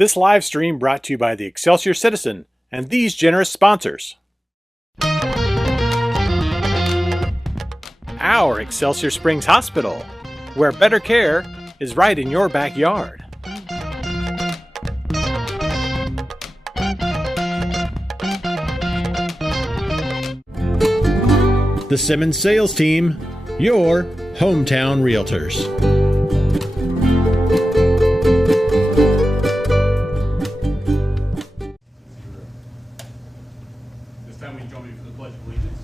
This live stream brought to you by the Excelsior Citizen and these generous sponsors. Our Excelsior Springs Hospital, where better care is right in your backyard. The Simmons Sales Team, your hometown realtors. This time we join me for the Pledge of Allegiance.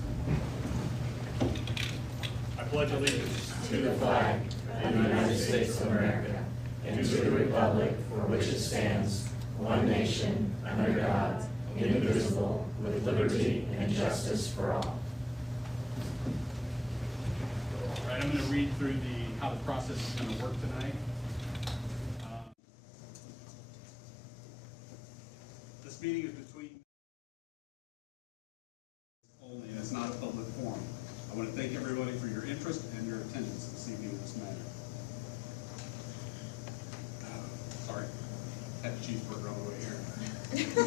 I pledge allegiance to the flag of the United States of America and to the republic for which it stands, one nation, under God, indivisible, with liberty and justice for all. All right, I'm going to read through how the process is going to work tonight. This meeting is between only, and it's not a public forum. I want to thank everybody for your interest and your attendance this evening in this matter. Sorry, had a cheeseburger on the way here.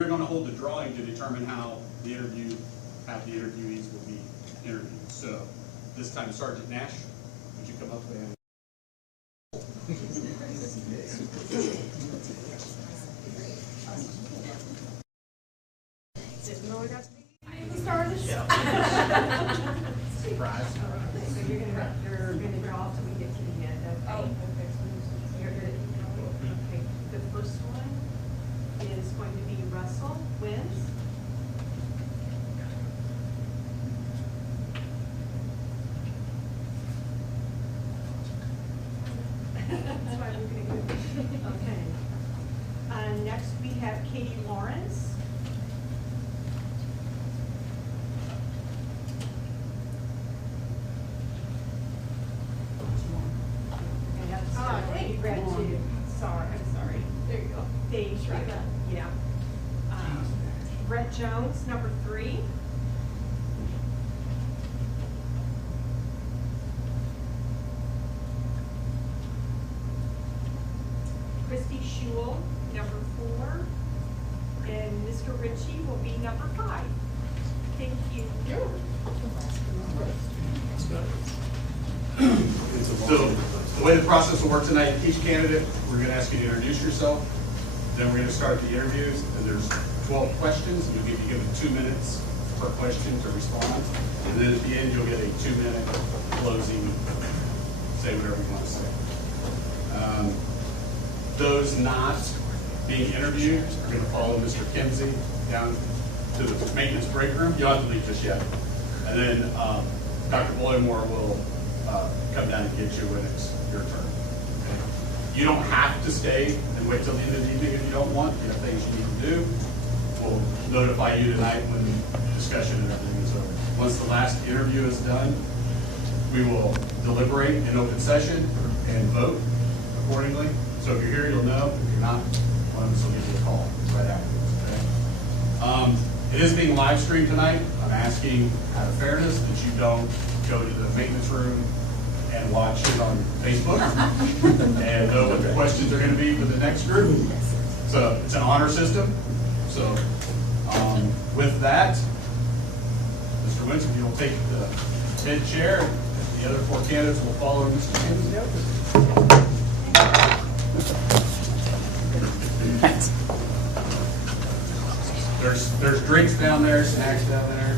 We're going to hold the drawing to determine how the interviewees will be interviewed. So this time, Sergeant Nash, would you come up and Star of the show. surprise? So you're gonna draw till we get to the end. Okay. Oh, okay. You're good. Okay. The first one is going to be Russell Wenz. That's why we're gonna go. Okay. Next we have Kati Lawrence. Thank you. Gratitude. Sorry, I'm sorry. There you go. Dave Schreiber. Yeah. Brett Jones, number 3. Kristi Shewell, number 4. And Mr. Richey will be number 5. Thank you. So the way the process will work tonight, each candidate, we're going to ask you to introduce yourself. Then we're going to start the interviews, and there's 12 questions. You'll be given 2 minutes per question to respond. And then at the end, you'll get a 2-minute closing, say whatever you want to say. Those not being interviewed are going to follow Mr. Kinsey down to the maintenance break room. You don't have to leave just yet. And then Dr. Boymore will come down and get you when it's your turn. Okay? You don't have to stay and wait till the end of the evening if you don't want. You have things you need to do. We'll notify you tonight when the discussion and everything is over. Once the last interview is done, we will deliberate in open session and vote accordingly. So if you're here, you'll know. If you're not, one of us will give you a call right afterwards. Okay? It is being live streamed tonight. I'm asking, out of fairness, that you don't go to the maintenance room and watch it on Facebook and know what the questions are going to be for the next group. So it's an honor system. So with that, Mr. Wenz, if you'll take the head chair, the other 4 candidates will follow Mr. Kinsey. Thanks. There's drinks down there, snacks down there.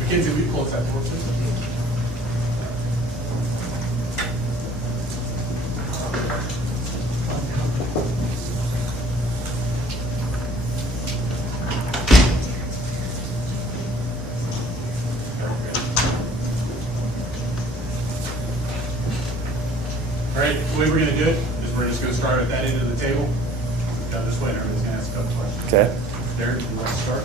Mackenzie, will you close that door, please? All right, the way we're going to do it is we're just going to start at that end of the table. Down this way, and everybody's going to ask a couple questions. Okay. Derek, you want to start?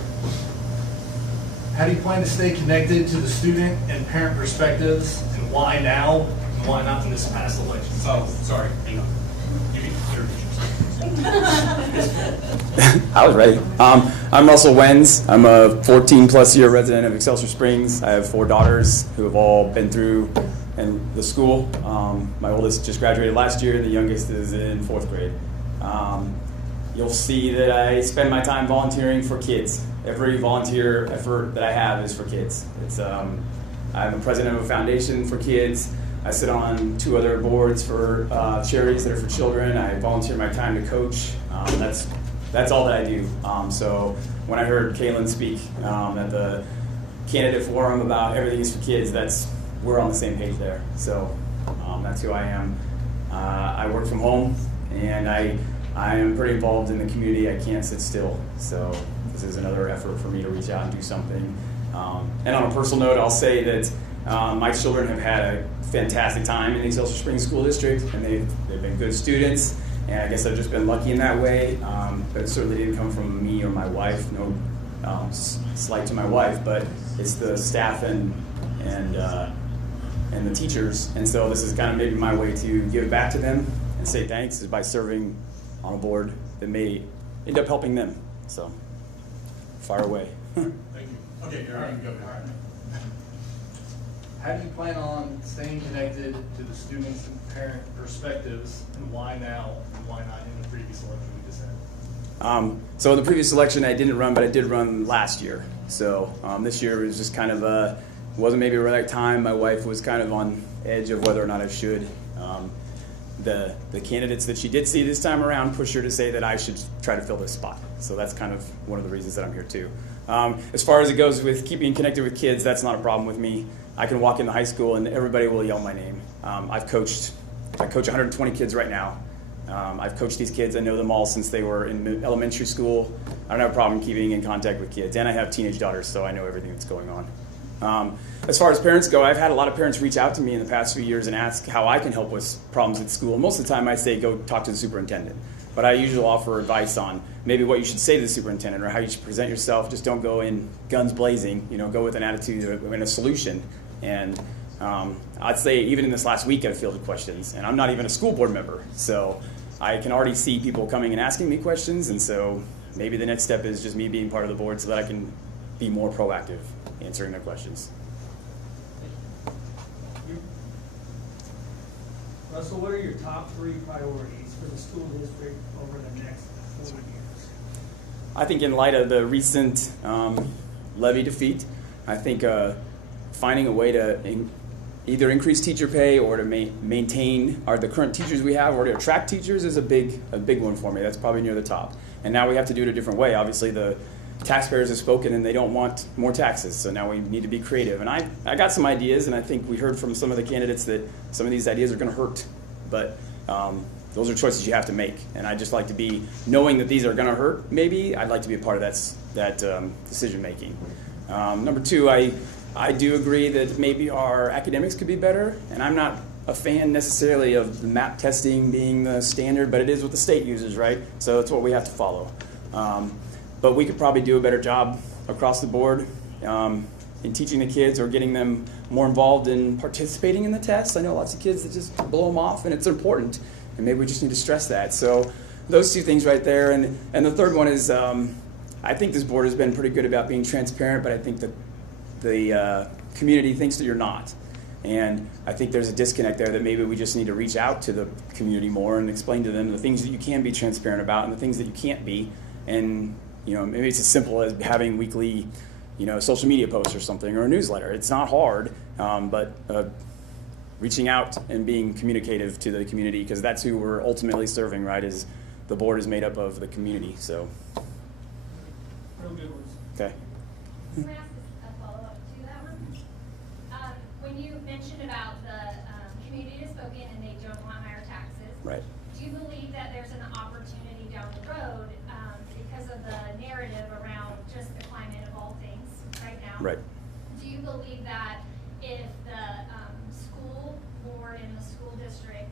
How do you plan to stay connected to the student and parent perspectives, and why now, and why not in this past election? Oh, sorry, hang on. You can introduce yourself. I was ready. I'm Russell Wenz. I'm a 14-plus year resident of Excelsior Springs. I have 4 daughters who have all been through the school. My oldest just graduated last year, and the youngest is in 4th grade. You'll see that I spend my time volunteering for kids. Every volunteer effort that I have is for kids. I'm the president of a foundation for kids. I sit on 2 other boards for charities that are for children. I volunteer my time to coach. That's all that I do. So when I heard Kaylin speak at the candidate forum about everything is for kids, we're on the same page there. So that's who I am. I work from home, and I am pretty involved in the community. I can't sit still. So this is another effort for me to reach out and do something. And on a personal note, I'll say that my children have had a fantastic time in the Excelsior Springs School District, and they've been good students, and I guess I've just been lucky in that way, but it certainly didn't come from me or my wife. No slight to my wife, but it's the staff and the teachers, and so this is kind of maybe my way to give back to them and say thanks is by serving on a board that may end up helping them. So, fire away. Thank you. Okay, you're all right, go ahead. How do you plan on staying connected to the students' and parent perspectives, and why now and why not in the previous election we just had? So in the previous election I didn't run, but I did run last year. So this year it was just kind of wasn't maybe the right time. My wife was kind of on edge of whether or not I should. The candidates that she did see this time around pushed her to say that I should try to fill this spot. So that's kind of one of the reasons that I'm here too. As far as it goes with keeping connected with kids, that's not a problem with me. I can walk into high school and everybody will yell my name. I coach 120 kids right now. I've coached these kids. I know them all since they were in elementary school. I don't have a problem keeping in contact with kids. And I have teenage daughters, so I know everything that's going on. As far as parents go, I've had a lot of parents reach out to me in the past few years and ask how I can help with problems at school. Most of the time I say go talk to the superintendent. But I usually offer advice on maybe what you should say to the superintendent or how you should present yourself. Just don't go in guns blazing, go with an attitude and a solution. And I'd say even in this last week I fielded questions, and I'm not even a school board member. So I can already see people coming and asking me questions, and so maybe the next step is just me being part of the board so that I can be more proactive answering their questions. Russell, what are your top 3 priorities for the school district over the next 4 years? I think in light of the recent levy defeat, I think finding a way to either increase teacher pay or to maintain the current teachers we have or to attract teachers is a big one for me. That's probably near the top. And now we have to do it a different way. Obviously the taxpayers have spoken and they don't want more taxes, so now we need to be creative. And I got some ideas, and I think we heard from some of the candidates that some of these ideas are going to hurt, but those are choices you have to make. And I just like to be, knowing that these are going to hurt, maybe I'd like to be a part of that decision making. Number 2, I do agree that maybe our academics could be better, and I'm not a fan necessarily of the MAP testing being the standard, but it is what the state uses, right? So it's what we have to follow. But we could probably do a better job across the board in teaching the kids or getting them more involved in participating in the tests. I know lots of kids that just blow them off, and it's important, and maybe we just need to stress that. So those 2 things right there. And the third one is I think this board has been pretty good about being transparent, but I think that the community thinks that you're not. And I think there's a disconnect there that maybe we just need to reach out to the community more and explain to them the things that you can be transparent about and the things that you can't be. And maybe it's as simple as having weekly, social media posts or something, or a newsletter. It's not hard, but reaching out and being communicative to the community, because that's who we're ultimately serving, right? Is the board is made up of the community. So. Real good ones. Okay. Can I ask a follow-up to that one? When you mentioned about the community has spoken and they don't want higher taxes, Right. do you believe that there's an opportunity down the road because of the narrative around just the climate of all things right now? Right. Do you believe that if the school board and the school district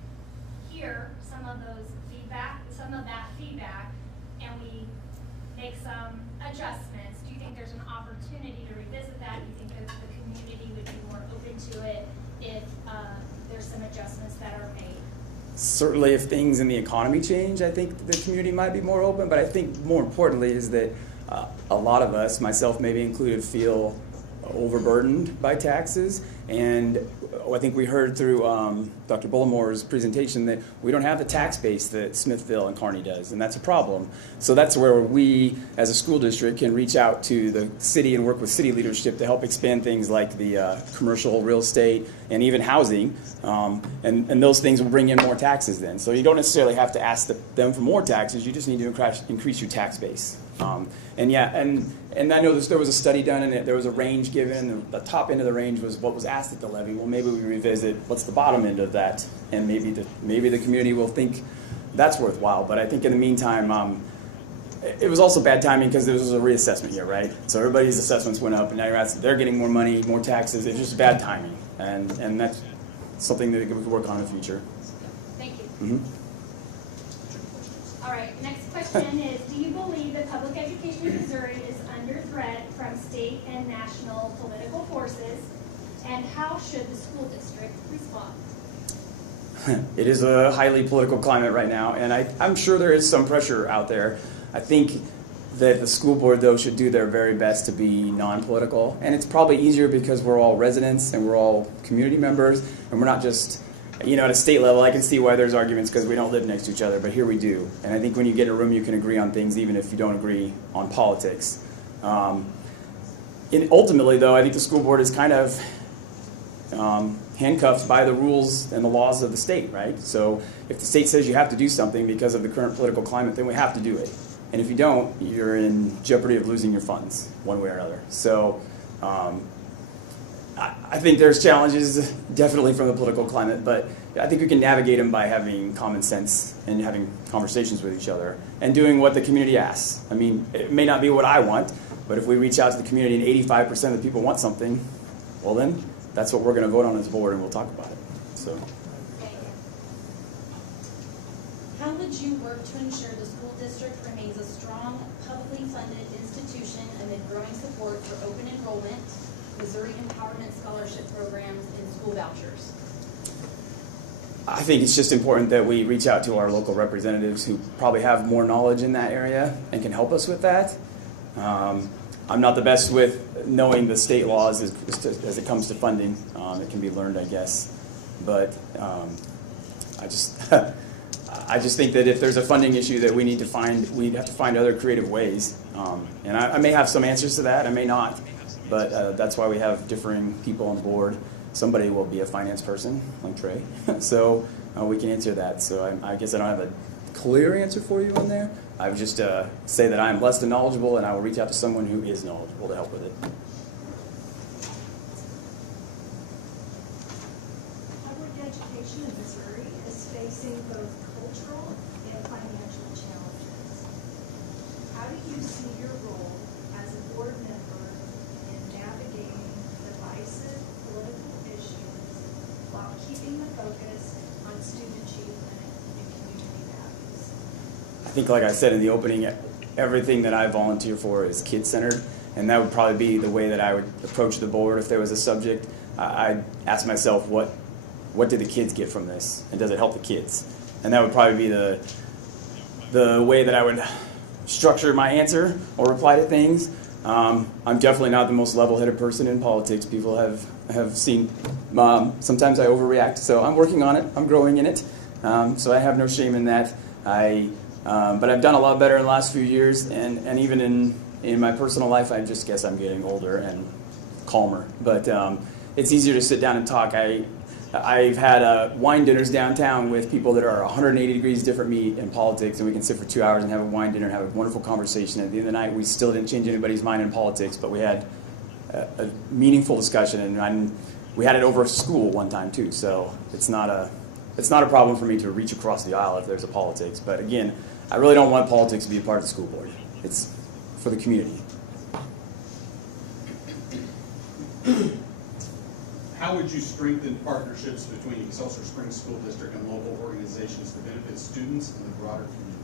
hear some of that feedback, and we make some adjustments, do you think there's an opportunity to revisit that? Do you think that the community would be more open to it if there's some adjustments that are made? certainly if things in the economy change, I think the community might be more open. But I think more importantly is that a lot of us, myself maybe included, feel overburdened by taxes. And I think we heard through Dr. Bullamore's presentation that we don't have the tax base that Smithville and Kearney does, and that's a problem. So that's where we, as a school district, can reach out to the city and work with city leadership to help expand things like the commercial real estate and even housing, and those things will bring in more taxes then. So you don't necessarily have to ask them for more taxes, you just need to increase your tax base. And I know there was a study done, and there was a range given. The top end of the range was what was asked at the levy. Well, maybe we revisit what's the bottom end of that, and maybe the community will think that's worthwhile. But I think in the meantime, it was also bad timing because there was a reassessment year, right? So everybody's assessments went up, and now you're asking, they're getting more money, more taxes. It's just bad timing, and that's something that we could work on in the future. Thank you. Mm-hmm. All right, next question is, do you believe that public education in Missouri is under threat from state and national political forces, and how should the school district respond? It is a highly political climate right now, and I'm sure there is some pressure out there. I think that the school board, though, should do their very best to be non-political, and it's probably easier because we're all residents and we're all community members, and we're not just, at a state level. I can see why there's arguments because we don't live next to each other, but here we do. And I think when you get in a room, you can agree on things even if you don't agree on politics. And ultimately, though, I think the school board is kind of handcuffed by the rules and the laws of the state, right? So if the state says you have to do something because of the current political climate, then we have to do it. And if you don't, you're in jeopardy of losing your funds one way or another. So I think there's challenges definitely from the political climate, but I think we can navigate them by having common sense and having conversations with each other and doing what the community asks. I mean, it may not be what I want, but if we reach out to the community and 85% of the people want something, well then, that's what we're going to vote on as a board, and we'll talk about it. So. How would you work to ensure the school district remains a strong, publicly funded institution amid growing support for open enrollment, Missouri Empowerment Scholarship programs, and school vouchers? I think it's just important that we reach out to our local representatives who probably have more knowledge in that area and can help us with that. I'm not the best with knowing the state laws as it comes to funding. It can be learned, I guess. But I just think that if there's a funding issue that we'd have to find other creative ways. And I may have some answers to that, I may not. But that's why we have differing people on board. Somebody will be a finance person, like Trey. So we can answer that. So I guess I don't have a clear answer for you on there. I would just say that I'm less than knowledgeable, and I will reach out to someone who is knowledgeable to help with it. Public education in Missouri is facing both cultural and financial challenges. How do you see your role as a board member in navigating divisive political issues while keeping the focus on student achievement and community values? I think, like I said in the opening, everything that I volunteer for is kid-centered, and that would probably be the way that I would approach the board if there was a subject. I'd ask myself, what did the kids get from this, and does it help the kids? And that would probably be the way that I would structure my answer or reply to things. I'm definitely not the most level-headed person in politics. People have seen sometimes I overreact, so I'm working on it. I'm growing in it, so I have no shame in that. But I've done a lot better in the last few years, and even in my personal life, I just guess I'm getting older and calmer. But it's easier to sit down and talk. I've had wine dinners downtown with people that are 180 degrees different me in politics, and we can sit for 2 hours and have a wine dinner and have a wonderful conversation. At the end of the night, we still didn't change anybody's mind in politics, but we had a meaningful discussion, and we had it over school one time too. So it's not a problem for me to reach across the aisle if there's a politics. But again, I really don't want politics to be a part of the school board. It's for the community. How would you strengthen partnerships between Excelsior Springs School District and local organizations to benefit students and the broader community?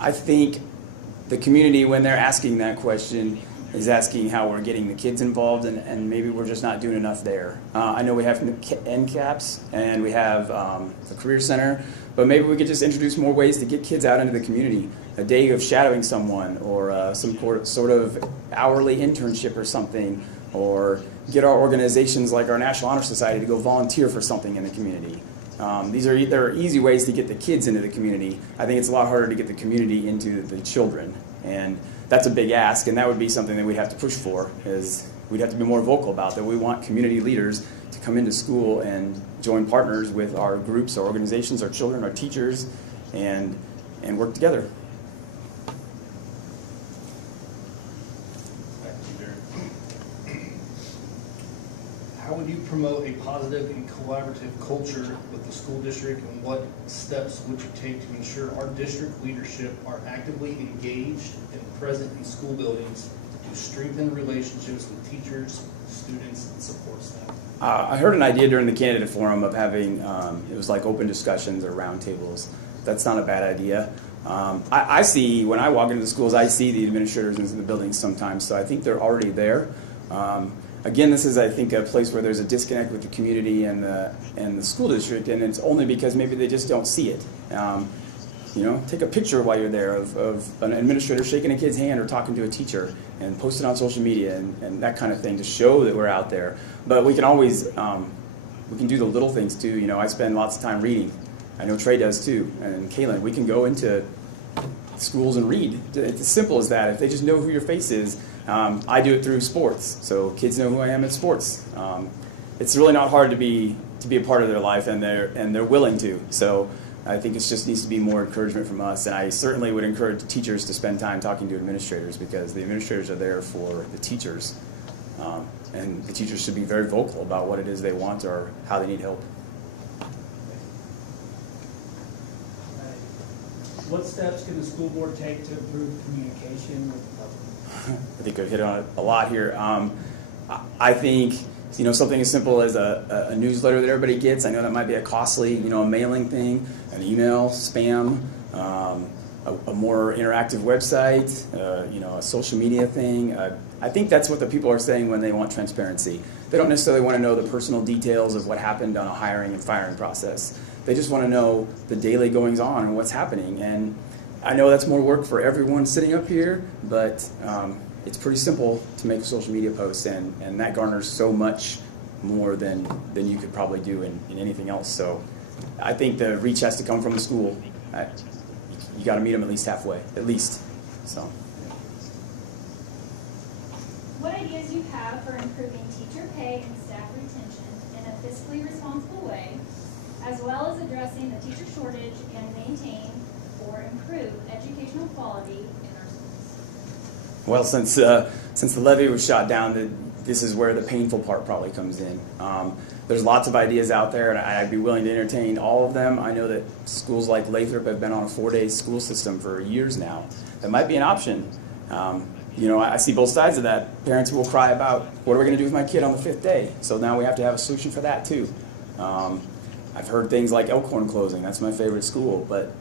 I think the community, when they're asking that question, is asking how we're getting the kids involved, and maybe we're just not doing enough there. I know we have NCAPS and we have the Career Center, but maybe we could just introduce more ways to get kids out into the community. A day of shadowing someone, or some sort of hourly internship or something, or get our organizations like our National Honor Society to go volunteer for something in the community. There are easy ways to get the kids into the community. I think it's a lot harder to get the community into the children, and that's a big ask, and that would be something that we'd have to push for, is we'd have to be more vocal about that. We want community leaders to come into school and join partners with our groups, our organizations, our children, our teachers, and work together. How would you promote a positive and collaborative culture with the school district, and what steps would you take to ensure our district leadership are actively engaged and present in school buildings to strengthen relationships with teachers, students, and support staff? I heard an idea during the candidate forum of having, it was like open discussions or roundtables. That's not a bad idea. I see, when I walk into the schools, I see the administrators in the buildings sometimes, so I think they're already there. Again, this is, I think, a place where there's a disconnect with the community and the school district, and it's only because maybe they just don't see it. Take a picture while you're there of an administrator shaking a kid's hand or talking to a teacher, and post it on social media and that kind of thing to show that we're out there. But we can always, we can do the little things too. I spend lots of time reading. I know Trey does too, and Kaylin. We can go into schools and read. It's as simple as that. If they just know who your face is. I do it through sports, so kids know who I am in sports. It's really not hard to be a part of their life, and they're willing to. So I think it just needs to be more encouragement from us, and I certainly would encourage teachers to spend time talking to administrators, because the administrators are there for the teachers, and the teachers should be very vocal about what it is they want or how they need help. What steps can the school board take to improve communication with the public? I think I've hit on it a lot here. I think something as simple as a newsletter that everybody gets. I know that might be a costly a mailing thing, an email, spam, a more interactive website, a social media thing. I think that's what the people are saying when they want transparency. They don't necessarily want to know the personal details of what happened on a hiring and firing process. They just want to know the daily goings on and what's happening. And I know that's more work for everyone sitting up here, but it's pretty simple to make a social media post, and that garners so much more than you could probably do in anything else. So I think the reach has to come from the school. You got to meet them at least halfway, at least. So. What ideas do you have for improving teacher pay and staff retention in a fiscally responsible way, as well as addressing the teacher shortage and maintain or improve educational quality in our schools? Well, since the levy was shot down, this is where the painful part probably comes in. There's lots of ideas out there, and I'd be willing to entertain all of them. I know that schools like Lathrop have been on a 4-day school system for years now. That might be an option. I see both sides of that. Parents will cry about, what are we going to do with my kid on the 5th day? So now we have to have a solution for that too. I've heard things like Elkhorn closing. That's my favorite school, but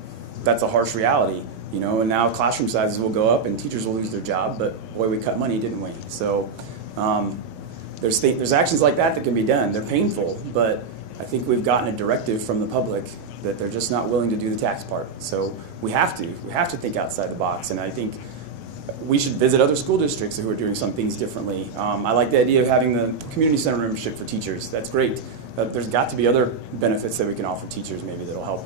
that's a harsh reality. And now classroom sizes will go up and teachers will lose their job, but boy, we cut money, didn't we? So there's actions like that can be done. They're painful, but I think we've gotten a directive from the public that they're just not willing to do the tax part. So we have to think outside the box, and I think we should visit other school districts who are doing some things differently. I like the idea of having the community center membership for teachers. That's great. But there's got to be other benefits that we can offer teachers maybe that'll help.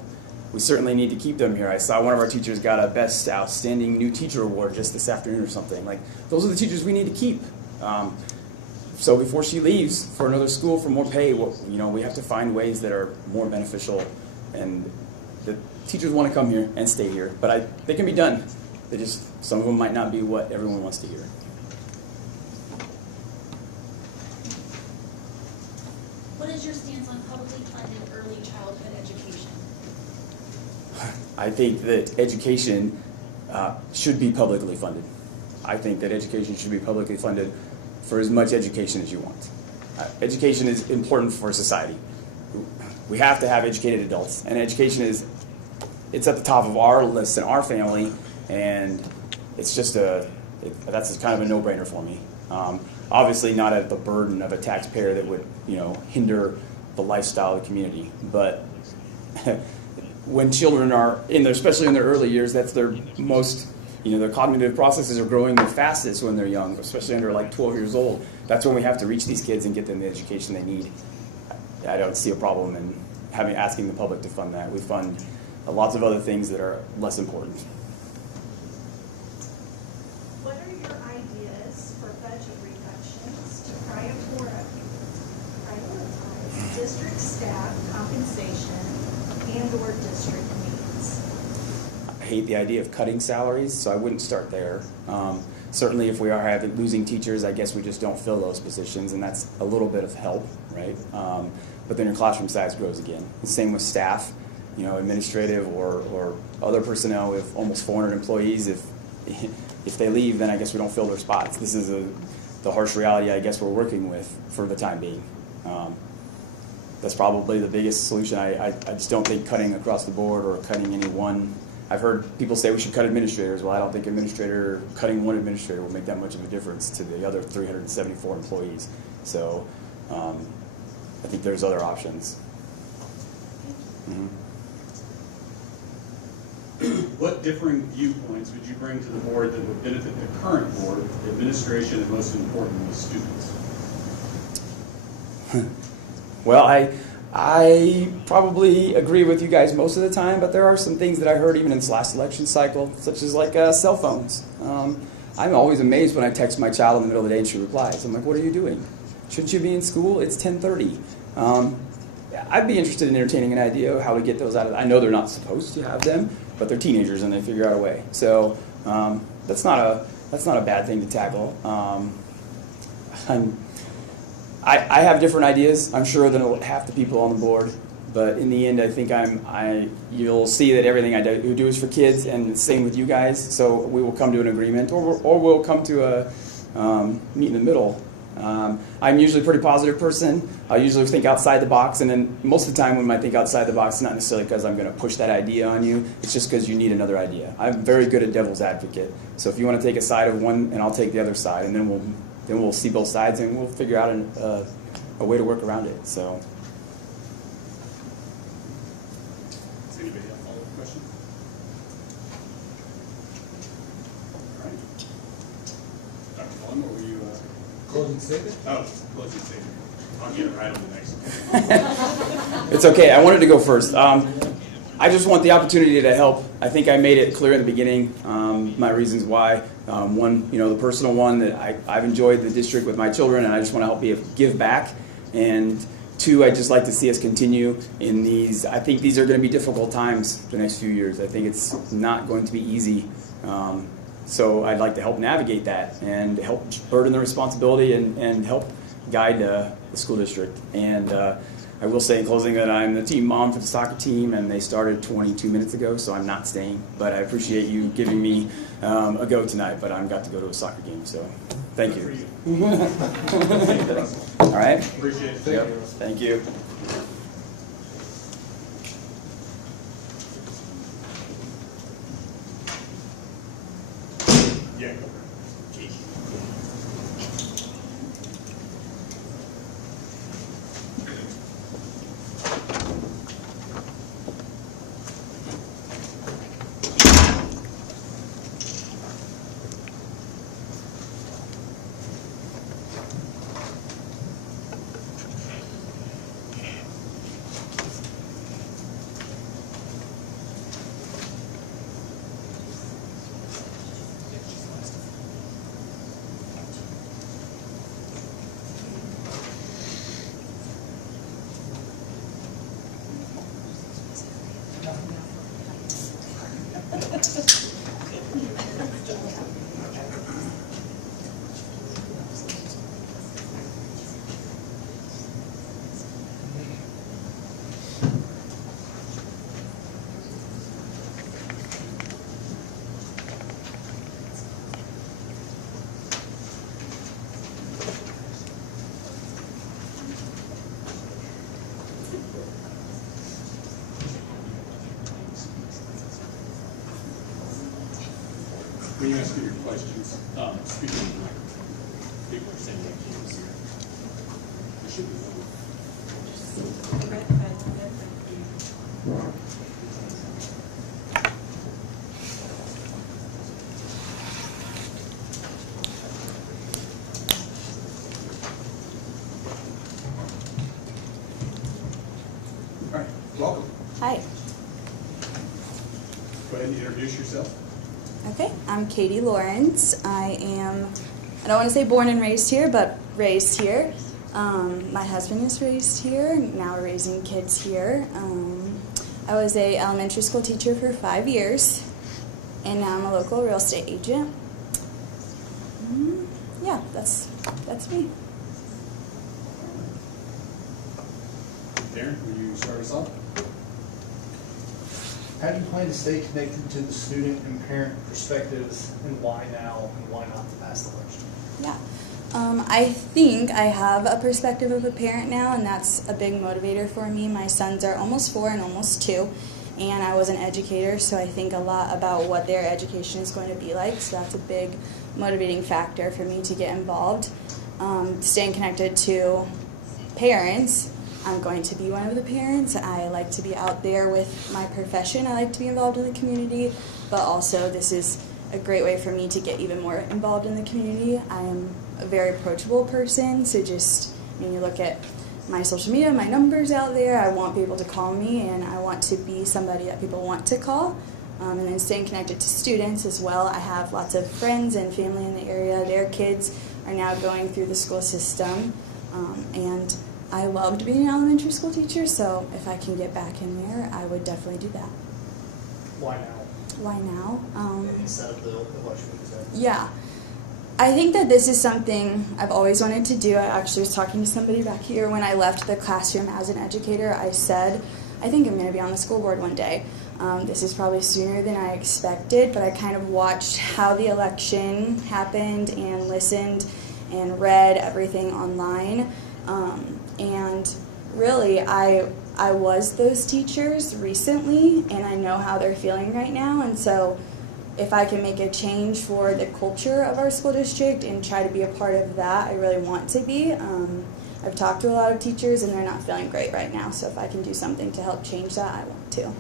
We certainly need to keep them here. I saw one of our teachers got a Best Outstanding New Teacher Award just this afternoon or something. Like, those are the teachers we need to keep. So before she leaves for another school for more pay, we have to find ways that are more beneficial, and the teachers want to come here and stay here. But they can be done. Some of them might not be what everyone wants to hear. What is your stance on publicly funded early childhood education? I think that education should be publicly funded. I think that education should be publicly funded for as much education as you want. Education is important for society. We have to have educated adults, and education it's at the top of our list in our family, and it's just that's kind of a no-brainer for me. Obviously not at the burden of a taxpayer that would, hinder the lifestyle of the community. But when children are especially in their early years, that's their most, their cognitive processes are growing the fastest when they're young, especially under like 12 years old. That's when we have to reach these kids and get them the education they need. I don't see a problem in asking the public to fund that. We fund lots of other things that are less important. What are your ideas for budget reductions to prioritize district staff compensation and/or district needs? I hate the idea of cutting salaries, so I wouldn't start there. Certainly if we are losing teachers, I guess we just don't fill those positions, and that's a little bit of help, right? But then your classroom size grows again. The same with staff, administrative or other personnel. We have almost 400 employees. If they leave, then I guess we don't fill their spots. This is the harsh reality I guess we're working with for the time being. That's probably the biggest solution. I just don't think cutting across the board or cutting any one. I've heard people say we should cut administrators. Well, I don't think cutting one administrator will make that much of a difference to the other 374 employees. So I think there's other options. Mm-hmm. What differing viewpoints would you bring to the board that would benefit the current board, administration, and most importantly, students? Well, I probably agree with you guys most of the time, but there are some things that I heard even in this last election cycle, such as like cell phones. I'm always amazed when I text my child in the middle of the day and she replies. I'm like, what are you doing? Shouldn't you be in school? It's 10:30. I'd be interested in entertaining an idea of how we get those out of. I know they're not supposed to have them, but they're teenagers and they figure out a way. So that's not a bad thing to tackle. I have different ideas, I'm sure, than half the people on the board, but in the end, I think you'll see that everything I do is for kids, and the same with you guys. So we will come to an agreement, or we'll come to a meet in the middle. I'm usually a pretty positive person. I usually think outside the box, and then most of the time when I think outside the box, it's not necessarily because I'm going to push that idea on you. It's just because you need another idea. I'm very good at devil's advocate. So if you want to take a side of one, and I'll take the other side, and then we'll see both sides, and we'll figure out a way to work around it. So. Does anybody have follow-up questions? All right. Dr. Vaughn, what were you? Closing statement? Oh, closing statement. I'll get it right on the next one. It's okay. I wanted to go first. I just want the opportunity to help. I think I made it clear in the beginning my reasons why. One, the personal one, that I've enjoyed the district with my children, and I just want to help give back. And two, I'd just like to see us continue in these. I think these are going to be difficult times the next few years. I think it's not going to be easy. So I'd like to help navigate that and help burden the responsibility and help guide the school district. And I will say in closing that I'm the team mom for the soccer team, and they started 22 minutes ago, so I'm not staying. But I appreciate you giving me a go tonight, but I've got to go to a soccer game, so thank you. All right? Appreciate it. Yep. Thank you. Yeah, go. when you ask your questions, speak into the microphone. People are saying they can't hear. There should be one. All right, welcome. Hi. Go ahead and introduce yourself. Okay, I'm Kati Lawrence. I don't want to say born and raised here, but raised here. My husband is raised here. Now we're raising kids here. I was a elementary school teacher for 5 years, and now I'm a local real estate agent. Yeah, that's me. Darren, will you start us off? How do you plan to stay connected to the student and parent perspectives, and why now and why not the past election? Yeah. I think I have a perspective of a parent now, and that's a big motivator for me. My sons are almost 4 and almost 2, and I was an educator, so I think a lot about what their education is going to be like, so that's a big motivating factor for me to get involved. Staying connected to parents, I'm going to be one of the parents. I like to be out there with my profession. I like to be involved in the community, but also this is a great way for me to get even more involved in the community. I am a very approachable person, so when you look at my social media, my numbers out there, I want people to call me, and I want to be somebody that people want to call. And then staying connected to students as well. I have lots of friends and family in the area. Their kids are now going through the school system, and I loved being an elementary school teacher, so if I can get back in there, I would definitely do that. Why now? Why now? Instead of the election exam? Yeah. I think that this is something I've always wanted to do. I actually was talking to somebody back here when I left the classroom as an educator. I said, I think I'm going to be on the school board one day. This is probably sooner than I expected, but I kind of watched how the election happened and listened and read everything online. And really, I was those teachers recently, and I know how they're feeling right now. And so if I can make a change for the culture of our school district and try to be a part of that, I really want to be. I've talked to a lot of teachers, and they're not feeling great right now. So if I can do something to help change that, I want to.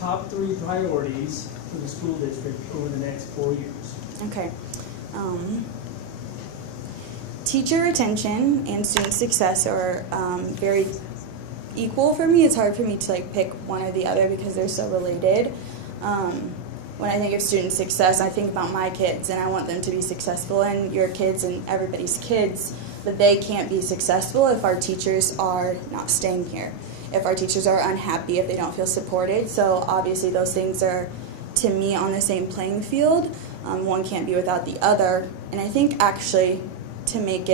Top 3 priorities for the school district over the next 4 years. Okay. Teacher retention and student success are very equal for me. It's hard for me to pick one or the other because they're so related. When I think of student success, I think about my kids, and I want them to be successful, and your kids and everybody's kids, but they can't be successful if our teachers are not staying here, if our teachers are unhappy, if they don't feel supported. So obviously those things are, to me, on the same playing field. One can't be without the other. And I think actually to make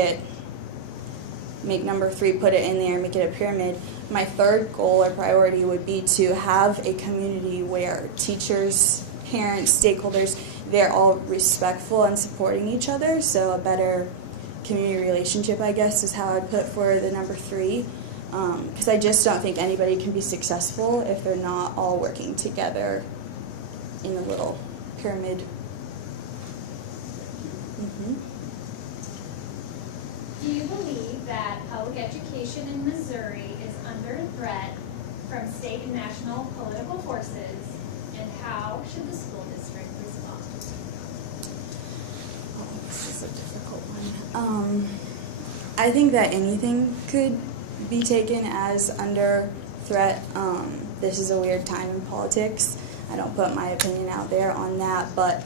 number 3, put it in there, make it a pyramid, my third goal or priority would be to have a community where teachers, parents, stakeholders, they're all respectful and supporting each other. So a better community relationship, I guess, is how I'd put for the number 3. Because I just don't think anybody can be successful if they're not all working together in a little pyramid. Mm-hmm. Do you believe that public education in Missouri is under threat from state and national political forces, and how should the school district respond? Oh, this is a difficult one. I think that anything could be taken as under threat. This is a weird time in politics. I don't put my opinion out there on that, but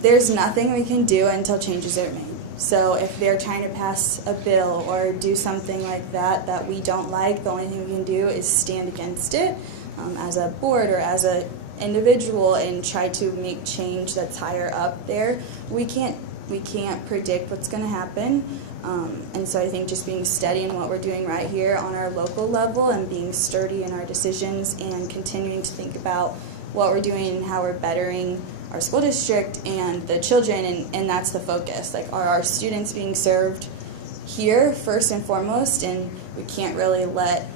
there's nothing we can do until changes are made. So if they're trying to pass a bill or do something like that we don't like, the only thing we can do is stand against it as a board or as an individual and try to make change that's higher up there. We can't predict what's going to happen, and so I think just being steady in what we're doing right here on our local level and being sturdy in our decisions and continuing to think about what we're doing and how we're bettering our school district and the children, and that's the focus. Are our students being served here first and foremost, and we can't really let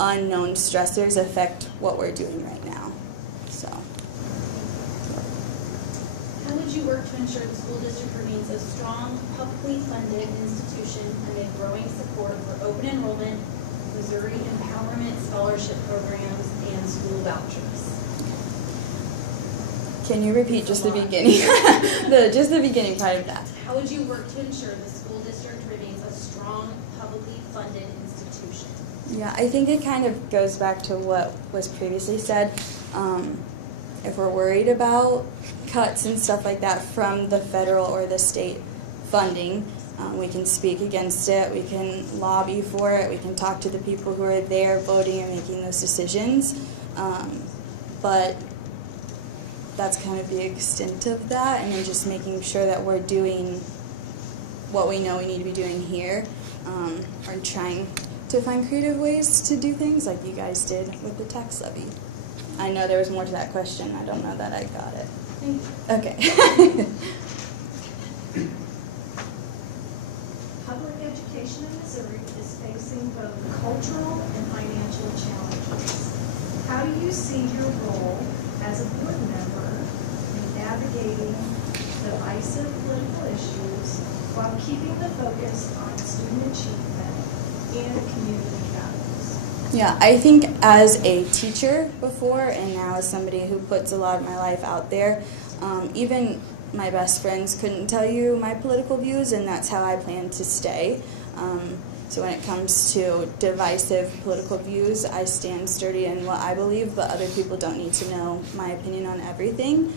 unknown stressors affect what we're doing right now. So. How would you work to ensure the school district remains a strong, publicly funded institution amid growing support for open enrollment, Missouri empowerment scholarship programs, and school vouchers? Can you repeat just the beginning? Just the beginning part of that. How would you work to ensure the school district remains a strong, publicly funded institution? Yeah, I think it kind of goes back to what was previously said. If we're worried about cuts and stuff like that from the federal or the state funding, we can speak against it, we can lobby for it, we can talk to the people who are there voting and making those decisions. But that's kind of the extent of that, and then just making sure that we're doing what we know we need to be doing here, or trying to find creative ways to do things like you guys did with the tax levy. I know there was more to that question. I don't know that I got it. Okay. Public education in Missouri is facing both cultural and financial challenges. How do you see your role as a board member in navigating divisive political issues while keeping the focus on student achievement and community values? Yeah, I think as a teacher before and now as somebody who puts a lot of my life out there, even my best friends couldn't tell you my political views, and that's how I plan to stay. So when it comes to divisive political views, I stand sturdy in what I believe, but other people don't need to know my opinion on everything.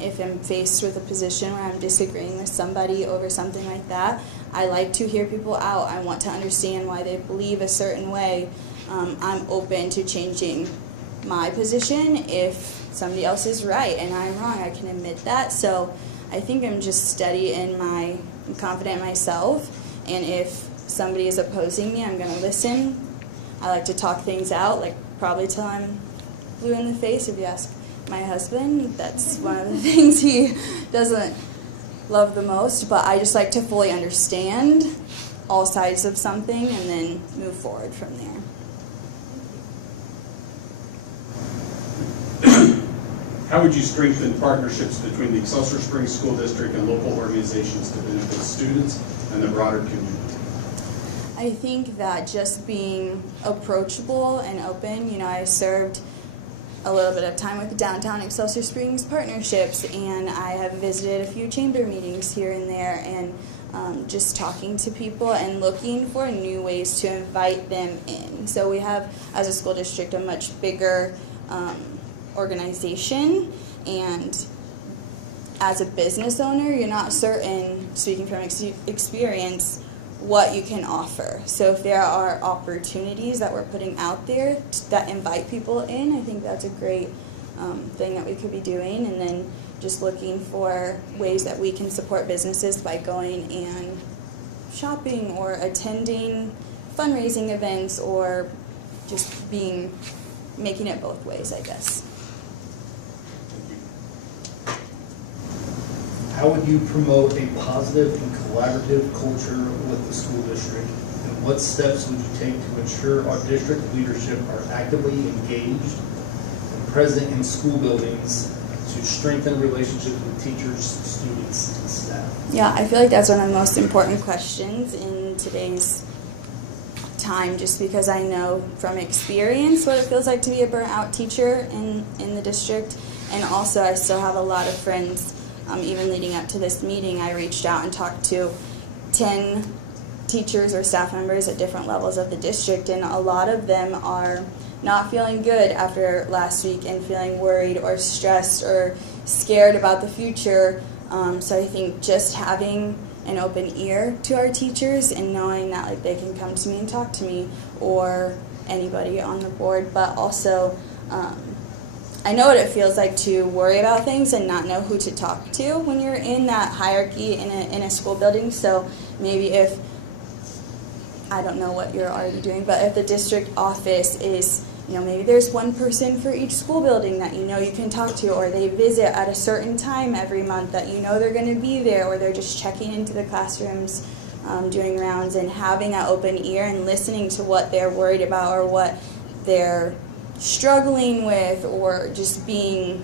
If I'm faced with a position where I'm disagreeing with somebody over something like that, I like to hear people out. I want to understand why they believe a certain way. I'm open to changing my position if somebody else is right and I'm wrong. I can admit that. So I think I'm just steady in I'm confident in myself, and if somebody is opposing me, I'm going to listen. I like to talk things out, like probably till I'm blue in the face. If you ask my husband, that's one of the things he doesn't love the most, but I just like to fully understand all sides of something and then move forward from there. How would you strengthen partnerships between the Excelsior Springs School District and local organizations to benefit students and the broader community? I think that just being approachable and open, I served a little bit of time with the Downtown Excelsior Springs partnerships, and I have visited a few chamber meetings here and there, and just talking to people and looking for new ways to invite them in. So we have, as a school district, a much bigger organization, and as a business owner, you're not certain, speaking from experience, what you can offer. So if there are opportunities that we're putting out there that invite people in, I think that's a great thing that we could be doing. And then just looking for ways that we can support businesses by going and shopping or attending fundraising events, or just making it both ways, I guess. How would you promote a positive and collaborative culture with the school district? And what steps would you take to ensure our district leadership are actively engaged and present in school buildings to strengthen relationships with teachers, students, and staff? Yeah, I feel like that's one of the most important questions in today's time, just because I know from experience what it feels like to be a burnt out teacher in the district. And also I still have a lot of friends. Even leading up to this meeting, I reached out and talked to 10 teachers or staff members at different levels of the district, and a lot of them are not feeling good after last week and feeling worried or stressed or scared about the future. So I think just having an open ear to our teachers and knowing that they can come to me and talk to me, or anybody on the board, but also I know what it feels like to worry about things and not know who to talk to when you're in that hierarchy in a school building. So maybe if, I don't know what you're already doing, but if the district office is, maybe there's one person for each school building that you can talk to, or they visit at a certain time every month that they're going to be there, or they're just checking into the classrooms, doing rounds, and having that open ear and listening to what they're worried about or what they're struggling with, or just being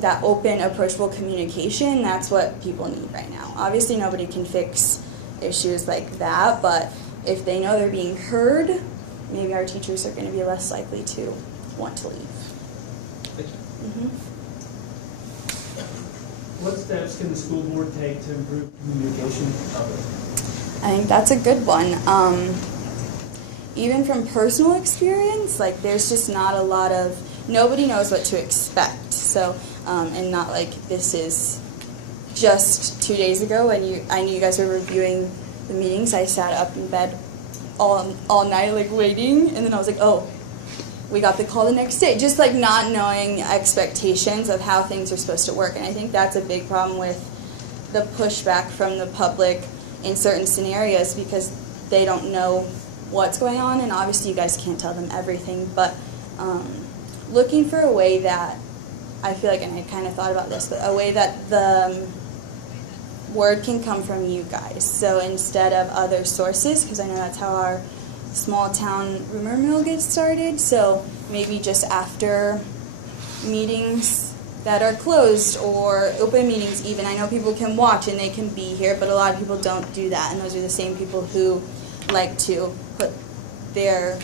that open, approachable communication. That's what people need right now. Obviously, nobody can fix issues like that, but if they know they're being heard, maybe our teachers are going to be less likely to want to leave. Mm-hmm. What steps can the school board take to improve communication with the public? I think that's a good one. Even from personal experience, like there's just not a lot of, nobody knows what to expect. So, and not like this is just 2 days ago when I knew you guys were reviewing the meetings. I sat up in bed all night like waiting, and then I was like, oh, we got the call the next day. Just like not knowing expectations of how things are supposed to work. And I think that's a big problem with the pushback from the public in certain scenarios, because they don't know what's going on, and obviously you guys can't tell them everything, but looking for a way that, I feel like, and I kind of thought about this, but a way that the word can come from you guys. So instead of other sources, because I know that's how our small town rumor mill gets started, so maybe just after meetings that are closed or open meetings even. I know people can watch and they can be here, but a lot of people don't do that, and those are the same people who like to put their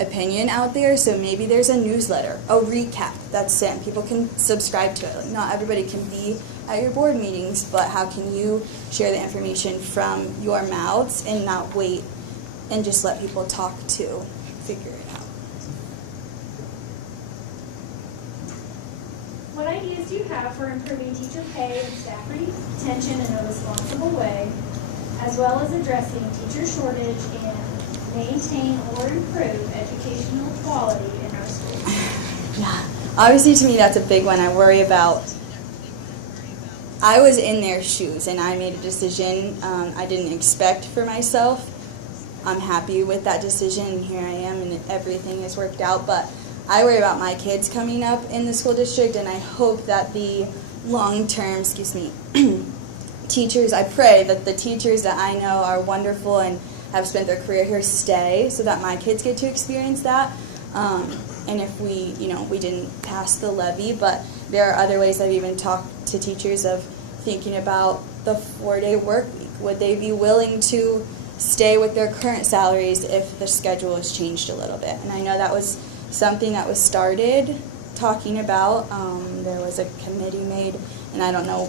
opinion out there. So maybe there's a newsletter, a recap that's sent. People can subscribe to it. Like, not everybody can be at your board meetings, but how can you share the information from your mouths and not wait and just let people talk to figure it out? What ideas do you have for improving teacher pay and staff retention in a responsible way, as well as addressing teacher shortage and maintain or improve educational quality in our schools? Yeah, obviously to me that's a big one. I worry about, I was in their shoes and I made a decision I didn't expect for myself. I'm happy with that decision, and here I am, and everything has worked out, but I worry about my kids coming up in the school district, and I hope that the long-term, teachers, I pray that the teachers that I know are wonderful and have spent their career here stay, so that my kids get to experience that. And if we didn't pass the levy, but there are other ways. I've even talked to teachers of thinking about the 4-day work week. Would they be willing to stay with their current salaries if the schedule is changed a little bit? And I know that was something that was started talking about. There was a committee made, and I don't know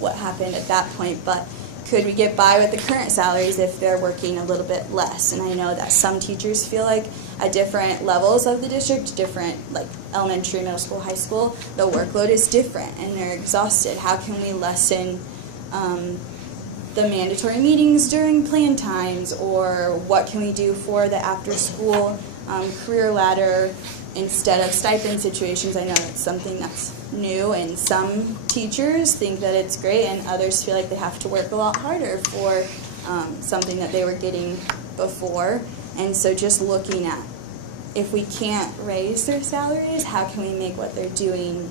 what happened at that point, but could we get by with the current salaries if they're working a little bit less? And I know that some teachers feel like at different levels of the district, different, like elementary, middle school, high school, the workload is different and they're exhausted. How can we lessen the mandatory meetings during plan times, or what can we do for the after-school career ladder instead of stipend situations? I know it's something that's new, and some teachers think that it's great, and others feel like they have to work a lot harder for something that they were getting before. And so just looking at, if we can't raise their salaries, how can we make what they're doing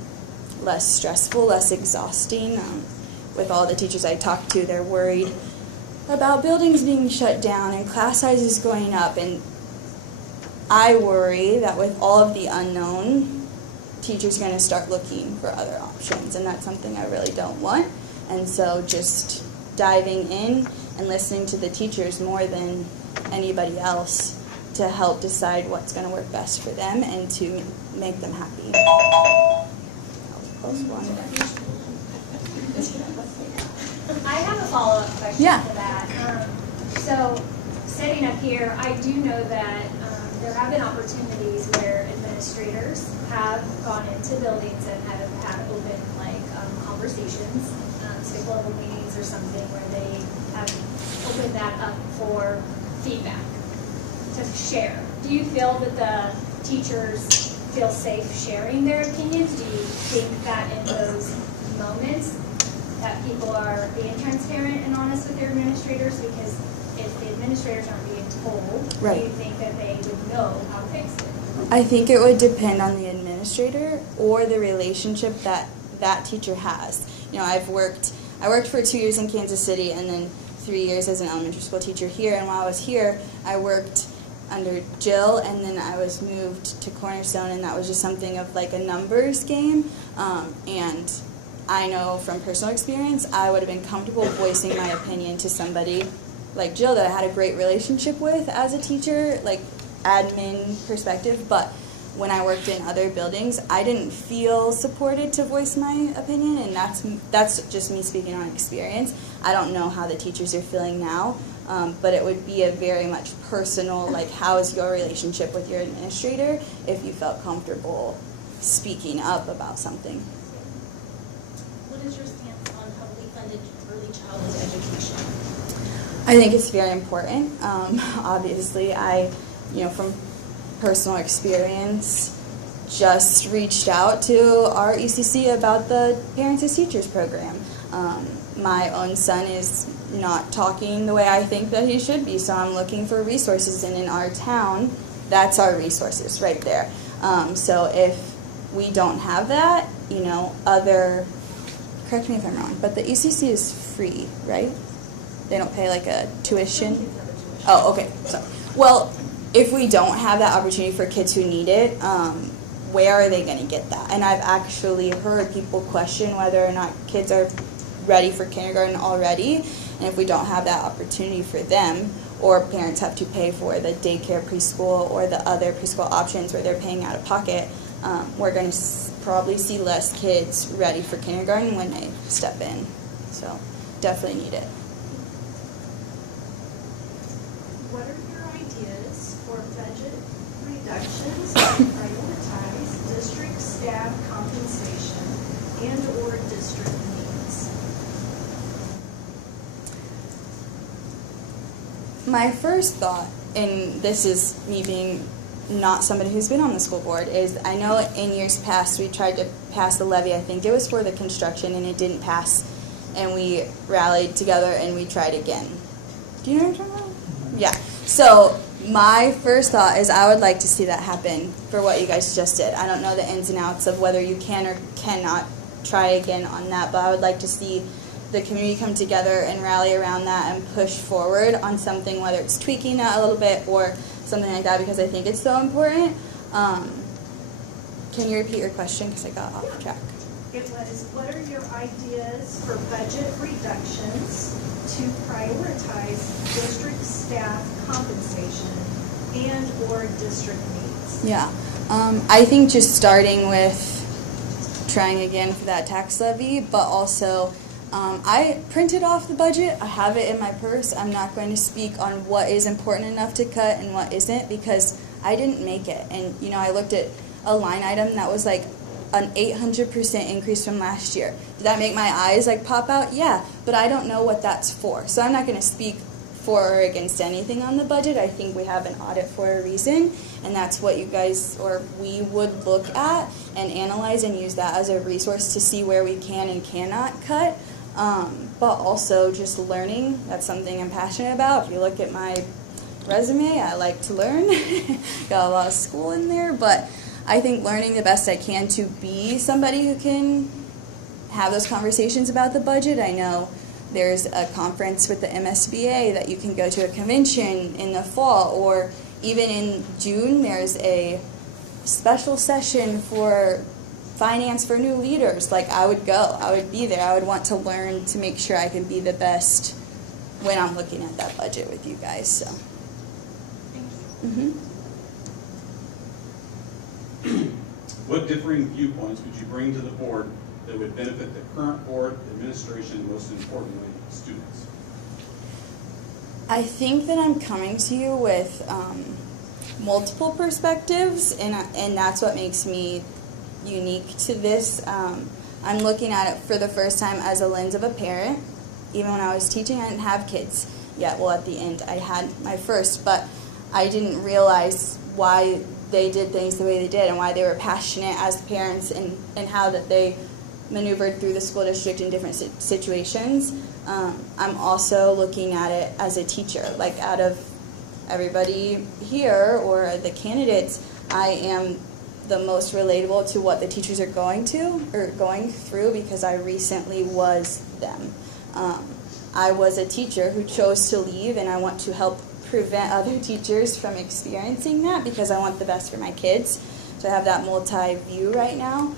less stressful, less exhausting? With all the teachers I talked to, they're worried about buildings being shut down and class sizes going up, and I worry that with all of the unknown, teachers are going to start looking for other options, and that's something I really don't want. And so just diving in and listening to the teachers more than anybody else to help decide what's going to work best for them and to make them happy. That was a close one. I have a follow-up question to that. So sitting up here, I do know that there have been opportunities where administrators have gone into buildings and have had open conversations, state level meetings or something, where they have opened that up for feedback to share. Do you feel that the teachers feel safe sharing their opinions? Do you think that in those moments that people are being transparent and honest with their administrators? Because if the administrators aren't being told, right, do you think that they would know how to fix it? I think it would depend on the administrator or the relationship that that teacher has. You know, I worked for 2 years in Kansas City and then 3 years as an elementary school teacher here, and while I was here, I worked under Jill, and then I was moved to Cornerstone, and that was just something of like a numbers game. And I know from personal experience, I would have been comfortable voicing my opinion to somebody like Jill that I had a great relationship with as a teacher, like admin perspective, but when I worked in other buildings, I didn't feel supported to voice my opinion, and that's just me speaking on experience. I don't know how the teachers are feeling now, but it would be a very much personal, like, how is your relationship with your administrator if you felt comfortable speaking up about something. What is your stance on publicly funded early childhood education? I think it's very important. Obviously, from personal experience, just reached out to our ECC about the Parents as Teachers program. My own son is not talking the way I think that he should be, so I'm looking for resources, and in our town, that's our resources right there. So if we don't have that, correct me if I'm wrong, but the ECC is free, right? They don't pay like a tuition? Oh, okay. So, well, if we don't have that opportunity for kids who need it, where are they going to get that? And I've actually heard people question whether or not kids are ready for kindergarten already. And if we don't have that opportunity for them, or parents have to pay for the daycare preschool or the other preschool options where they're paying out of pocket, we're going to probably see less kids ready for kindergarten when they step in. So definitely need it. What are your ideas for budget reductions to prioritize district staff compensation and/or district needs? My first thought, and this is me being not somebody who's been on the school board, is I know in years past we tried to pass the levy. I think it was for the construction, and it didn't pass. And we rallied together and we tried again. Do you know what I'm talking about? Yeah. So my first thought is I would like to see that happen for what you guys just did. I don't know the ins and outs of whether you can or cannot try again on that, but I would like to see the community come together and rally around that and push forward on something, whether it's tweaking that a little bit or something like that, because I think it's so important. Can you repeat your question, because I got off track? It was, what are your ideas for budget reductions to prioritize district staff compensation and/or district needs? Yeah, I think just starting with trying again for that tax levy, but also I printed off the budget. I have it in my purse. I'm not going to speak on what is important enough to cut and what isn't, because I didn't make it. And, I looked at a line item that was like an 800% increase from last year. Did that make my eyes pop out? Yeah, but I don't know what that's for. So I'm not going to speak for or against anything on the budget. I think we have an audit for a reason, and that's what you guys or we would look at and analyze and use that as a resource to see where we can and cannot cut. But also just learning, that's something I'm passionate about. If you look at my resume, I like to learn. Got a lot of school in there, but I think learning the best I can to be somebody who can have those conversations about the budget. I know there's a conference with the MSBA that you can go to, a convention in the fall, or even in June there's a special session for finance for new leaders. I would go, I would be there, I would want to learn to make sure I can be the best when I'm looking at that budget with you guys. So. Thank you. What differing viewpoints would you bring to the board that would benefit the current board, administration, and most importantly, students? I think that I'm coming to you with multiple perspectives, and that's what makes me unique to this. I'm looking at it for the first time as a lens of a parent. Even when I was teaching, I didn't have kids yet. Well, at the end, I had my first, but I didn't realize why they did things the way they did and why they were passionate as parents, and how that they maneuvered through the school district in different situations. I'm also looking at it as a teacher. Out of everybody here or the candidates, I am the most relatable to what the teachers are going through, because I recently was them. I was a teacher who chose to leave, and I want to help prevent other teachers from experiencing that because I want the best for my kids. So I have that multi-view right now.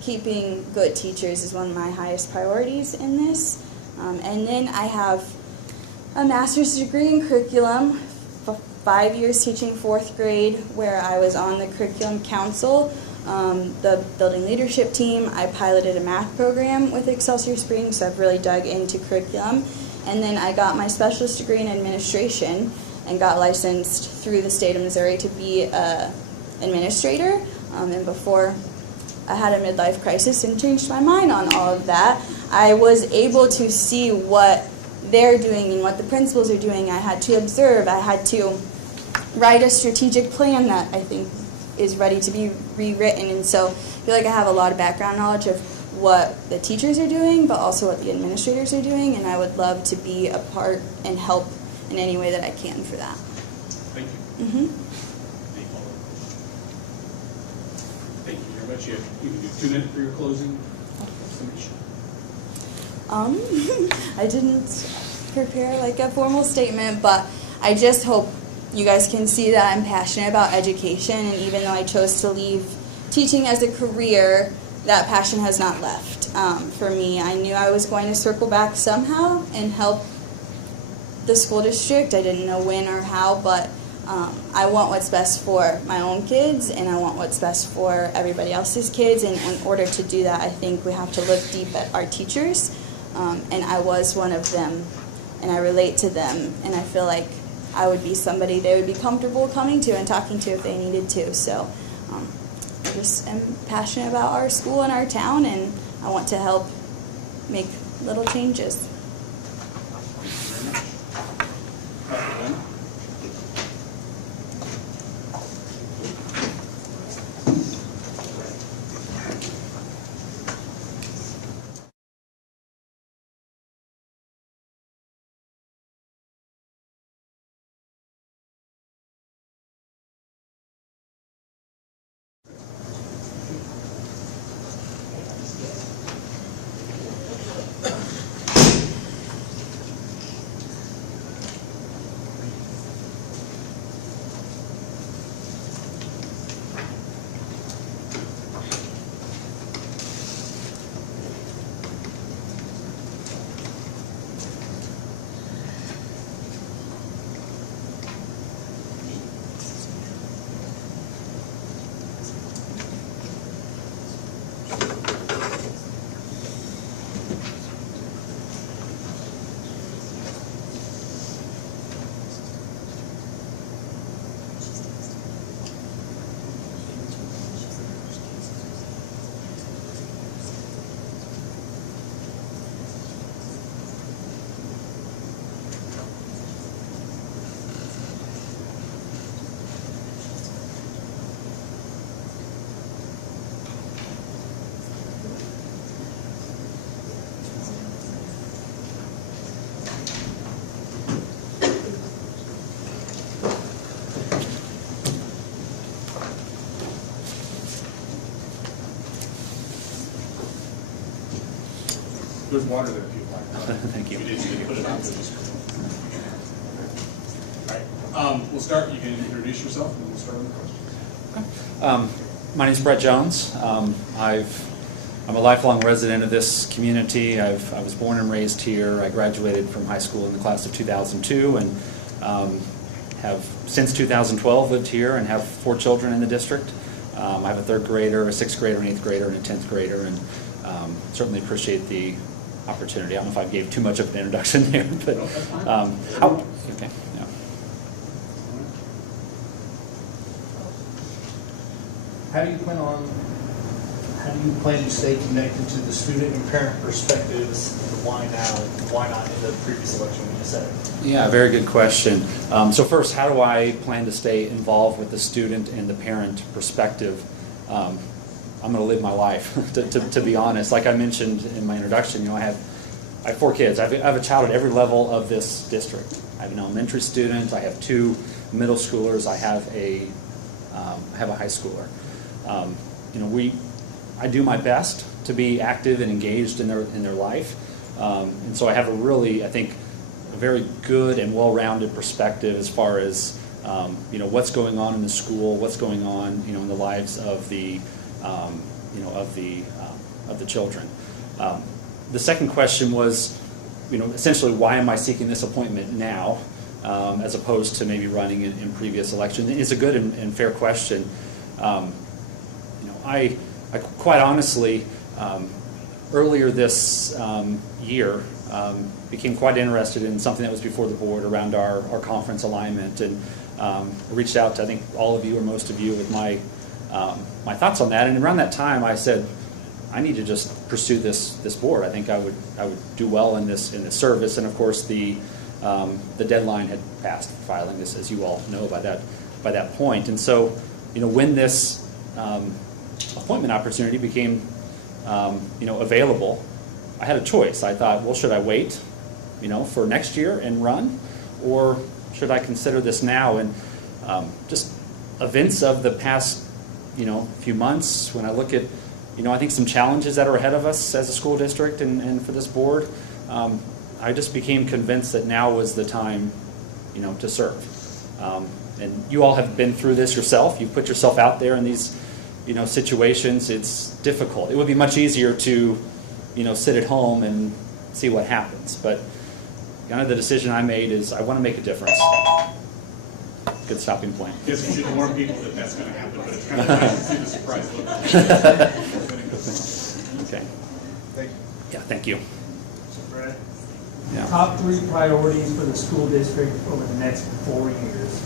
Keeping good teachers is one of my highest priorities in this. And then I have a master's degree in curriculum, 5 years teaching 4th grade, where I was on the curriculum council, the building leadership team. I piloted a math program with Excelsior Springs, so I've really dug into curriculum. And then I got my specialist degree in administration and got licensed through the state of Missouri to be an administrator. And before I had a midlife crisis and changed my mind on all of that, I was able to see what they're doing and what the principals are doing. I had to observe. I had to write a strategic plan that I think is ready to be rewritten. And so I feel like I have a lot of background knowledge of what the teachers are doing, but also what the administrators are doing, and I would love to be a part and help in any way that I can for that. Thank you. Mm-hmm. Thank you very much. You can do 2 minutes for your closing summation. I didn't prepare like a formal statement, but I just hope you guys can see that I'm passionate about education, and even though I chose to leave teaching as a career, that passion has not left. For me, I knew I was going to circle back somehow and help the school district. I didn't know when or how, but I want what's best for my own kids, and I want what's best for everybody else's kids, and in order to do that, I think we have to look deep at our teachers, and I was one of them, and I relate to them, and I feel like I would be somebody they would be comfortable coming to and talking to if they needed to. So I just am passionate about our school and our town, and I want to help make little changes. There's water there if you'd like. Thank you. You didn't put it on there. All right. We'll start. You can introduce yourself, and then we'll start on the questions. My name is Brett Jones. I'm a lifelong resident of this community. I was born and raised here. I graduated from high school in the class of 2002, and have since 2012 lived here and have 4 children in the district. I have a 3rd grader, a 6th grader, an 8th grader, and a 10th grader, and certainly appreciate the opportunity. I don't know if I gave too much of an introduction there, but okay. Yeah. How do you plan to stay connected to the student and parent perspectives, and why now, and why not in the previous election when you said it? Yeah, very good question. So first, how do I plan to stay involved with the student and the parent perspective? I'm going to live my life, to be honest. Like I mentioned in my introduction, I have 4 kids. I have a child at every level of this district. I have an elementary student. I have 2 middle schoolers. I have a high schooler. I do my best to be active and engaged in their life, and so I have a very good and well-rounded perspective as far as what's going on in the school, what's going on in the lives of the of the children. The second question was, essentially, why am I seeking this appointment now, as opposed to maybe running in previous elections? It's a good and fair question. I quite honestly, earlier this year, became quite interested in something that was before the board around our conference alignment, and reached out to, I think, all of you or most of you with my thoughts on that. And around that time, I said, I need to just pursue this board. I think I would do well in this service. And of course, the deadline had passed for filing this, as you all know by that point. And so, when this appointment opportunity became available, I had a choice. I thought, well, should I wait, for next year and run, or should I consider this now? And just events of the past, few months, when I look at, I think some challenges that are ahead of us as a school district and for this board, I just became convinced that now was the time, to serve. And you all have been through this yourself. You've put yourself out there in these, situations. It's difficult. It would be much easier to, sit at home and see what happens. But kind of the decision I made is I want to make a difference. Good stopping point. Yes, you should warn people that that's going to happen, but it's kind of nice to see the surprise look. Okay. Thank you. Yeah, thank you. So Brad, Yeah. top 3 priorities for the school district over the next 4 years.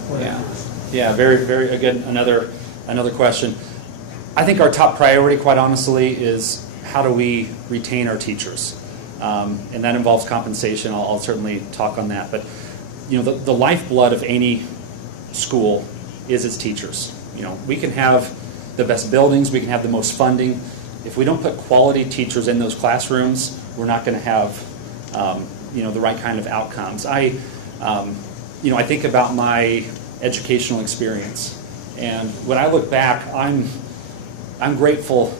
Yeah, very, very, again, another question. I think our top priority, quite honestly, is how do we retain our teachers? And that involves compensation. I'll certainly talk on that. But, the lifeblood of any school is its teachers. We can have the best buildings, we can have the most funding. If we don't put quality teachers in those classrooms, we're not going to have, the right kind of outcomes. I think about my educational experience, and when I look back, I'm grateful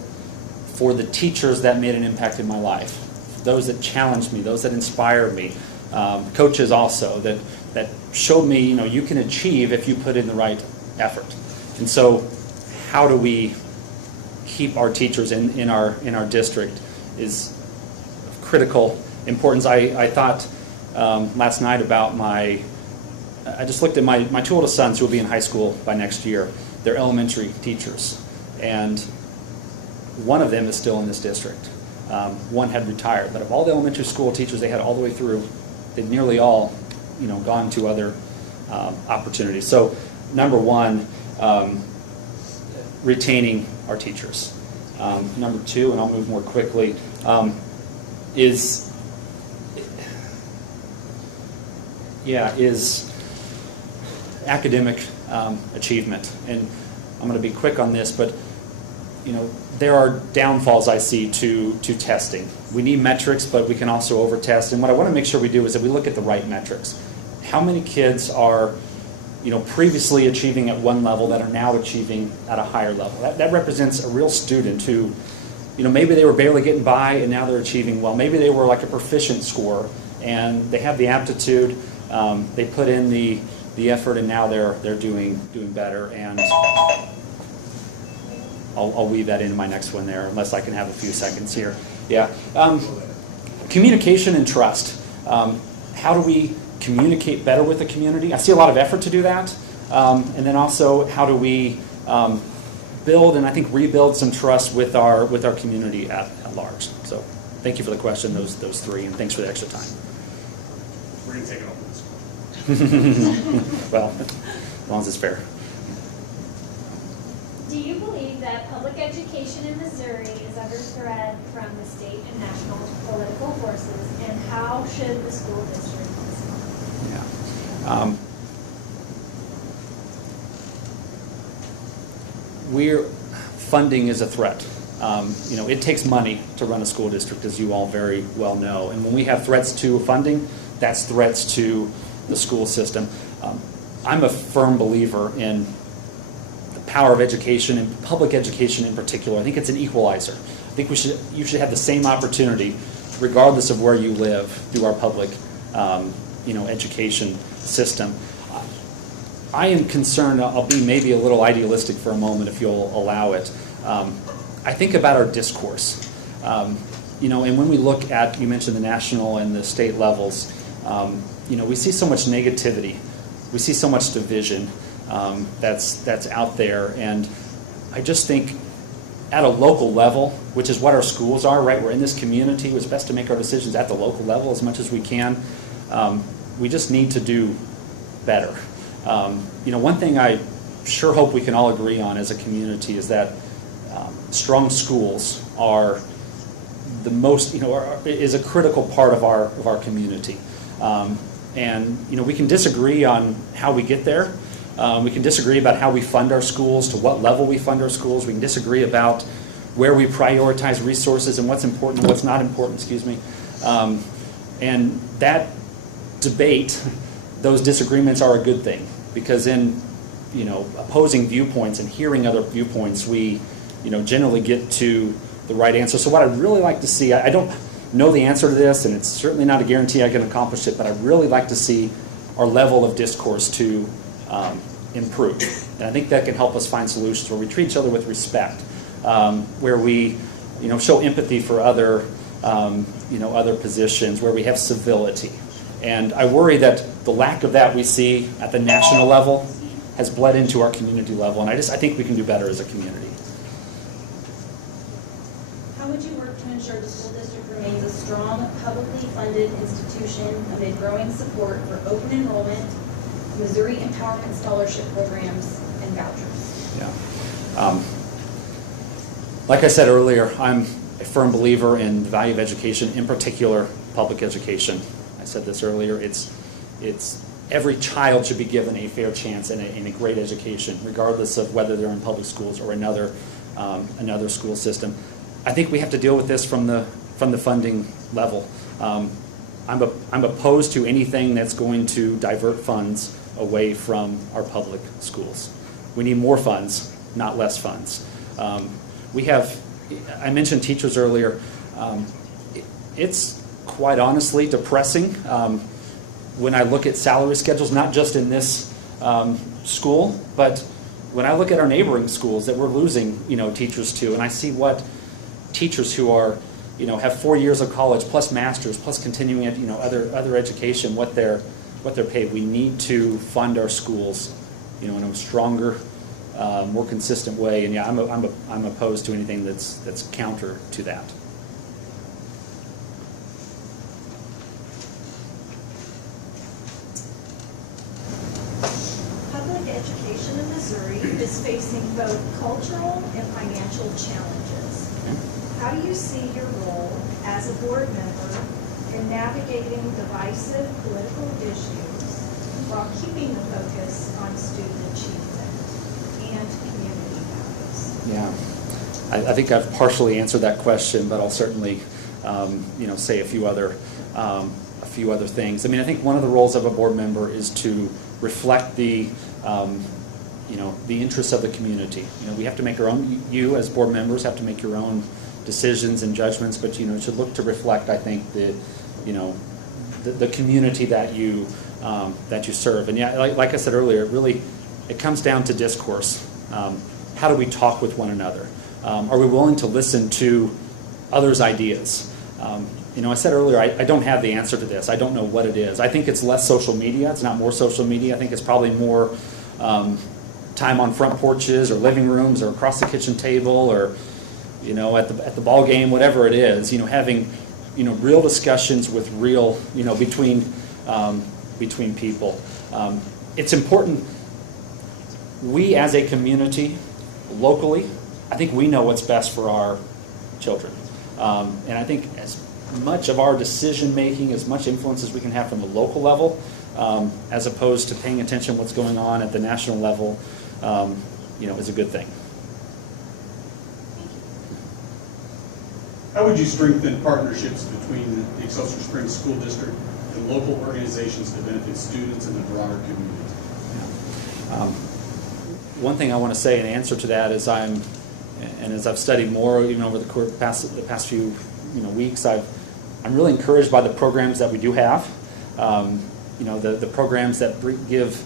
for the teachers that made an impact in my life, those that challenged me, those that inspired me, coaches also that showed me, you can achieve if you put in the right effort. And so, how do we keep our teachers in our district is of critical importance. I thought last night about I just looked at my 2 oldest sons who will be in high school by next year. They're elementary teachers, and one of them is still in this district. One had retired, but of all the elementary school teachers they had all the way through, they'd nearly all, gone to other opportunities. So, number one, retaining our teachers. Number 2, and I'll move more quickly, is academic achievement. And I'm going to be quick on this, but there are downfalls I see to testing. We need metrics, but we can also over-test. And what I want to make sure we do is that we look at the right metrics. How many kids are, previously achieving at one level that are now achieving at a higher level? That represents a real student who, maybe they were barely getting by and now they're achieving well. Maybe they were like a proficient scorer and they have the aptitude, they put in the effort, and now they're doing better. And I'll weave that into my next one there, unless I can have a few seconds here. Yeah. Communication and trust. How do we communicate better with the community? I see a lot of effort to do that. And then also, how do we build and I think rebuild some trust with our community at large? So thank you for the question, those 3, and thanks for the extra time. We're going to take it over this one. Well, as long as it's fair. Do you believe that public education in Missouri is under threat from the state and national political forces, and how should the school district respond? Yeah. Funding is a threat. It takes money to run a school district, as you all very well know. And when we have threats to funding, that's threats to the school system. I'm a firm believer in the power of education, and public education in particular. I think it's an equalizer. I think you should have the same opportunity, regardless of where you live, through our public education system. I am concerned, I'll be maybe a little idealistic for a moment if you'll allow it. I think about our discourse. And when we look at, you mentioned the national and the state levels, we see so much negativity. We see so much division that's out there. And I just think at a local level, which is what our schools are, right? We're in this community. It's best to make our decisions at the local level as much as we can. We just need to do better. One thing I sure hope we can all agree on as a community is that strong schools are the most, is a critical part of our community. And we can disagree on how we get there. We can disagree about how we fund our schools, to what level we fund our schools. We can disagree about where we prioritize resources and what's important and what's not important, and that debate, those disagreements are a good thing, because in opposing viewpoints and hearing other viewpoints, we generally get to the right answer. So what I'd really like to see, I don't know the answer to this, and it's certainly not a guarantee I can accomplish it, but I'd really like to see our level of discourse to improve. And I think that can help us find solutions where we treat each other with respect, where we show empathy for other other positions, where we have civility. And I worry that the lack of that we see at the national level has bled into our community level, and I think we can do better as a community. How would you work to ensure the school district remains a strong, publicly funded institution amid growing support for open enrollment, Missouri Empowerment Scholarship Programs, and vouchers? Yeah. Like I said earlier, I'm a firm believer in the value of education, in particular public education. I said this earlier, it's every child should be given a fair chance and a great education, regardless of whether they're in public schools or another school system. I think we have to deal with this from the funding level. I'm opposed to anything that's going to divert funds away from our public schools. We need more funds, not less funds. I mentioned teachers earlier. It's quite honestly depressing when I look at salary schedules, not just in this school, but when I look at our neighboring schools that we're losing teachers to, and I see what teachers who are have 4 years of college plus masters plus continuing other education, what they're paid. We need to fund our schools in a stronger, more consistent way. And yeah, I'm opposed to anything that's counter to that. Public education in Missouri is facing both cultural and financial challenges. How do you see your role as a board member in navigating divisive political issues while keeping the focus on student achievement and community values? Yeah, I think I've partially answered that question, but I'll certainly say a few other things. I mean, I think one of the roles of a board member is to reflect the interests of the community. We have to make our own. You as board members have to make your own decisions and judgments, but it should look to reflect, I think, the community that you serve. And yeah, like I said earlier, it comes down to discourse. How do we talk with one another? Are we willing to listen to others' ideas? I said earlier, I don't have the answer to this. I don't know what it is. I think it's less social media. It's not more social media. I think it's probably more time on front porches or living rooms or across the kitchen table or at the ball game, whatever it is. Having real discussions with real between people. It's important. We as a community, locally, I think we know what's best for our children, and I think as much of our decision making, as much influence as we can have from the local level, as opposed to paying attention to what's going on at the national level, is a good thing. How would you strengthen partnerships between the Excelsior Springs School District and local organizations to benefit students and the broader community? One thing I want to say in answer to that is as I've studied more, even over the past few weeks, I'm really encouraged by the programs that we do have. the programs that give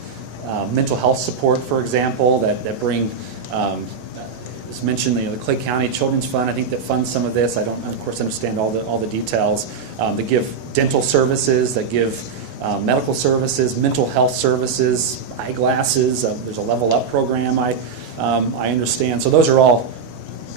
mental health support, for example, that bring, as mentioned, the Clay County Children's Fund, I think, that funds some of this. I don't, of course, understand all the details. That give dental services, that give medical services, mental health services, eyeglasses. There's a Level Up program I understand. So those are all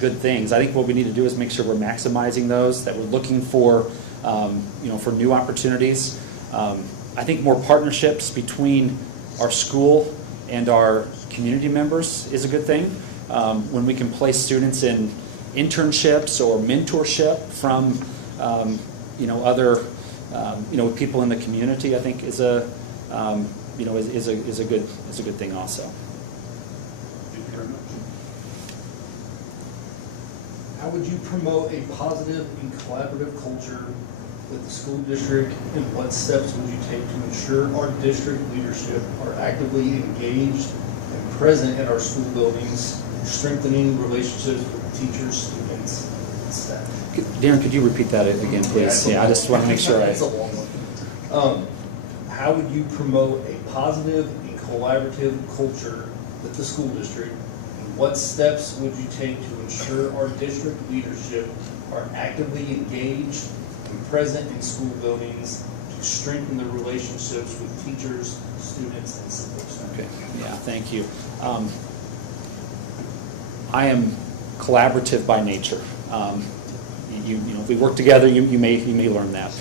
good things. I think what we need to do is make sure we're maximizing those, that we're looking for, for new opportunities. I think more partnerships between our school and our community members is a good thing. When we can place students in internships or mentorship from, other, people in the community, I think is a good thing also. Thank you very much. How would you promote a positive and collaborative culture with the school district, and what steps would you take to ensure our district leadership are actively engaged and present in our school buildings, strengthening relationships with teachers, students, and staff? Darren, could you repeat that again, please? Yeah, I just want to make sure It's a long one. How would you promote a positive and collaborative culture with the school district, and what steps would you take to ensure our district leadership are actively engaged and present in school buildings to strengthen the relationships with teachers, students, and support staff? Okay. Yeah, thank you. I am collaborative by nature. If we work together, you may learn that.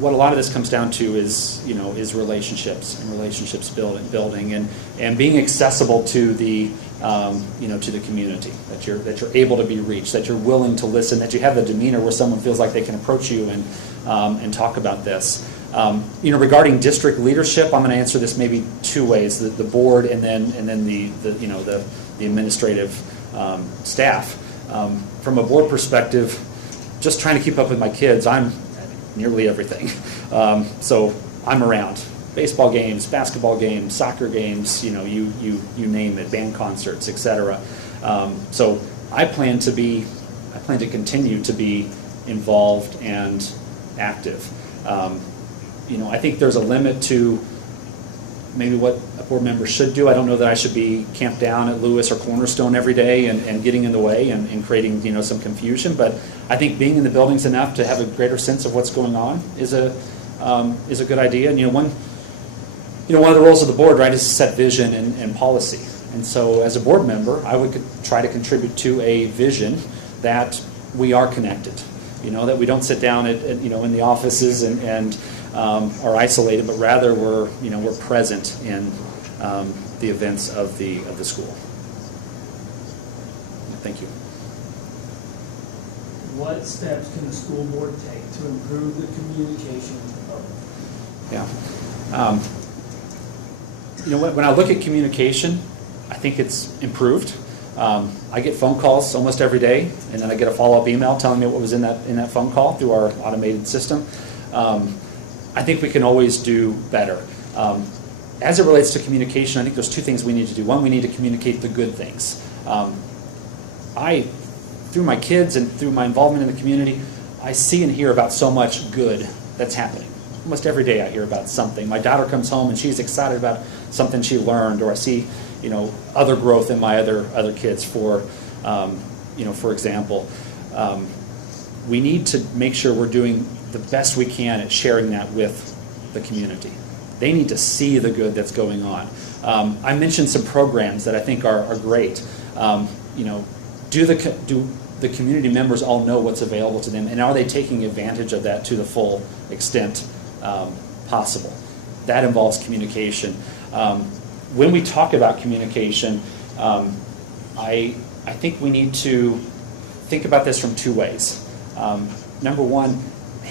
What a lot of this comes down to is relationships and relationships building and being accessible to the to the community, that you're able to be reached, that you're willing to listen, that you have the demeanor where someone feels like they can approach you and talk about this. Regarding district leadership, I'm going to answer this maybe two ways: the board and then the administrative staff. From a board perspective, just trying to keep up with my kids, I'm nearly everything. So I'm around baseball games, basketball games, soccer games, you name it, band concerts, etc. So I plan to continue to be involved and active. I think there's a limit to maybe what a board member should do. I don't know that I should be camped down at Lewis or Cornerstone every day and getting in the way and creating some confusion. But I think being in the buildings enough to have a greater sense of what's going on is a good idea. And one of the roles of the board, right, is to set vision and policy. And so as a board member, I would try to contribute to a vision that we are connected. That we don't sit down in the offices and are isolated, but rather we're present in the events of the school. Thank you. What steps can the school board take to improve the communication of? Yeah. When I look at communication, I think it's improved. I get phone calls almost every day, and then I get a follow-up email telling me what was in that phone call through our automated system. I think we can always do better. As it relates to communication, I think there's two things we need to do. One, we need to communicate the good things. Through my kids and through my involvement in the community, I see and hear about so much good that's happening. Almost every day I hear about something. My daughter comes home and she's excited about something she learned, or I see other growth in my other kids. For example, we need to make sure we're doing the best we can at sharing that with the community. They need to see the good that's going on. I mentioned some programs that I think are great. Do the community members all know what's available to them, and are they taking advantage of that to the full extent possible? That involves communication. When we talk about communication, I think we need to think about this from two ways. Number one,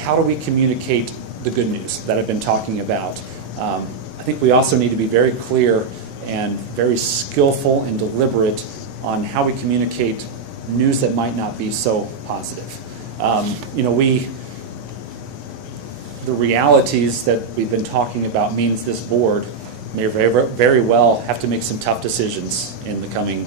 how do we communicate the good news that I've been talking about? I think we also need to be very clear and very skillful and deliberate on how we communicate news that might not be so positive. The realities that we've been talking about means this board may very, very well have to make some tough decisions in the coming,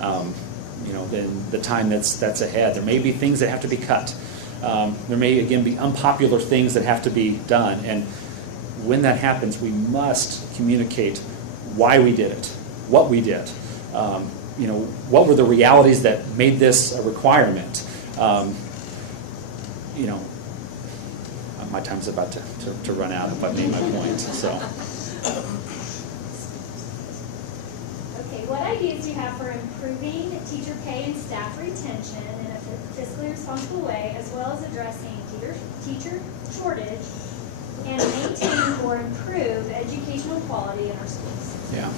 in the time that's ahead. There may be things that have to be cut. There may, again, be unpopular things that have to be done. And when that happens, we must communicate why we did it, what we did. What were the realities that made this a requirement? My time's about to run out if I made my point. So. Okay, what ideas do you have for improving teacher pay and staff retention in a fiscally responsible way, as well as addressing teacher shortage and maintain or improve educational quality in our schools? Yeah.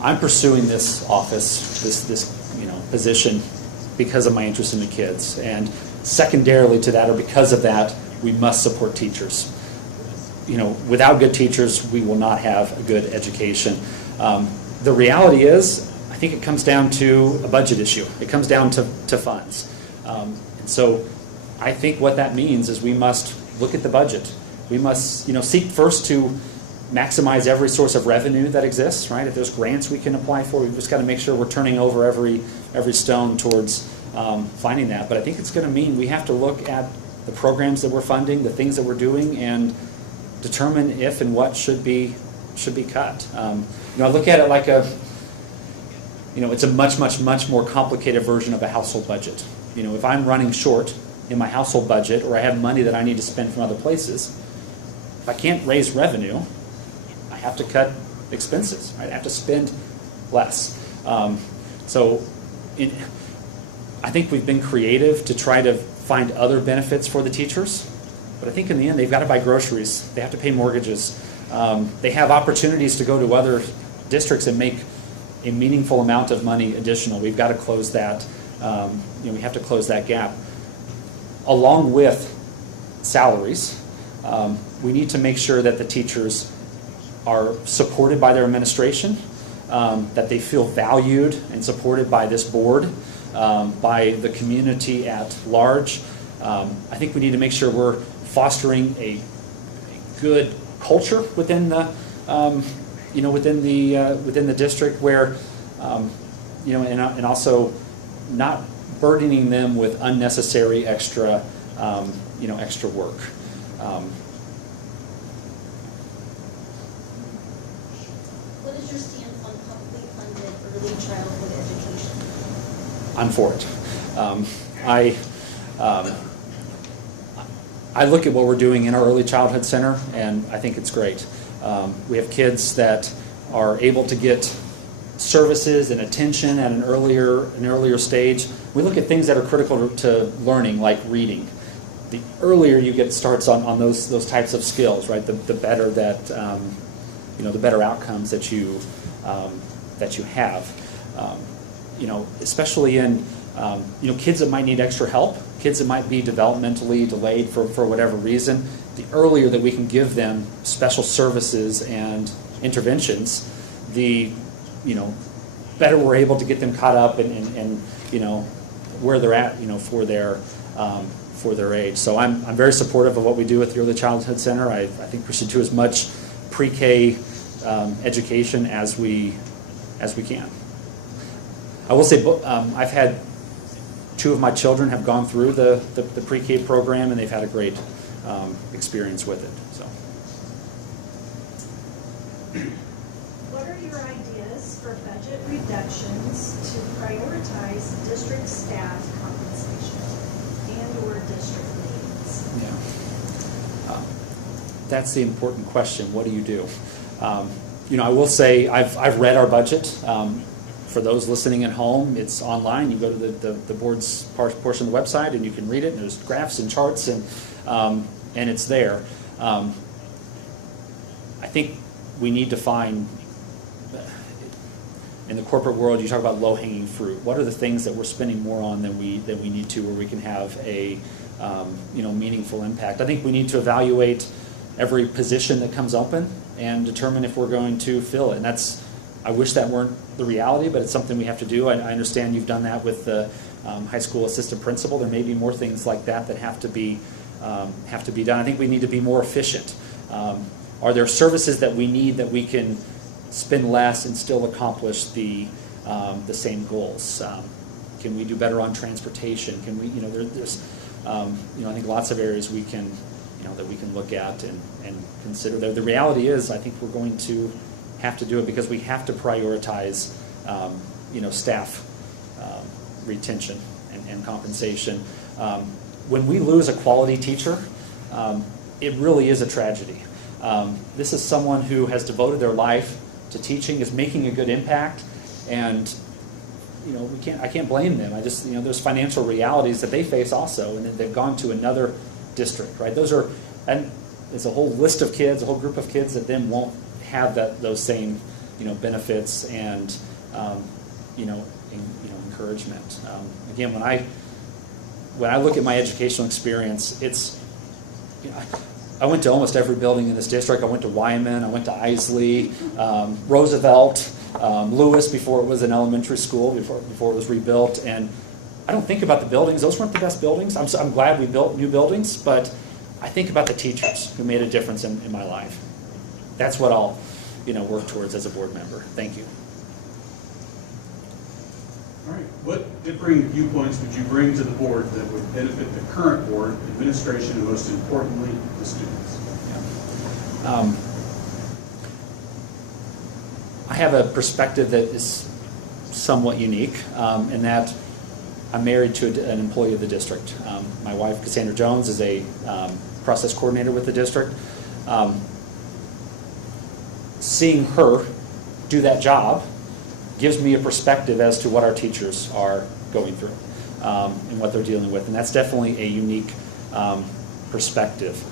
I'm pursuing this office, this position, because of my interest in the kids, and secondarily to that, or because of that, we must support teachers. Without good teachers, we will not have a good education. The reality is, I think it comes down to a budget issue. It comes down to funds. And so I think what that means is we must look at the budget. We must, seek first to maximize every source of revenue that exists, right? If there's grants we can apply for, we've just got to make sure we're turning over every stone towards finding that. But I think it's going to mean we have to look at the programs that we're funding, the things that we're doing, and determine if and what should be cut. I look at it like it's a much more complicated version of a household budget. If I'm running short in my household budget, or I have money that I need to spend from other places, if I can't raise revenue, I have to cut expenses. Right? I have to spend less. I think we've been creative to try to find other benefits for the teachers, but I think in the end they've got to buy groceries, they have to pay mortgages, they have opportunities to go to other districts and make a meaningful amount of money additional. We've got to close that. We have to close that gap. Along with salaries, we need to make sure that the teachers are supported by their administration, that they feel valued and supported by this board, by the community at large. I think we need to make sure we're fostering a good culture within the within the district where and also not burdening them with unnecessary extra extra work. What is your stance on publicly funded early childhood education? I'm for it. I look at what we're doing in our early childhood center, and I think it's great. We have kids that are able to get services and attention at an earlier stage. We look at things that are critical to learning, like reading. The earlier you get starts on those types of skills, right? The better that the better outcomes that you have. Especially in kids that might need extra help, kids that might be developmentally delayed for whatever reason. The earlier that we can give them special services and interventions, the better we're able to get them caught up and where they're at for their age. So I'm very supportive of what we do at the Early Childhood Center. I think we should do as much pre-K education as we can. I will say I've had 2 of my children have gone through the pre-K program, and they've had a great experience with it. So. What are your ideas for budget reductions to prioritize district staff compensation and/or district needs? Yeah, that's the important question. What do you do? I will say I've read our budget. For those listening at home, it's online. You go to the board's portion of the website, and you can read it. And there's graphs and charts, and it's there. I think we need to find, in the corporate world, you talk about low-hanging fruit. What are the things that we're spending more on than we need to, where we can have a meaningful impact? I think we need to evaluate every position that comes open and determine if we're going to fill it. And I wish that weren't the reality, but it's something we have to do. I understand you've done that with the high school assistant principal. There may be more things like that have to be done. I think we need to be more efficient. Are there services that we need that we can spend less and still accomplish the same goals? Can we do better on transportation? Can we, there's, I think lots of areas we can, that we can look at and consider. The reality is, I think we're going to have to do it because we have to prioritize, staff retention and compensation. When we lose a quality teacher, it really is a tragedy. This is someone who has devoted their life to teaching, is making a good impact, and I can't blame them. I just, there's financial realities that they face also, and then they've gone to another district, right? And it's a whole list of kids, a whole group of kids that then won't have those same, benefits and, encouragement. Again, when I look at my educational experience, it's, I went to almost every building in this district. I went to Wyman, I went to Isley, Roosevelt, Lewis before it was an elementary school, before it was rebuilt. And I don't think about the buildings. Those weren't the best buildings. I'm glad we built new buildings, but I think about the teachers who made a difference in my life. That's what I'll work towards as a board member. Thank you. All right. What differing viewpoints would you bring to the board that would benefit the current board, administration, and most importantly, the students? Yeah. I have a perspective that is somewhat unique in that I'm married to an employee of the district. My wife, Cassandra Jones, is a process coordinator with the district. Seeing her do that job gives me a perspective as to what our teachers are going through and what they're dealing with, and that's definitely a unique perspective.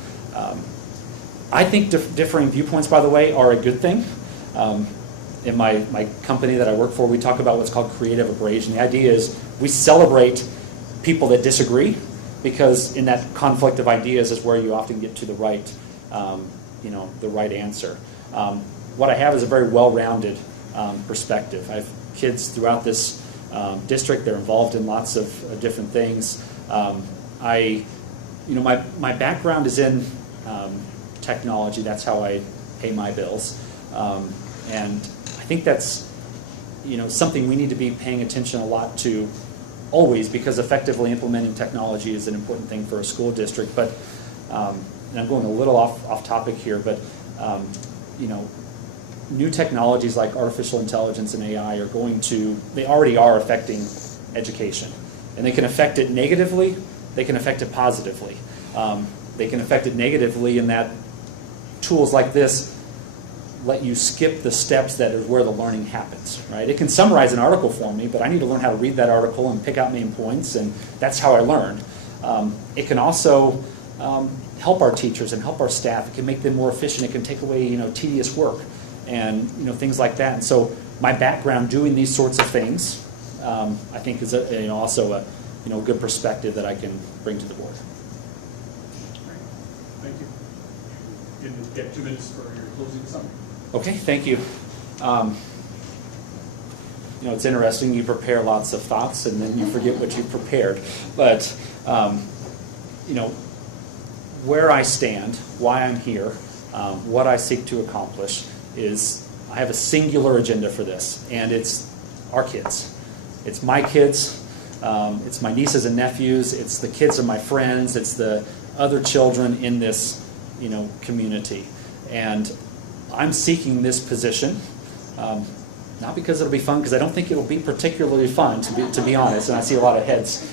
I think differing viewpoints, by the way, are a good thing. In my company that I work for, we talk about what's called creative abrasion. The idea is we celebrate people that disagree, because in that conflict of ideas is where you often get to the right, the right answer. What I have is a very well-rounded perspective. I have kids throughout this district. They're involved in lots of different things. My background is in technology. That's how I pay my bills, and I think that's something we need to be paying attention a lot to always, because effectively implementing technology is an important thing for a school district. But and I'm going a little off topic here, but new technologies like artificial intelligence and AI they already are affecting education. And they can affect it negatively, they can affect it positively. They can affect it negatively in that tools like this let you skip the steps that is where the learning happens, right? It can summarize an article for me, but I need to learn how to read that article and pick out main points, and that's how I learned. It can also help our teachers and help our staff. It can make them more efficient. It can take away, tedious work and, things like that. And so my background doing these sorts of things, I think is also a, good perspective that I can bring to the board. Thank you. You can get 2 minutes for your closing summary. Okay, thank you. It's interesting, you prepare lots of thoughts and then you forget what you prepared. But, where I stand, why I'm here, what I seek to accomplish is I have a singular agenda for this, and it's our kids. It's my kids, it's my nieces and nephews, it's the kids of my friends, it's the other children in this, community. And I'm seeking this position, not because it'll be fun, because I don't think it'll be particularly fun, to be honest, and I see a lot of heads,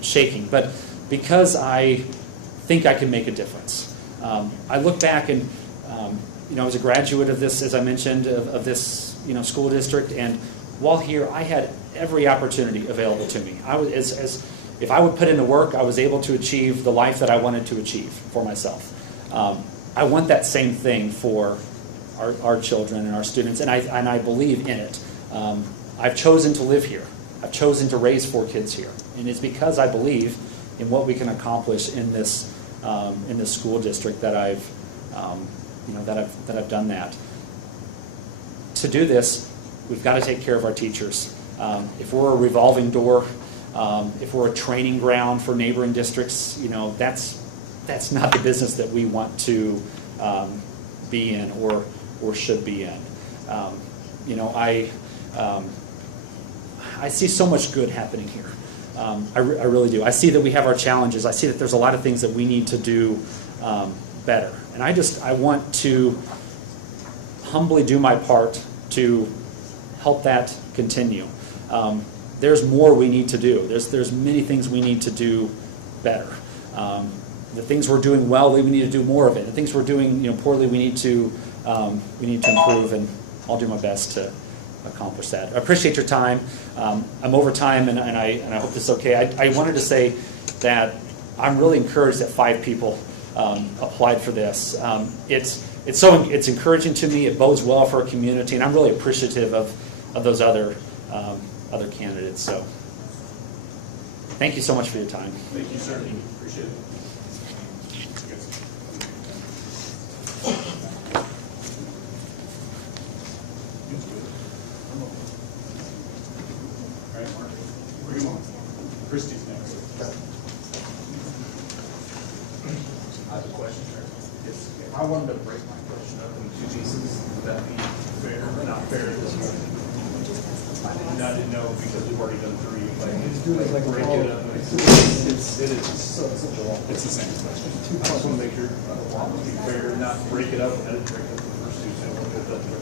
shaking, but because I think I can make a difference. I look back and, I was a graduate of this, as I mentioned, of this, school district, and while here, I had every opportunity available to me. I was, if I would put in the work, I was able to achieve the life that I wanted to achieve for myself. I want that same thing for our children and our students, and I believe in it. I've chosen to live here. I've chosen to raise 4 kids here, and it's because I believe in what we can accomplish in this school district that I've done that. To do this, we've got to take care of our teachers. If we're a revolving door, if we're a training ground for neighboring districts, that's not the business that we want to be in or should be in. I I see so much good happening here. I really do. I see that we have our challenges. I see that there's a lot of things that we need to do better. And I want to humbly do my part to help that continue. There's more we need to do. There's many things we need to do better. The things we're doing well, we need to do more of it. The things we're doing poorly, we need to improve, and I'll do my best to accomplish that. I appreciate your time. I'm over time, and I hope this is okay. I wanted to say that I'm really encouraged that 5 people applied for this. It's encouraging to me. It bodes well for our community, and I'm really appreciative of those other candidates. So thank you so much for your time. Thank you, sir. Appreciate it. All right, Mark. Bring him on. Kristi's next. I have a question, sir. Yes. If I wanted to break my question up into 2 pieces, would that be fair or not fair at this point? I didn't know because we've already done 3. Break it up. It's the same question. I just want to make sure be fair, not break it up and then break up the first 2. So we'll get that together.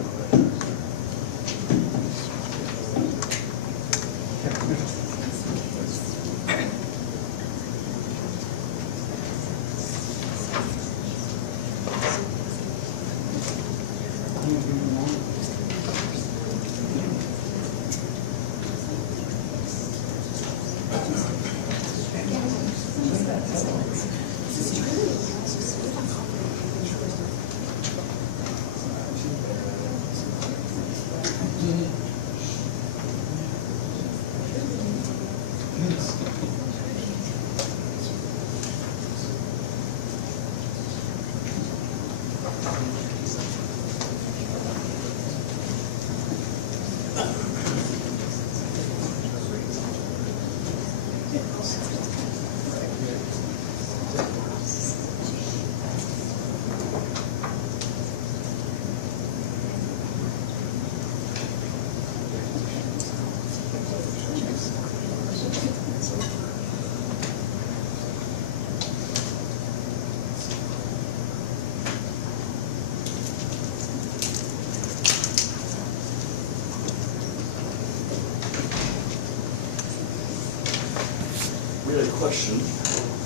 We had a question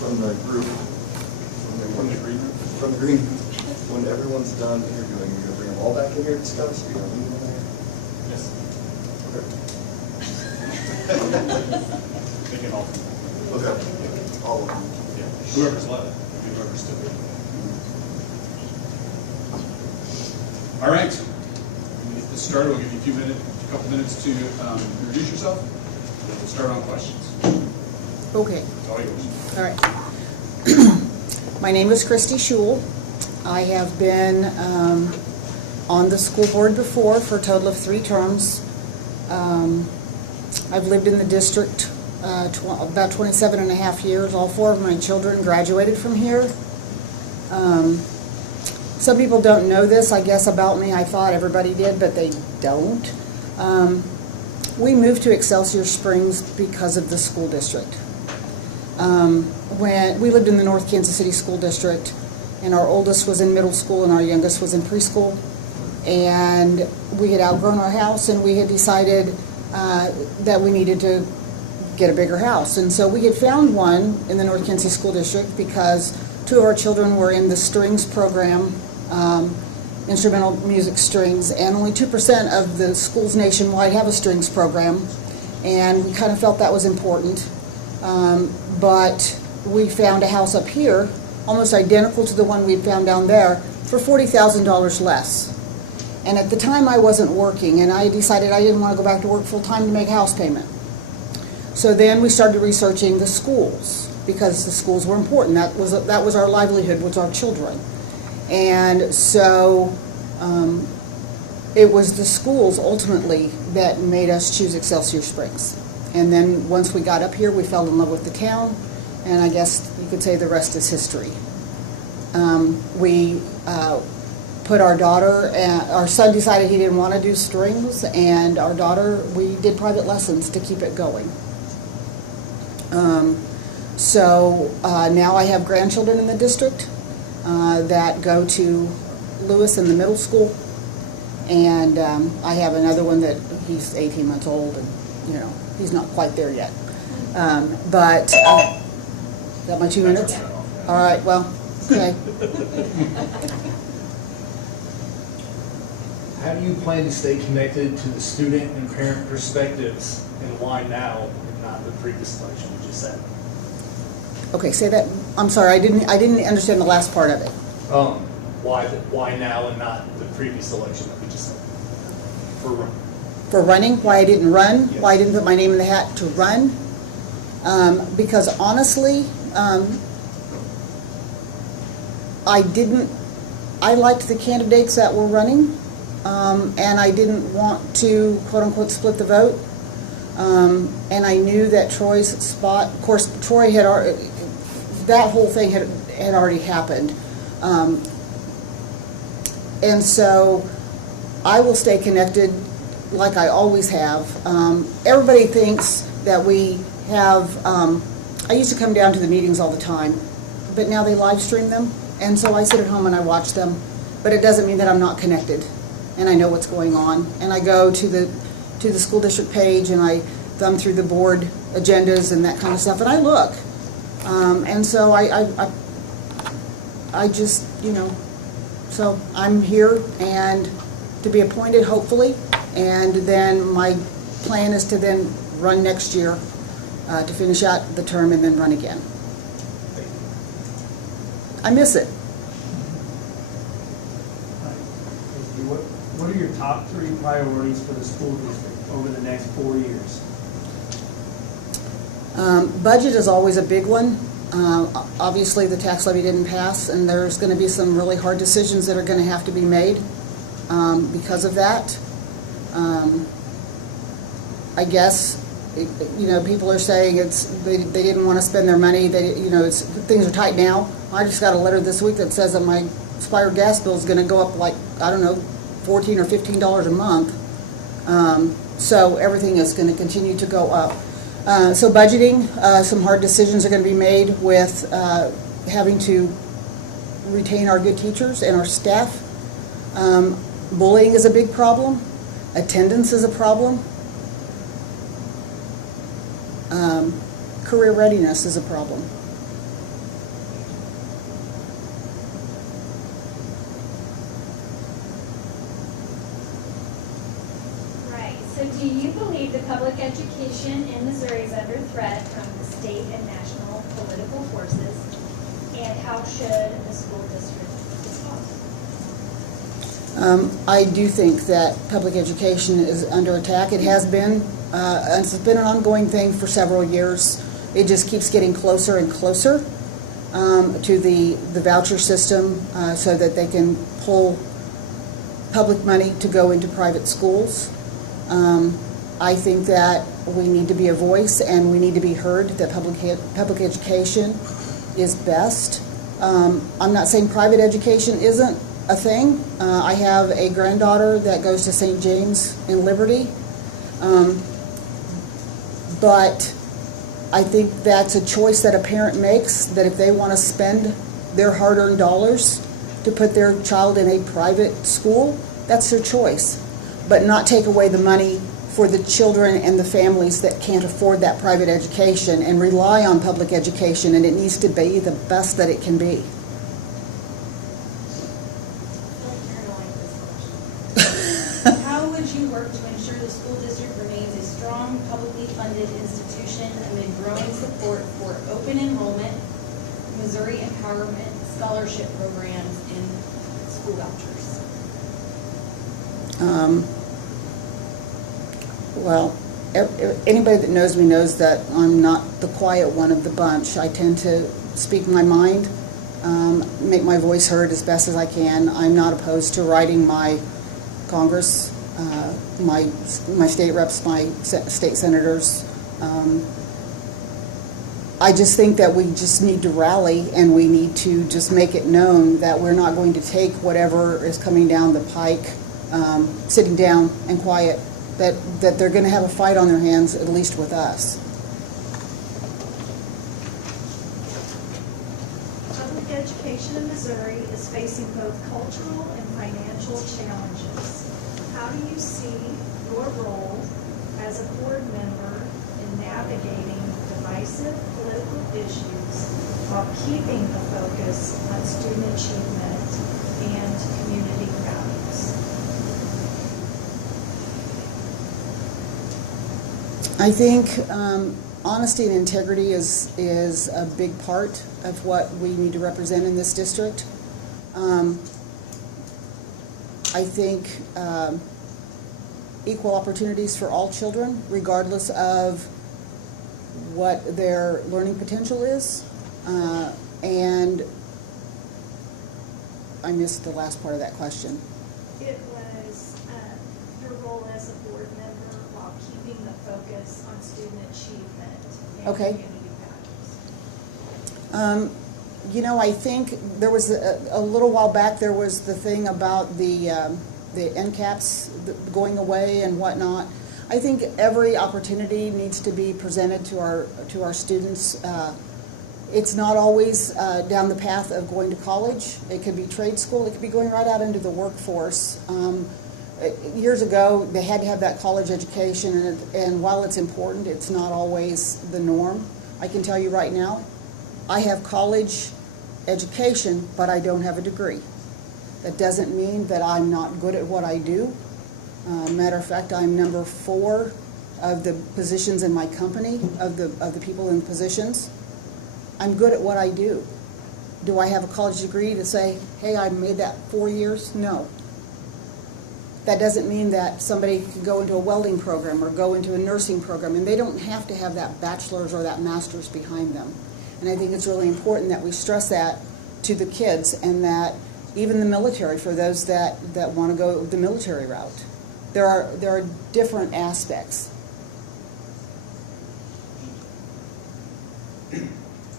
from the group. From the green. When everyone's done interviewing, you're going to bring them all back in here to discuss? You're going to leave them there? Yes. Okay. They can all. Okay. All of them. Yeah. Whoever's left. Whoever's still there. All right. We'll get this started. We'll give you a couple minutes to introduce yourself. And then we'll start on questions. Okay. It's all yours. All right. My name is Kristi Shewell. I have been on the school board before for a total of 3 terms. I've lived in the district about 27 and a half years. All 4 of my children graduated from here. Some people don't know this, I guess, about me. I thought everybody did, but they don't. We moved to Excelsior Springs because of the school district. When we lived in the North Kansas City School District, and our oldest was in middle school and our youngest was in preschool, and we had outgrown our house, and we had decided that we needed to get a bigger house. And so we had found one in the North Kansas City School District because 2 of our children were in the strings program, instrumental music strings, and only 2% of the schools nationwide have a strings program, and we kind of felt that was important. But we found a house up here, almost identical to the one we'd found down there, for $40,000 less. And at the time I wasn't working, and I decided I didn't want to go back to work full-time to make a house payment. So then we started researching the schools, because the schools were important. That was our livelihood, was our children. And so it was the schools ultimately that made us choose Excelsior Springs. And then once we got up here, we fell in love with the town, and I guess you could say the rest is history. We put our daughter, our son decided he didn't want to do strings, and our daughter, we did private lessons to keep it going. So now I have grandchildren in the district that go to Lewis in the middle school, and I have another one that he's 18 months old, and he's not quite there yet. But is that my 2 minutes? All right. Well, okay. How do you plan to stay connected to the student and parent perspectives, and why now and not the previous election you just said? Okay, say that. I'm sorry, I didn't understand the last part of it. Why now and not the previous election that we just said? For running, why I didn't run, Yes. why I didn't put my name in the hat to run, because honestly, I liked the candidates that were running, and I didn't want to, quote unquote, split the vote. And I knew that Troy's spot, of course, Troy had already, that whole thing had already happened. And so I will stay connected like I always have. Everybody thinks that we have, I used to come down to the meetings all the time, but now they live stream them. And so I sit at home and I watch them, but it doesn't mean that I'm not connected and I know what's going on. And I go to the school district page and I thumb through the board agendas and that kind of stuff, and I look. And so I just, so I'm here and to be appointed, hopefully, and then my plan is to then run next year to finish out the term and then run again. I miss it. What are your top 3 priorities for the school district over the next 4 years? Budget is always a big one. Obviously, the tax levy didn't pass, and there's going to be some really hard decisions that are going to have to be made because of that. I guess, people are saying they didn't want to spend their money. Things are tight now. I just got a letter this week that says that my expired gas bill is going to go up like, I don't know, $14 or $15 a month. So everything is going to continue to go up. So budgeting, some hard decisions are going to be made with having to retain our good teachers and our staff. Bullying is a big problem. Attendance is a problem. Career readiness is a problem. Right. So do you believe the public education in Missouri is under threat from the state and national political forces? And how should the school district respond? I do think that public education is under attack. It has been. It's been an ongoing thing for several years. It just keeps getting closer and closer to the voucher system so that they can pull public money to go into private schools. I think that we need to be a voice and we need to be heard, that public education is best. I'm not saying private education isn't a thing. I have a granddaughter that goes to St. James in Liberty. But I think that's a choice that a parent makes, that if they want to spend their hard-earned dollars to put their child in a private school, that's their choice. But not take away the money for the children and the families that can't afford that private education and rely on public education, and it needs to be the best that it can be. How would you work to ensure the school district remains a strong, publicly funded institution amid growing support for open enrollment, Missouri Empowerment Scholarship programs, and school vouchers? Well, anybody that knows me knows that I'm not the quiet one of the bunch. I tend to speak my mind, make my voice heard as best as I can. I'm not opposed to writing my Congress, my state reps, my state senators. I just think that we just need to rally, and we need to just make it known that we're not going to take whatever is coming down the pike, sitting down and quiet, that they're going to have a fight on their hands, at least with us. Public education in Missouri is facing both cultural and financial challenges. How do you see your role as a board member in navigating divisive political issues while keeping the focus on student achievement and community values? I think honesty and integrity is a big part of what we need to represent in this district. I think equal opportunities for all children, regardless of what their learning potential is. And I missed the last part of that question. It was your role as a board member while keeping the focus on student achievement and community values. You know, I think there was a little while back, there was the thing about the NCAPs going away and whatnot. I think every opportunity needs to be presented to our students. It's not always down the path of going to college. It could be trade school. It could be going right out into the workforce. Years ago, they had to have that college education, and while it's important, it's not always the norm. I can tell you right now, I have college education, but I don't have a degree. That doesn't mean that I'm not good at what I do. Matter of fact, I'm number 4 of the positions in my company, of the people in positions. I'm good at what I do. Do I have a college degree to say, hey, I made that 4 years? No. That doesn't mean that somebody can go into a welding program or go into a nursing program, and they don't have to have that bachelor's or that master's behind them. And I think it's really important that we stress that to the kids, and that even the military, for those that want to go the military route. There are different aspects.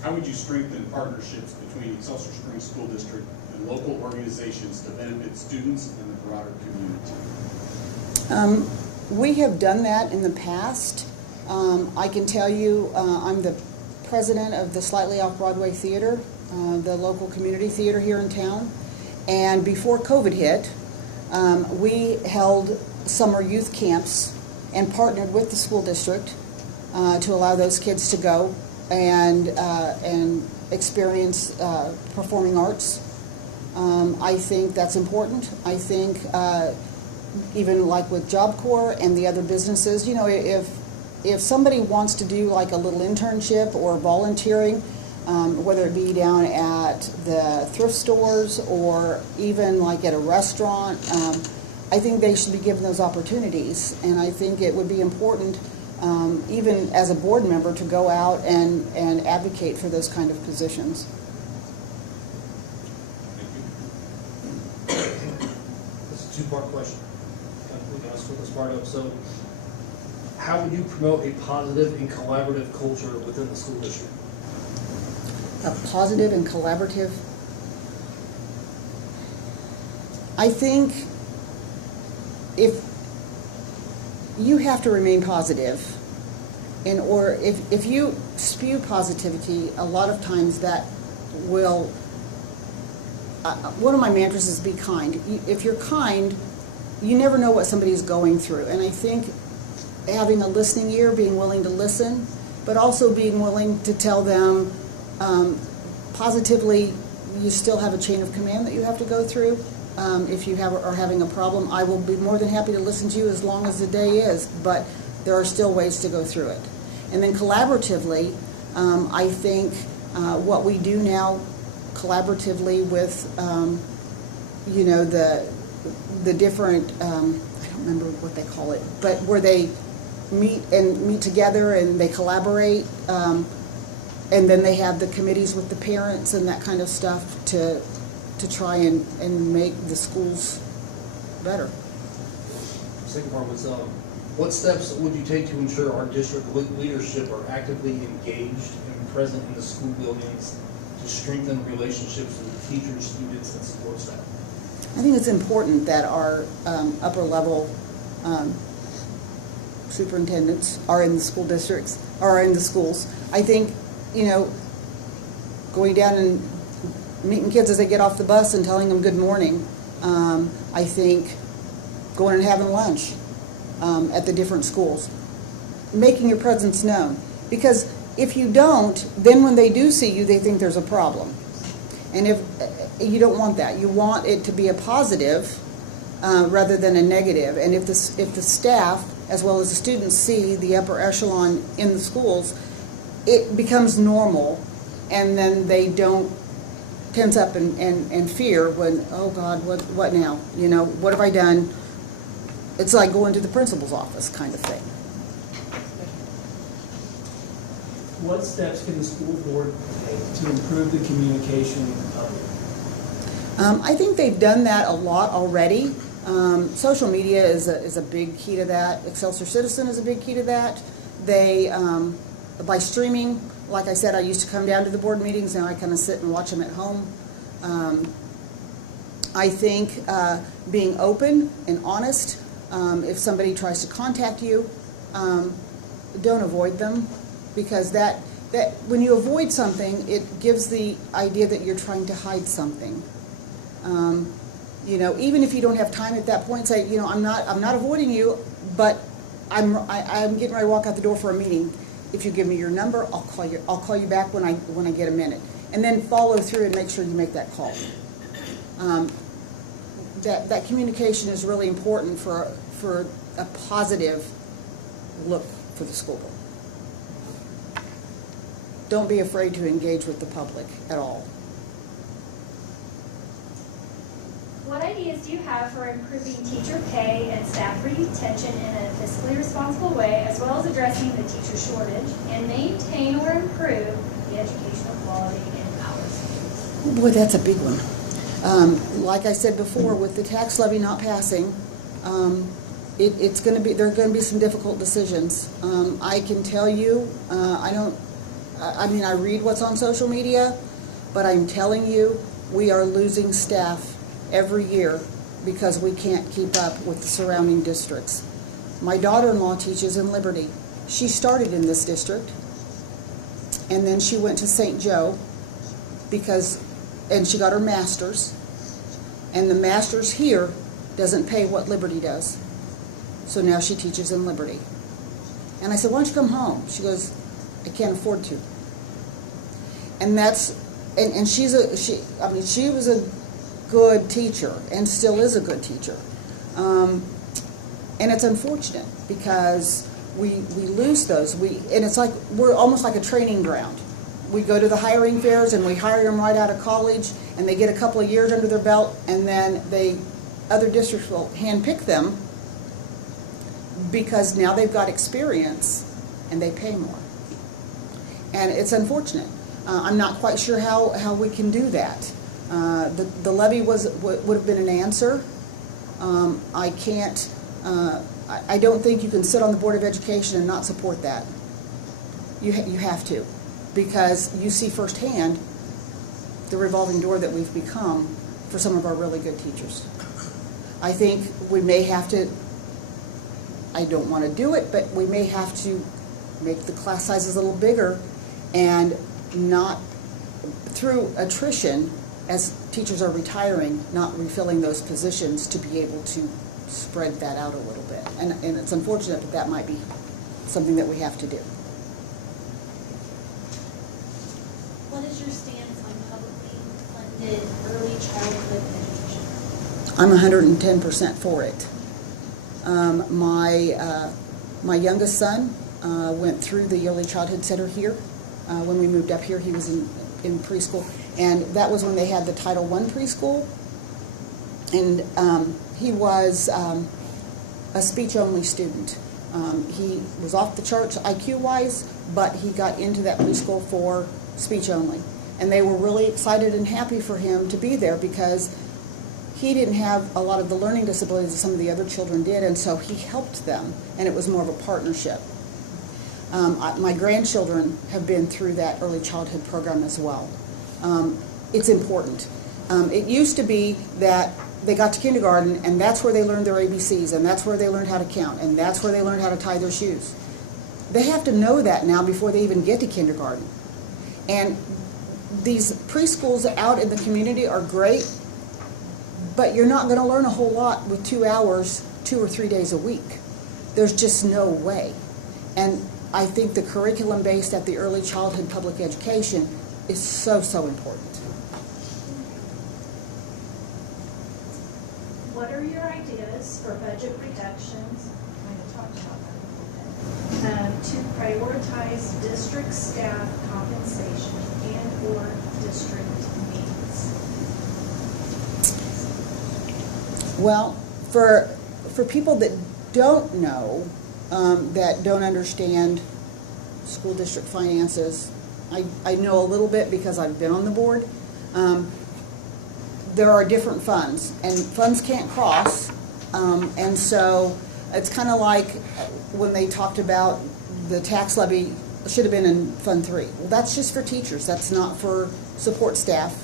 How would you strengthen partnerships between Excelsior Springs School District and local organizations to benefit students and the broader community? We have done that in the past. I can tell you, I'm the president of the Slightly Off Broadway Theater, the local community theater here in town. And before COVID hit, we held summer youth camps and partnered with the school district to allow those kids to go and experience performing arts. I think that's important. I think even like with Job Corps and the other businesses, you know, if somebody wants to do like a little internship or volunteering, whether it be down at the thrift stores or even like at a restaurant, I think they should be given those opportunities. And I think it would be important, even as a board member, to go out and advocate for those kind of positions. This is a two-part question. We can split this part up. So, how would you promote a positive and collaborative culture within the school district? A positive and collaborative. I think if you have to remain positive, or if you spew positivity, a lot of times that will, one of my mantras is be kind. If you're kind, you never know what somebody's going through. And I think having a listening ear, being willing to listen, but also being willing to tell them positively, you still have a chain of command that you have to go through. If you are having a problem, I will be more than happy to listen to you as long as the day is, but there are still ways to go through it. And then collaboratively, I think what we do now collaboratively with, you know, the different, I don't remember what they call it, but where they meet together and they collaborate, and then they have the committees with the parents and that kind of stuff to try and make the schools better. Second part was, what steps would you take to ensure our district leadership are actively engaged in present in the school buildings to strengthen relationships with teachers, students, and support staff? I think it's important that our upper level superintendents are in the school districts, are in the schools. I think, going down and meeting kids as they get off the bus and telling them good morning. I think going and having lunch at the different schools. Making your presence known. Because if you don't, then when they do see you, they think there's a problem. And if you don't want that. You want it to be a positive rather than a negative. And if the staff, as well as the students, see the upper echelon in the schools, it becomes normal, and then they don't tense up and fear when, oh God, what now? What have I done? It's like going to the principal's office kind of thing. What steps can the school board take to improve the communication with the public? I think they've done that a lot already. Social media is a big key to that. Excelsior Citizen is a big key to that. They, by streaming, like I said, I used to come down to the board meetings. Now I kind of sit and watch them at home. I think being open and honest. If somebody tries to contact you, don't avoid them, because that when you avoid something, it gives the idea that you're trying to hide something. Even if you don't have time at that point, say, I'm not avoiding you, but I'm getting ready to walk out the door for a meeting. If you give me your number, I'll call you back when I get a minute, and then follow through and make sure you make that call. That communication is really important for a positive look for the school board. Don't be afraid to engage with the public at all. What ideas do you have for improving teacher pay and staff retention in a fiscally responsible way, as well as addressing the teacher shortage, and maintain or improve the educational quality in our schools? Oh boy, that's a big one. Like I said before, with the tax levy not passing, there are going to be some difficult decisions. I can tell you, I read what's on social media, but I'm telling you, we are losing staff every year because we can't keep up with the surrounding districts. My daughter-in-law teaches in Liberty. She started in this district, and then she went to St. Joe and she got her master's, and the master's here doesn't pay what Liberty does. So now she teaches in Liberty. And I said, why don't you come home? She goes, I can't afford to. And she was a good teacher and still is a good teacher. And it's unfortunate because we lose those. And it's like, we're almost like a training ground. We go to the hiring fairs and we hire them right out of college, and they get a couple of years under their belt, and then other districts will handpick them because now they've got experience and they pay more. And it's unfortunate. I'm not quite sure how we can do that. The levy would have been an answer. I don't think you can sit on the Board of Education and not support that. You have to, because you see firsthand the revolving door that we've become for some of our really good teachers. I think we may have to, I don't want to do it, but we may have to make the class sizes a little bigger, and not, through attrition, as teachers are retiring, not refilling those positions to be able to spread that out a little bit. And it's unfortunate, but that might be something that we have to do. What is your stance on publicly funded early childhood education? I'm 110% for it. My youngest son went through the Early Childhood Center here. When we moved up here, he was in preschool, and that was when they had the Title I preschool. And he was a speech-only student. He was off the charts IQ-wise, but he got into that preschool for speech only. And they were really excited and happy for him to be there because he didn't have a lot of the learning disabilities that some of the other children did, and so he helped them, and it was more of a partnership. My grandchildren have been through that early childhood program as well. It's important. It used to be that they got to kindergarten and that's where they learned their ABCs and that's where they learned how to count and that's where they learned how to tie their shoes. They have to know that now before they even get to kindergarten. And these preschools out in the community are great, but you're not going to learn a whole lot with 2 hours, 2 or 3 days a week. There's just no way. And I think the curriculum based at the early childhood public education is so, so important. What are your ideas for budget reductions? Kind of talked about that a little bit. To prioritize district staff compensation and/or district needs. Well, for people that don't know, that don't understand school district finances, I know a little bit because I've been on the board. There are different funds, and funds can't cross, and so it's kind of like when they talked about the tax levy should have been in Fund 3. Well, that's just for teachers. That's not for support staff,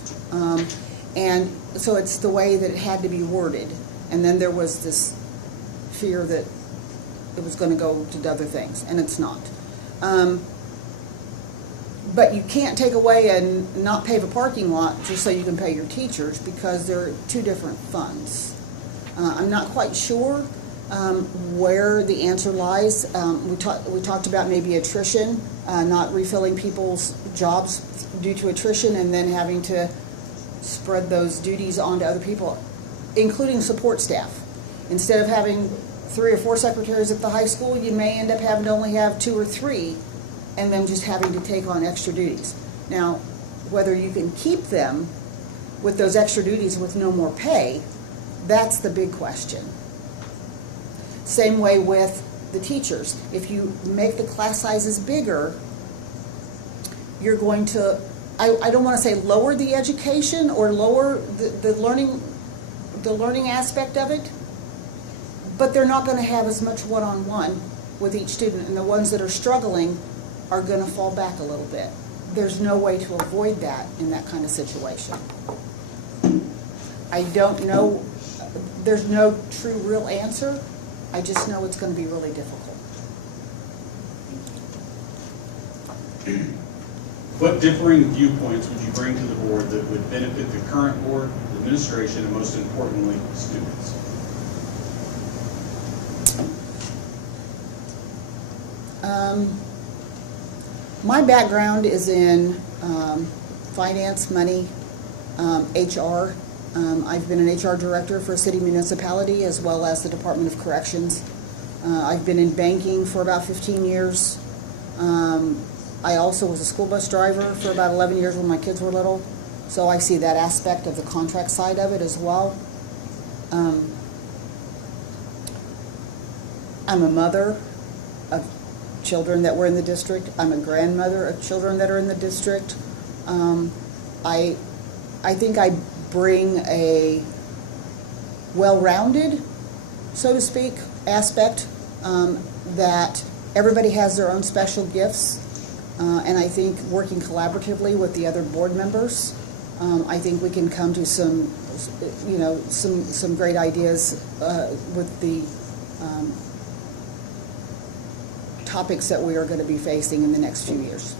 and so it's the way that it had to be worded. And then there was this fear that it was going to go to other things, and it's not. But you can't take away and not pave a parking lot just so you can pay your teachers, because they're two different funds. I'm not quite sure where the answer lies. We talked about maybe attrition, not refilling people's jobs due to attrition and then having to spread those duties onto other people, including support staff. Instead of having 3 or 4 secretaries at the high school, you may end up having to only have 2 or 3 and then just having to take on extra duties. Now, whether you can keep them with those extra duties with no more pay, that's the big question. Same way with the teachers. If you make the class sizes bigger, you're going to, I don't want to say lower the education or lower the learning aspect of it, but they're not going to have as much one-on-one with each student, and the ones that are struggling are going to fall back a little bit. There's no way to avoid that in that kind of situation. I don't know, there's no true real answer. I just know it's going to be really difficult. What differing viewpoints would you bring to the board that would benefit the current board, the administration, and most importantly, students? My background is in finance, money, HR. I've been an HR director for a city municipality as well as the Department of Corrections. I've been in banking for about 15 years. I also was a school bus driver for about 11 years when my kids were little. So I see that aspect of the contract side of it as well. I'm a mother of children that were in the district. I'm a grandmother of children that are in the district. I think I bring a well-rounded, so to speak, aspect that everybody has their own special gifts, and I think working collaboratively with the other board members, I think we can come to some great ideas with the topics that we are going to be facing in the next few years.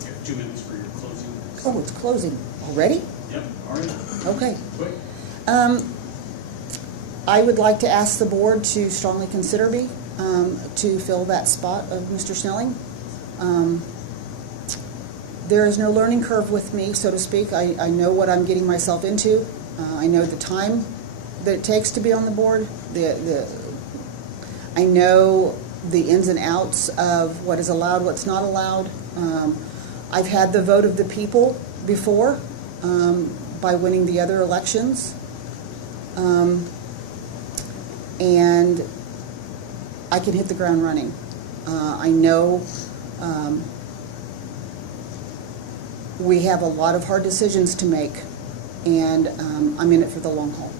You have 2 minutes for your closing. Oh, it's closing already? Yep, all right. Okay. Quick. I would like to ask the board to strongly consider me to fill that spot of Mr. Snelling. There is no learning curve with me, so to speak. I know what I'm getting myself into. I know the time that it takes to be on the board. I know the ins and outs of what is allowed, what's not allowed. I've had the vote of the people before by winning the other elections. And I can hit the ground running. I know we have a lot of hard decisions to make, and I'm in it for the long haul.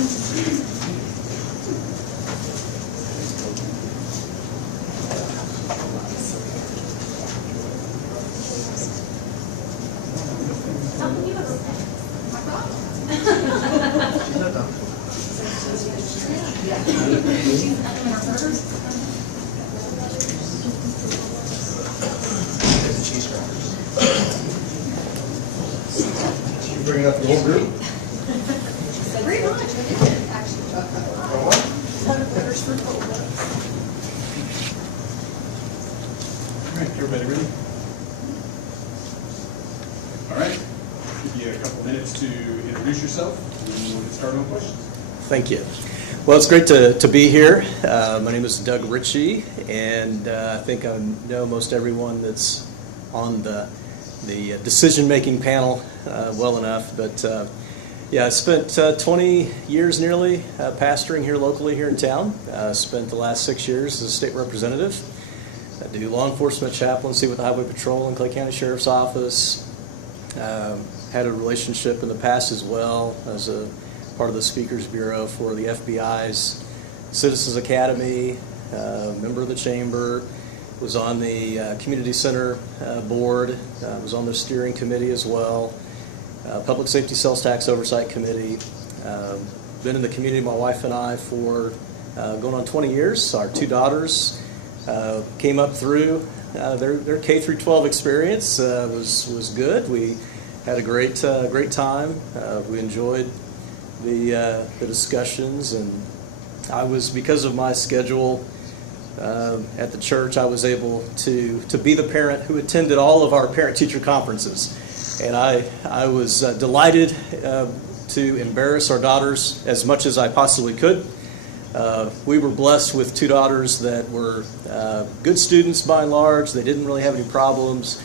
You bringing up the whole group? Pretty much, we did, actually. All right, everybody ready? All right, give you a couple minutes to introduce yourself, and then we'll get started on questions. Thank you. Well, it's great to be here. My name is Doug Richey, and I think I know most everyone that's on the decision-making panel well enough. But yeah, I spent 20 years nearly pastoring here locally here in town. Spent the last 6 years as a state representative. I do law enforcement chaplaincy with the Highway Patrol and Clay County Sheriff's Office. Had a relationship in the past as well as a part of the Speakers Bureau for the FBI's Citizens Academy, member of the Chamber, was on the Community Center board, was on the steering committee as well, Public Safety Sales Tax Oversight Committee. Been in the community, my wife and I, for going on 20 years. Our two daughters came up through their K through 12 experience, was good. We had a great time. We enjoyed the discussions, and I was, because of my schedule at the church, I was able to be the parent who attended all of our parent-teacher conferences, and I was delighted to embarrass our daughters as much as I possibly could. We were blessed with two daughters that were good students by and large. They didn't really have any problems.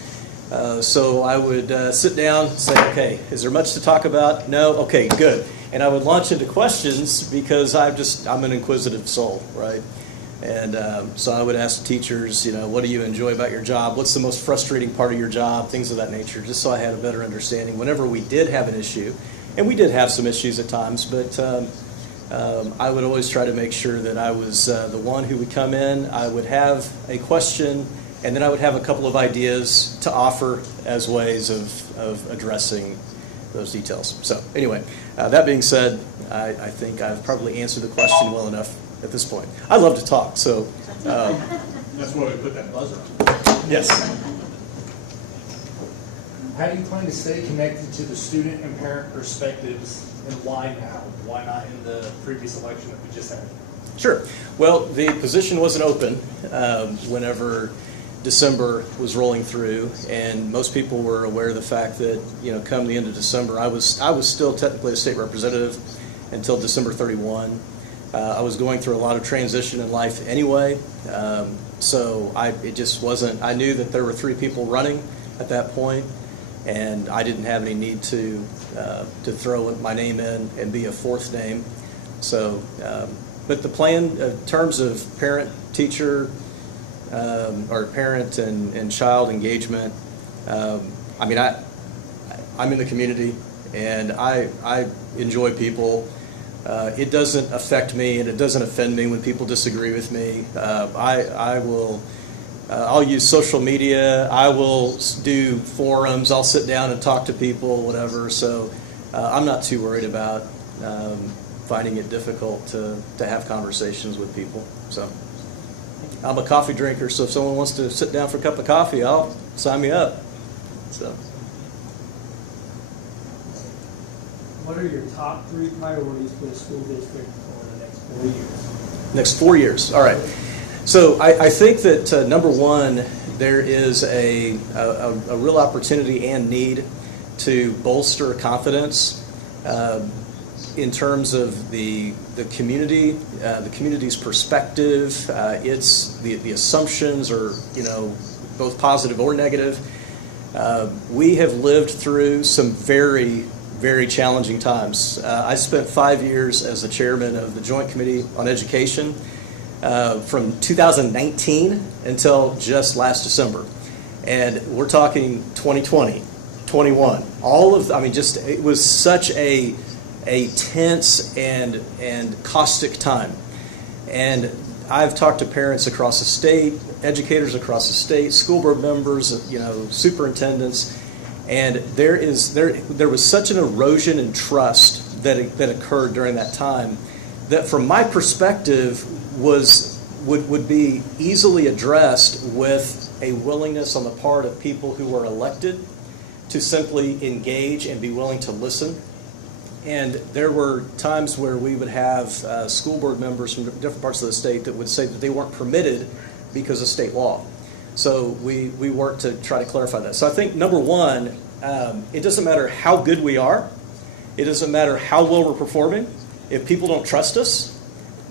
So I would sit down and say, okay, is there much to talk about? No? Okay, good. And I would launch into questions because I'm an inquisitive soul, right? And so I would ask teachers, what do you enjoy about your job? What's the most frustrating part of your job? Things of that nature, just so I had a better understanding whenever we did have an issue. And we did have some issues at times, but I would always try to make sure that I was the one who would come in. I would have a question, and then I would have a couple of ideas to offer as ways of addressing those details. So anyway, that being said, I think I've probably answered the question well enough at this point. I love to talk, so. That's why we put that buzzer on. Yes. How do you plan to stay connected to the student and parent perspectives, and why now? Why not in the previous election that we just had? Sure. Well, the position wasn't open whenever December was rolling through, and most people were aware of the fact that, come the end of December, I was still technically a state representative until December 31. I was going through a lot of transition in life anyway, so it just wasn't. I knew that there were three people running at that point, and I didn't have any need to throw my name in and be a fourth name. So, but the plan in terms of parent-teacher or parent and child engagement, I'm in the community, and I enjoy people. It doesn't affect me, and it doesn't offend me when people disagree with me. I'll use social media. I will do forums. I'll sit down and talk to people, whatever. So I'm not too worried about finding it difficult to have conversations with people. So I'm a coffee drinker, so if someone wants to sit down for a cup of coffee, I'll sign me up. So. What are your top three priorities for the school district over the next 4 years? Next 4 years. All right. So I think that number one, there is a real opportunity and need to bolster confidence in terms of the community, the community's perspective. It's the assumptions are both positive or negative. We have lived through some very challenging times. I spent 5 years as the chairman of the Joint Committee on Education from 2019 until just last December. And we're talking 2020, 21. It was such a a tense and caustic time. And I've talked to parents across the state, educators across the state, school board members, superintendents, and there was such an erosion in trust that occurred during that time that, from my perspective, would be easily addressed with a willingness on the part of people who were elected to simply engage and be willing to listen. And there were times where we would have school board members from different parts of the state that would say that they weren't permitted because of state law. So we worked to try to clarify that. So I think, number one, it doesn't matter how good we are. It doesn't matter how well we're performing. If people don't trust us,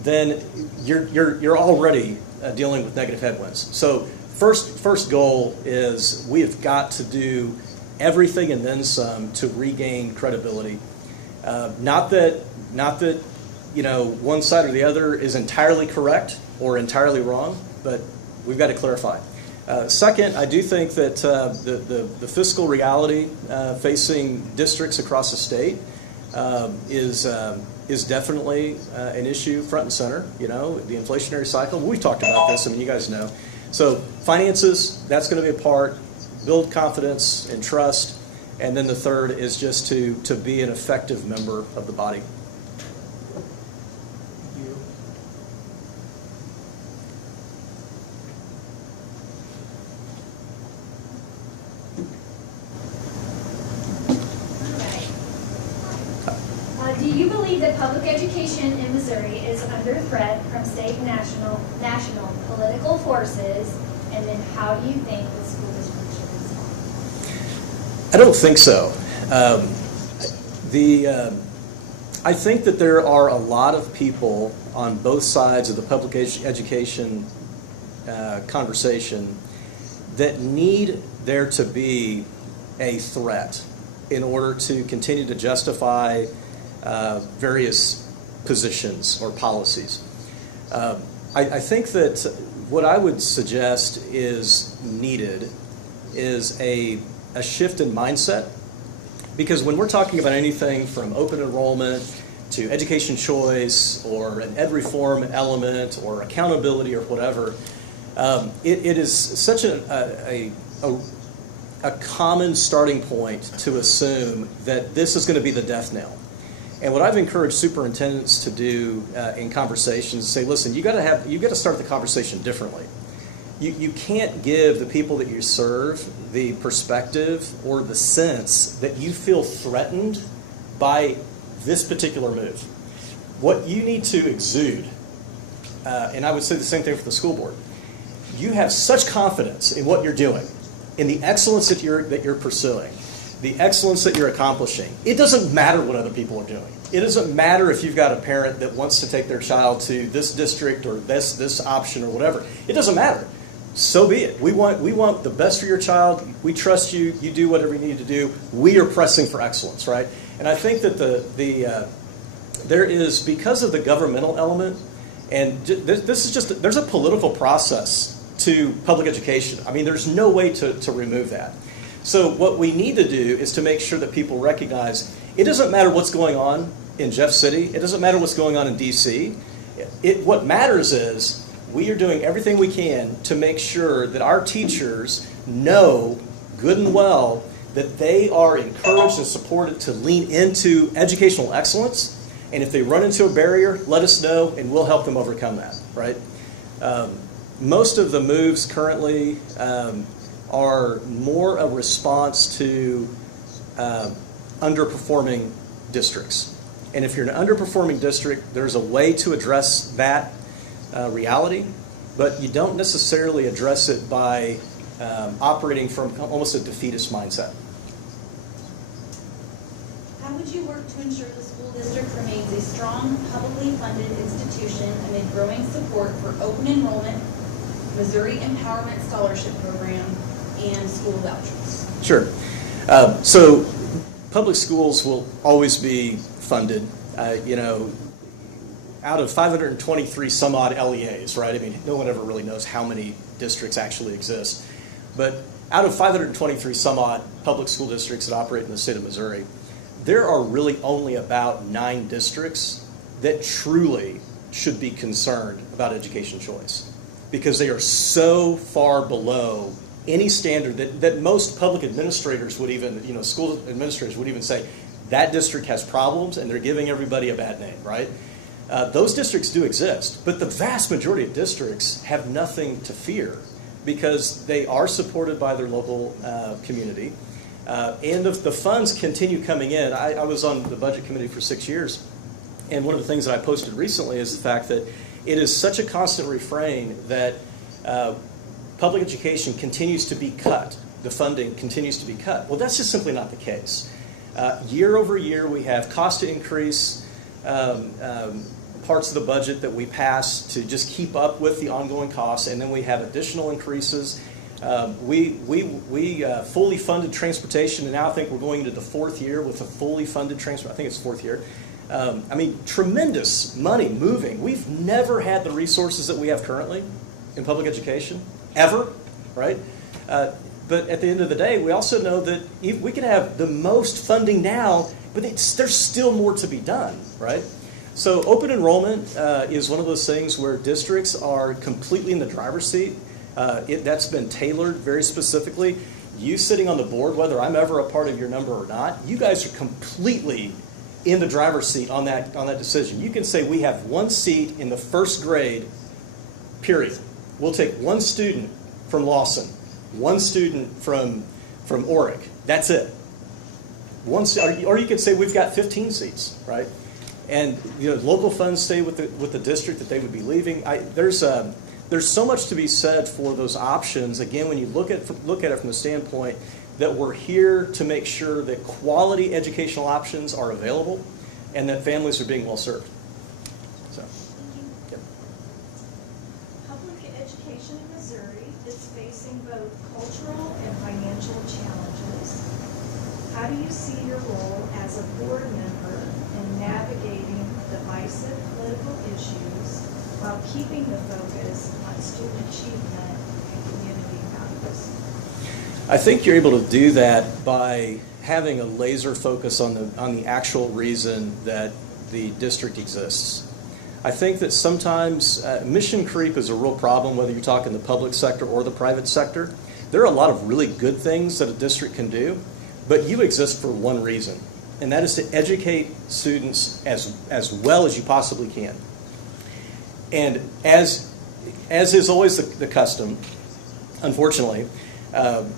then you're already dealing with negative headwinds. So first goal is we have got to do everything and then some to regain credibility. Not that one side or the other is entirely correct or entirely wrong, but we've got to clarify. Second, I do think that the fiscal reality facing districts across the state is definitely an issue front and center. The inflationary cycle. We've talked about this. I mean, you guys know. So finances, that's going to be a part. Build confidence and trust. And then the third is just to be an effective member of the body. Do you believe that public education in Missouri is under threat from state and national political forces? And then how do you think the school district should respond? I don't think so. I think that there are a lot of people on both sides of the public education conversation that need there to be a threat in order to continue to justify various positions or policies. I think that what I would suggest is needed is a shift in mindset, because when we're talking about anything from open enrollment to education choice or an ed reform element or accountability or whatever, it is such a common starting point to assume that this is going to be the death knell. And what I've encouraged superintendents to do in conversations is say, listen, you've got to start the conversation differently. You can't give the people that you serve the perspective or the sense that you feel threatened by this particular move. What you need to exude, and I would say the same thing for the school board, you have such confidence in what you're doing, in the excellence that you're pursuing, the excellence that you're accomplishing. It doesn't matter what other people are doing. It doesn't matter if you've got a parent that wants to take their child to this district or this option or whatever. It doesn't matter. So be it. We want the best for your child. We trust you. You do whatever you need to do. We are pressing for excellence, right? And I think that there is, because of the governmental element, and this is just, there's a political process to public education. I mean, there's no way to remove that. So what we need to do is to make sure that people recognize it doesn't matter what's going on in Jeff City. It doesn't matter what's going on in D.C. What matters is we are doing everything we can to make sure that our teachers know good and well that they are encouraged and supported to lean into educational excellence. And if they run into a barrier, let us know and we'll help them overcome that, right? Most of the moves currently are more a response to underperforming districts. And if you're an underperforming district, there's a way to address that reality, but you don't necessarily address it by operating from almost a defeatist mindset. How would you work to ensure the school district remains a strong, publicly funded institution amid growing support for open enrollment, Missouri Empowerment Scholarship Program, and school vouchers? Sure. So public schools will always be funded, out of 523 some odd LEAs, right? I mean, no one ever really knows how many districts actually exist. But out of 523 some odd public school districts that operate in the state of Missouri, there are really only about 9 districts that truly should be concerned about education choice, because they are so far below any standard that most public administrators would even, school administrators would even say, that district has problems and they're giving everybody a bad name, right? Those districts do exist, but the vast majority of districts have nothing to fear because they are supported by their local community. And the funds continue coming in. I was on the budget committee for 6 years, and one of the things that I posted recently is the fact that it is such a constant refrain that public education continues to be cut. The funding continues to be cut. Well, that's just simply not the case. Year over year, we have cost to increase parts of the budget that we pass to just keep up with the ongoing costs, and then we have additional increases. We fully funded transportation, and now I think we're going into the 4th year with a fully funded transport. I think it's 4th year. I mean, tremendous money moving. We've never had the resources that we have currently in public education, ever, right? But at the end of the day, we also know that we can have the most funding now, but there's still more to be done, right? So open enrollment is one of those things where districts are completely in the driver's seat. That's been tailored very specifically. You sitting on the board, whether I'm ever a part of your number or not, you guys are completely in the driver's seat on that decision. You can say we have 1 seat in the 1st grade, period. We'll take 1 student from Lawson, 1 student from Oric. That's it. Or you could say we've got 15 seats, right? And local funds stay with the district that they would be leaving. There's so much to be said for those options. Again, when you look at it from the standpoint that we're here to make sure that quality educational options are available and that families are being well served. So, yep. Public education in Missouri is facing both cultural and financial challenges. How do you see your role as a board member in navigating divisive political issues while keeping the focus on student achievement and community values? I think you're able to do that by having a laser focus on the actual reason that the district exists. I think that sometimes mission creep is a real problem, whether you're talking the public sector or the private sector. There are a lot of really good things that a district can do, but you exist for one reason, and that is to educate students as well as you possibly can. And as is always the custom, unfortunately,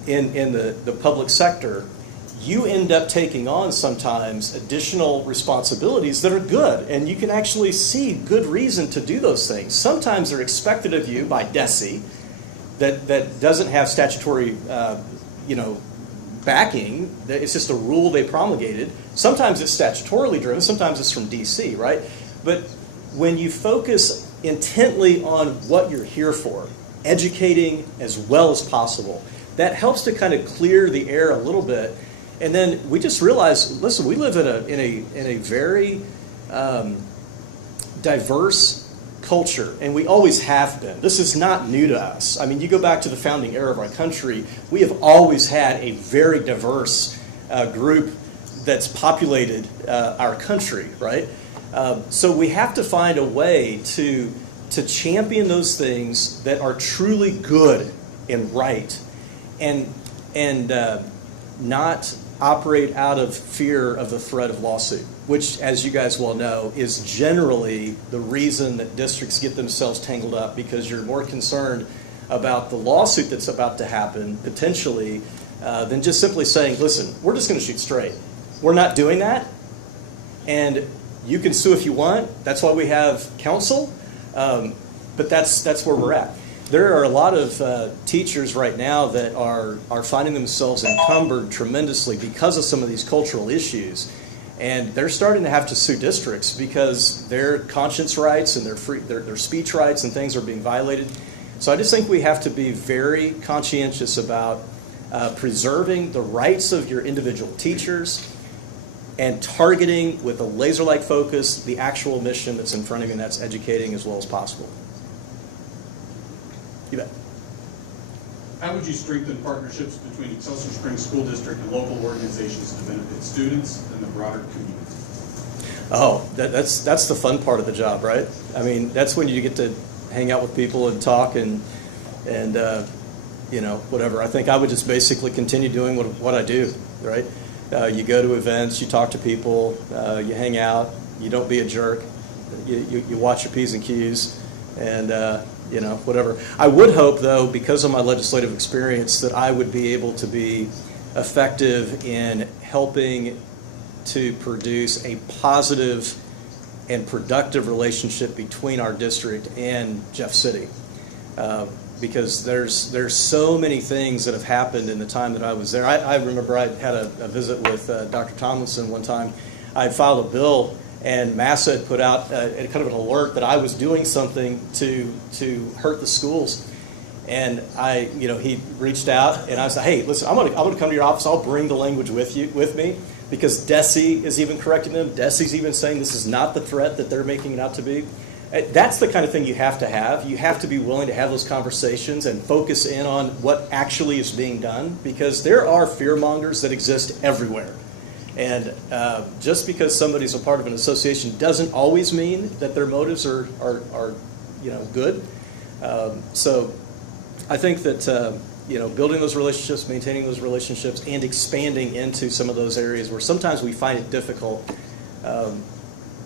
in the public sector, you end up taking on sometimes additional responsibilities that are good, and you can actually see good reason to do those things. Sometimes they're expected of you by DESE that doesn't have statutory backing. It's just a rule they promulgated. Sometimes it's statutorily driven, sometimes it's from DC, right? But when you focus intently on what you're here for, educating as well as possible, that helps to kind of clear the air a little bit. And then we just realize, listen, we live in a very diverse culture, and we always have been. This is not new to us. I mean, you go back to the founding era of our country, we have always had a very diverse group that's populated our country, right? So we have to find a way to champion those things that are truly good and right, and not operate out of fear of the threat of lawsuit, which, as you guys well know, is generally the reason that districts get themselves tangled up, because you're more concerned about the lawsuit that's about to happen, potentially, than just simply saying, listen, we're just going to shoot straight. We're not doing that, and you can sue if you want. That's why we have counsel, but that's where we're at. There are a lot of teachers right now that are finding themselves encumbered tremendously because of some of these cultural issues, and they're starting to have to sue districts because their conscience rights and their speech rights and things are being violated. So I just think we have to be very conscientious about preserving the rights of your individual teachers and targeting with a laser-like focus the actual mission that's in front of you, and that's educating as well as possible. You bet. How would you strengthen partnerships between Excelsior Springs School District and local organizations to benefit students and the broader community? Oh, that's the fun part of the job, right? I mean, that's when you get to hang out with people and talk and you know, whatever. I think I would just basically continue doing what I do, right? You go to events, you talk to people, you hang out, you don't be a jerk, you watch your P's and Q's, and you know, whatever. I would hope, though, because of my legislative experience, that I would be able to be effective in helping to produce a positive and productive relationship between our district and Jeff City. Because there's so many things that have happened in the time that I was there. I remember I had a visit with Dr. Tomlinson one time. I had filed a bill, and Massa had put out kind of an alert that I was doing something to hurt the schools. And he reached out, and I was like, hey, listen, I'm gonna come to your office. I'll bring the language with me, because DESE is even correcting them. DESE's even saying this is not the threat that they're making it out to be. That's the kind of thing you have to have. You have to be willing to have those conversations and focus in on what actually is being done, because there are fear mongers that exist everywhere. And just because somebody's a part of an association doesn't always mean that their motives are good. So I think that building those relationships, maintaining those relationships, and expanding into some of those areas where sometimes we find it difficult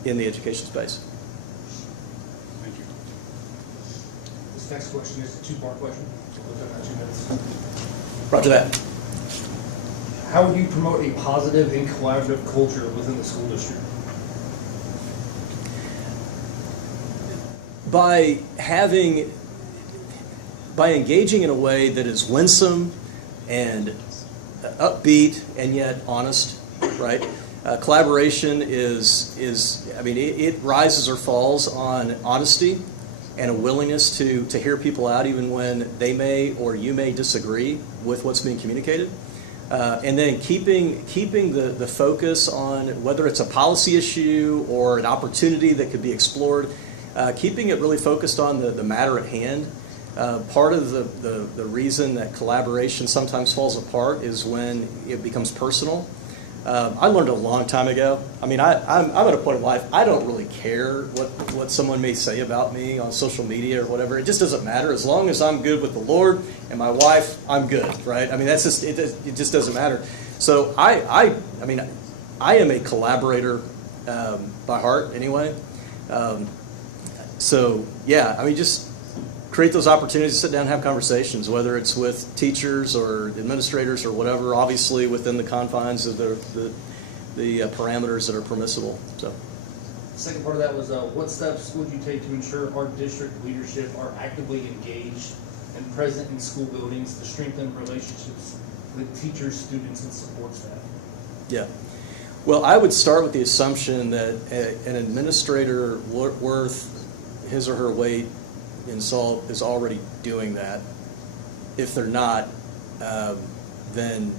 in the education space. Thank you. This next question is a two-part question. So we'll have 2 minutes. Roger that. How would you promote a positive and collaborative culture within the school district? By engaging in a way that is winsome and upbeat and yet honest, right? Collaboration it rises or falls on honesty and a willingness to hear people out even when they may or you may disagree with what's being communicated. And then keeping the focus on whether it's a policy issue or an opportunity that could be explored, keeping it really focused on the matter at hand. Part of the reason that collaboration sometimes falls apart is when it becomes personal. I learned a long time ago. I mean, I'm at a point in life, I don't really care what someone may say about me on social media or whatever. It just doesn't matter. As long as I'm good with the Lord and my wife, I'm good, right? I mean, that's just it just doesn't matter. So I am a collaborator by heart anyway. So yeah, I mean, just create those opportunities to sit down and have conversations, whether it's with teachers or administrators or whatever, obviously within the confines of the parameters that are permissible. So, the second part of that was, what steps would you take to ensure our district leadership are actively engaged and present in school buildings to strengthen relationships with teachers, students, and support staff? Yeah. Well, I would start with the assumption that an administrator worth his or her weight in salt is already doing that. If they're not, then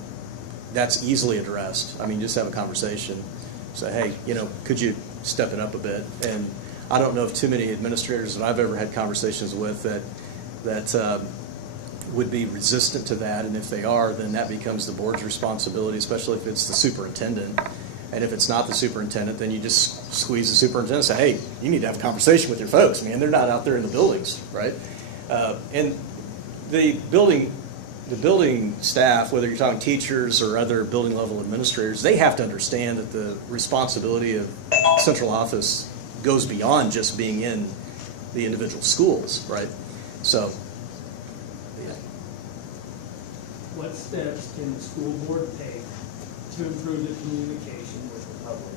that's easily addressed. I mean, just have a conversation. Say, hey, could you step it up a bit? And I don't know of too many administrators that I've ever had conversations with that would be resistant to that. And if they are, then that becomes the board's responsibility, especially if it's the superintendent. And if it's not the superintendent, then you just squeeze the superintendent and say, hey, you need to have a conversation with your folks. Man, they're not out there in the buildings, right? And the building staff, whether you're talking teachers or other building level administrators, they have to understand that the responsibility of central office goes beyond just being in the individual schools, right? So, yeah. What steps can the school board take to improve the communication with the public?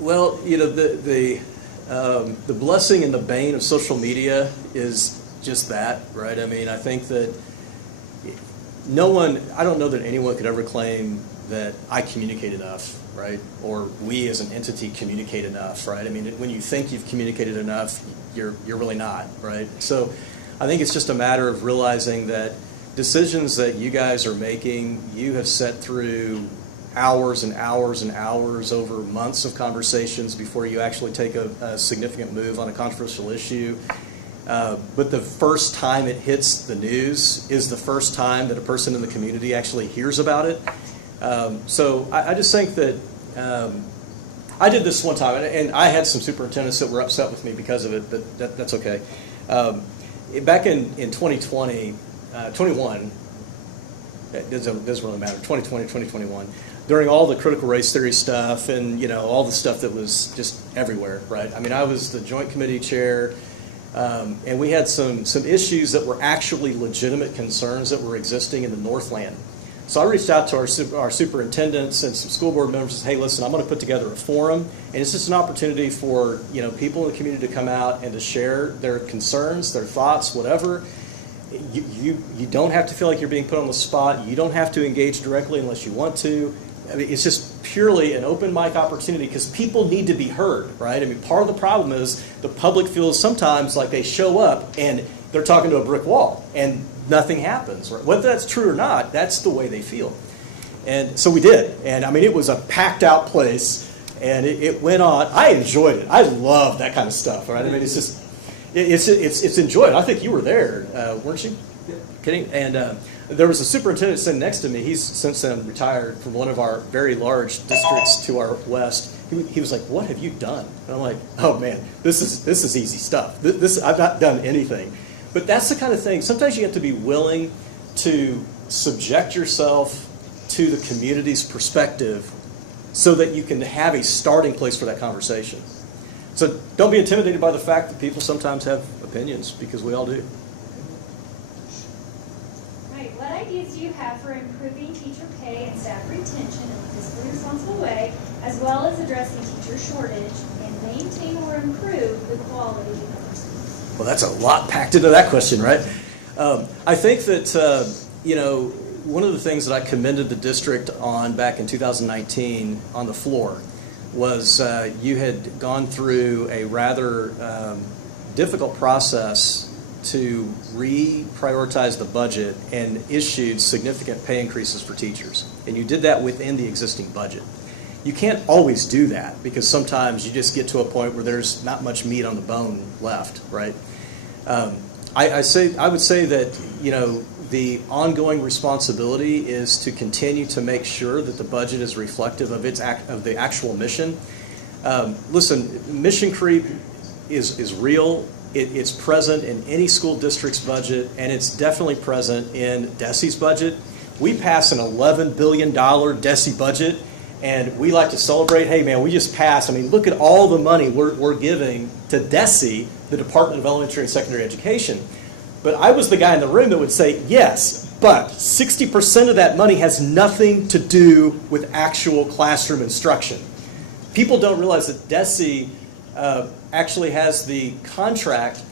Well, the blessing and the bane of social media is just that, right? I mean, I think that I don't know that anyone could ever claim that I communicate enough, right? Or we as an entity communicate enough, right? I mean, when you think you've communicated enough, you're really not, right? So I think it's just a matter of realizing that decisions that you guys are making, you have set through hours and hours and hours over months of conversations before you actually take a significant move on a controversial issue. But the first time it hits the news is the first time that a person in the community actually hears about it. So I just think that I did this one time, and I had some superintendents that were upset with me because of it, but that's okay. Back in 2020, 21, it doesn't really matter, 2020, 2021, during all the critical race theory stuff and, you know, all the stuff that was just everywhere, right? I mean, I was the joint committee chair, and we had some issues that were actually legitimate concerns that were existing in the Northland. So I reached out to our superintendents and some school board members and said, hey, listen, I'm going to put together a forum, and it's just an opportunity for, you know, people in the community to come out and to share their concerns, their thoughts, whatever. You don't have to feel like you're being put on the spot. You don't have to engage directly unless you want to. I mean, it's just purely an open mic opportunity because people need to be heard, right? I mean, part of the problem is the public feels sometimes like they show up and they're talking to a brick wall and nothing happens. Right? Whether that's true or not, that's the way they feel. And so we did. And I mean, it was a packed out place and it went on. I enjoyed it. I love that kind of stuff, right? I mean, it's just, it's enjoyed. I think you were there, weren't you? Yeah. Kidding? And there was a superintendent sitting next to me. He's since then retired from one of our very large districts to our west. He was like, "What have you done?" And I'm like, "Oh man, this is easy stuff. This I've not done anything." But that's the kind of thing. Sometimes you have to be willing to subject yourself to the community's perspective, so that you can have a starting place for that conversation. So don't be intimidated by the fact that people sometimes have opinions, because we all do. What ideas do you have for improving teacher pay and staff retention in a fiscally responsible way, as well as addressing teacher shortage and maintain or improve the quality of our schools? Well, that's a lot packed into that question, right? I think that, you know, one of the things that I commended the district on back in 2019 on the floor was you had gone through a rather difficult process to reprioritize the budget and issued significant pay increases for teachers. And you did that within the existing budget. You can't always do that because sometimes you just get to a point where there's not much meat on the bone left, right? I would say that, you know, the ongoing responsibility is to continue to make sure that the budget is reflective of the actual mission. Listen, mission creep is real. It's present in any school district's budget, and it's definitely present in DESE's budget. We pass an $11 billion DESE budget, and we like to celebrate, hey man, we just passed. I mean, look at all the money we're giving to DESE, the Department of Elementary and Secondary Education. But I was the guy in the room that would say, yes, but 60% of that money has nothing to do with actual classroom instruction. People don't realize that DESE actually has the contract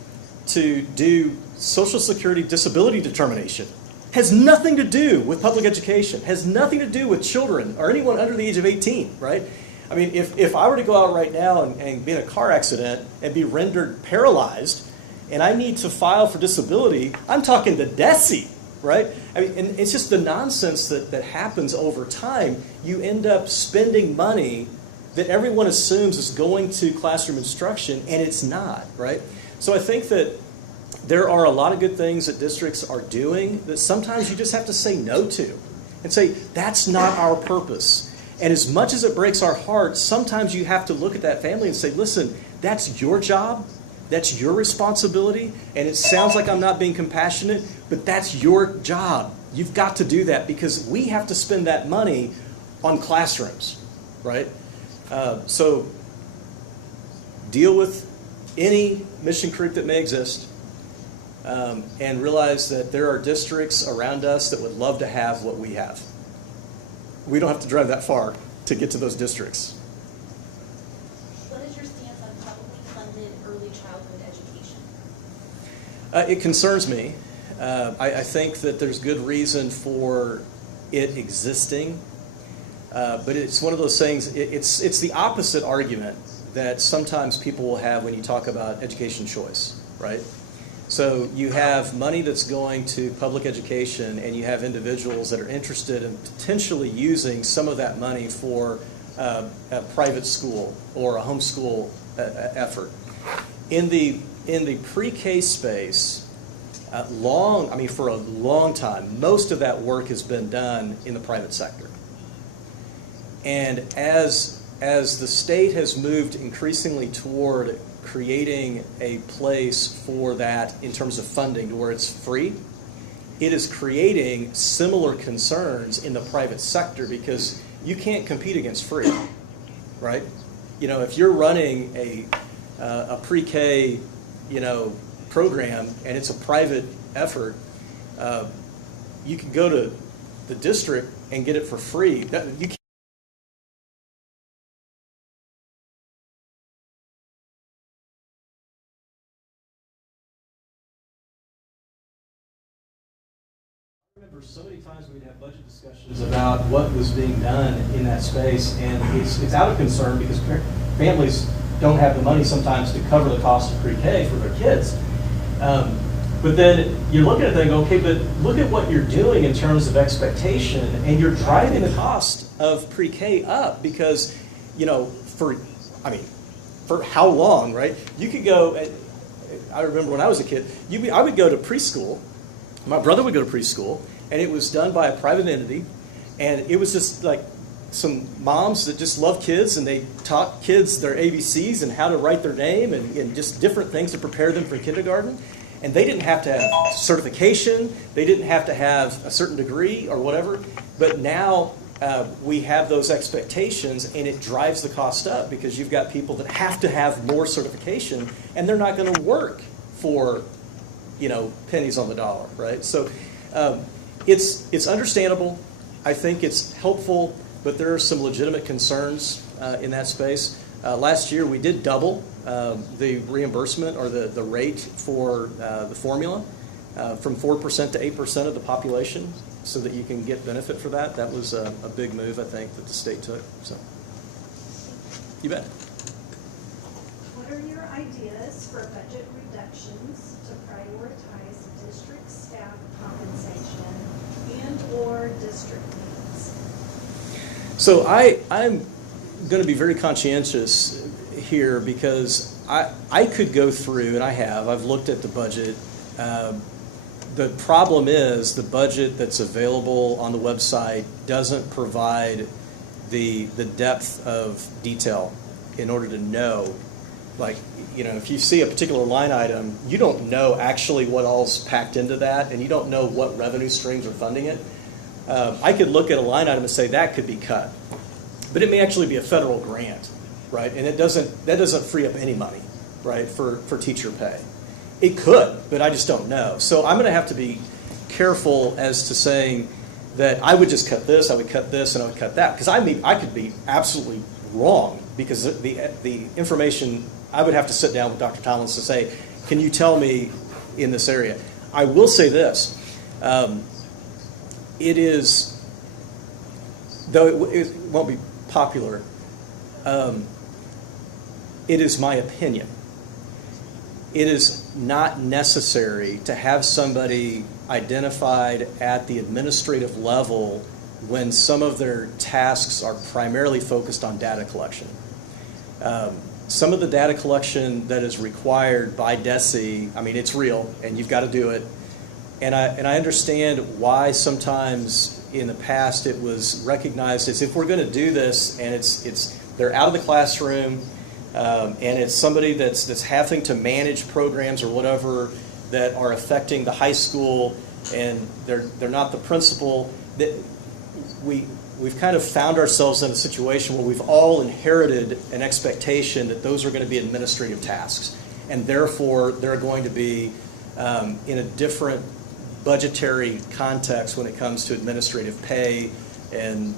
to do Social Security disability determination. Has nothing to do with public education, has nothing to do with children or anyone under the age of 18, right? I mean, if I were to go out right now and be in a car accident and be rendered paralyzed and I need to file for disability, I'm talking to DESE, right? I mean, and it's just the nonsense that happens over time. You end up spending money that everyone assumes is going to classroom instruction, and it's not, right? So I think that there are a lot of good things that districts are doing that sometimes you just have to say no to and say, that's not our purpose. And as much as it breaks our hearts, sometimes you have to look at that family and say, listen, that's your job, that's your responsibility, and it sounds like I'm not being compassionate, but that's your job. You've got to do that because we have to spend that money on classrooms, right? So deal with any mission creep that may exist, and realize that there are districts around us that would love to have what we have. We don't have to drive that far to get to those districts. What is your stance on publicly funded early childhood education? It concerns me. I think that there's good reason for it existing. But it's one of those things, it's the opposite argument that sometimes people will have when you talk about education choice, right? So you have money that's going to public education and you have individuals that are interested in potentially using some of that money for a private school or a homeschool effort. In the pre-K space, for a long time, most of that work has been done in the private sector. And as the state has moved increasingly toward creating a place for that in terms of funding to where it's free, it is creating similar concerns in the private sector because you can't compete against free, right? You know, if you're running a pre-K, program and it's a private effort, you can go to the district and get it for free. You can't. I remember so many times we'd have budget discussions about what was being done in that space, and it's out of concern because families don't have the money sometimes to cover the cost of pre-K for their kids. But then you're looking at that and go, okay, but look at what you're doing in terms of expectation, and you're driving the cost of pre-K up because, for how long, right? You could go, I remember when I was a kid, I would go to preschool, my brother would go to preschool, and it was done by a private entity, and it was just like some moms that just love kids, and they taught kids their ABCs and how to write their name and just different things to prepare them for kindergarten. And they didn't have to have certification, they didn't have to have a certain degree or whatever, but now we have those expectations and it drives the cost up because you've got people that have to have more certification and they're not going to work for, pennies on the dollar, right? So it's understandable. I think it's helpful, but there are some legitimate concerns in that space. Last year we did double the reimbursement or the rate for the formula from 4% to 8% of the population so that you can get benefit for that. That was a big move, I think, that the state took. So, you bet. What are your ideas for budget reductions to prioritize district staff compensation and/or district needs? So I'm going to be very conscientious here because I could go through, and I've looked at the budget. The problem is the budget that's available on the website doesn't provide the depth of detail in order to know. Like, if you see a particular line item, you don't know actually what all's packed into that, and you don't know what revenue streams are funding it. I could look at a line item and say that could be cut. But it may actually be a federal grant, right? And that doesn't free up any money, right, for teacher pay. It could, but I just don't know. So I'm going to have to be careful as to saying that I would just cut this, I would cut this, and I would cut that. Because I could be absolutely wrong because the information, I would have to sit down with Dr. Tomlins to say, can you tell me in this area? I will say this. It is, though it won't be popular, it is my opinion. It is not necessary to have somebody identified at the administrative level when some of their tasks are primarily focused on data collection. Some of the data collection that is required by DESE, it's real and you've got to do it. And I understand why sometimes in the past it was recognized as if we're going to do this and they're out of the classroom and it's somebody that's having to manage programs or whatever that are affecting the high school and they're not the principal. That we've kind of found ourselves in a situation where we've all inherited an expectation that those are going to be administrative tasks and therefore they're going to be in a different budgetary context when it comes to administrative pay and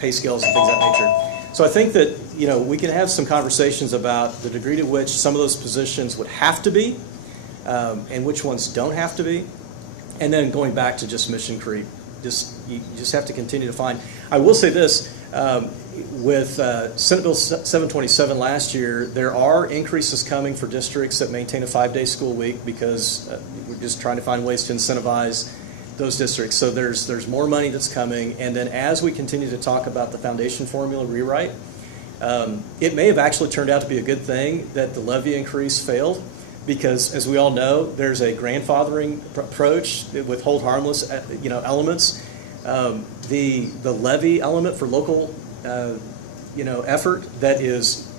pay scales and things of that nature. So I think that we can have some conversations about the degree to which some of those positions would have to be and which ones don't have to be. And then going back to just mission creep, you just have to continue to find. I will say this, with Senate Bill 727 last year, there are increases coming for districts that maintain a 5-day school week because we're just trying to find ways to incentivize those districts. So there's more money that's coming. And then as we continue to talk about the foundation formula rewrite, It may have actually turned out to be a good thing that the levy increase failed, because as we all know, there's a grandfathering approach with hold harmless elements. The levy element for local effort that is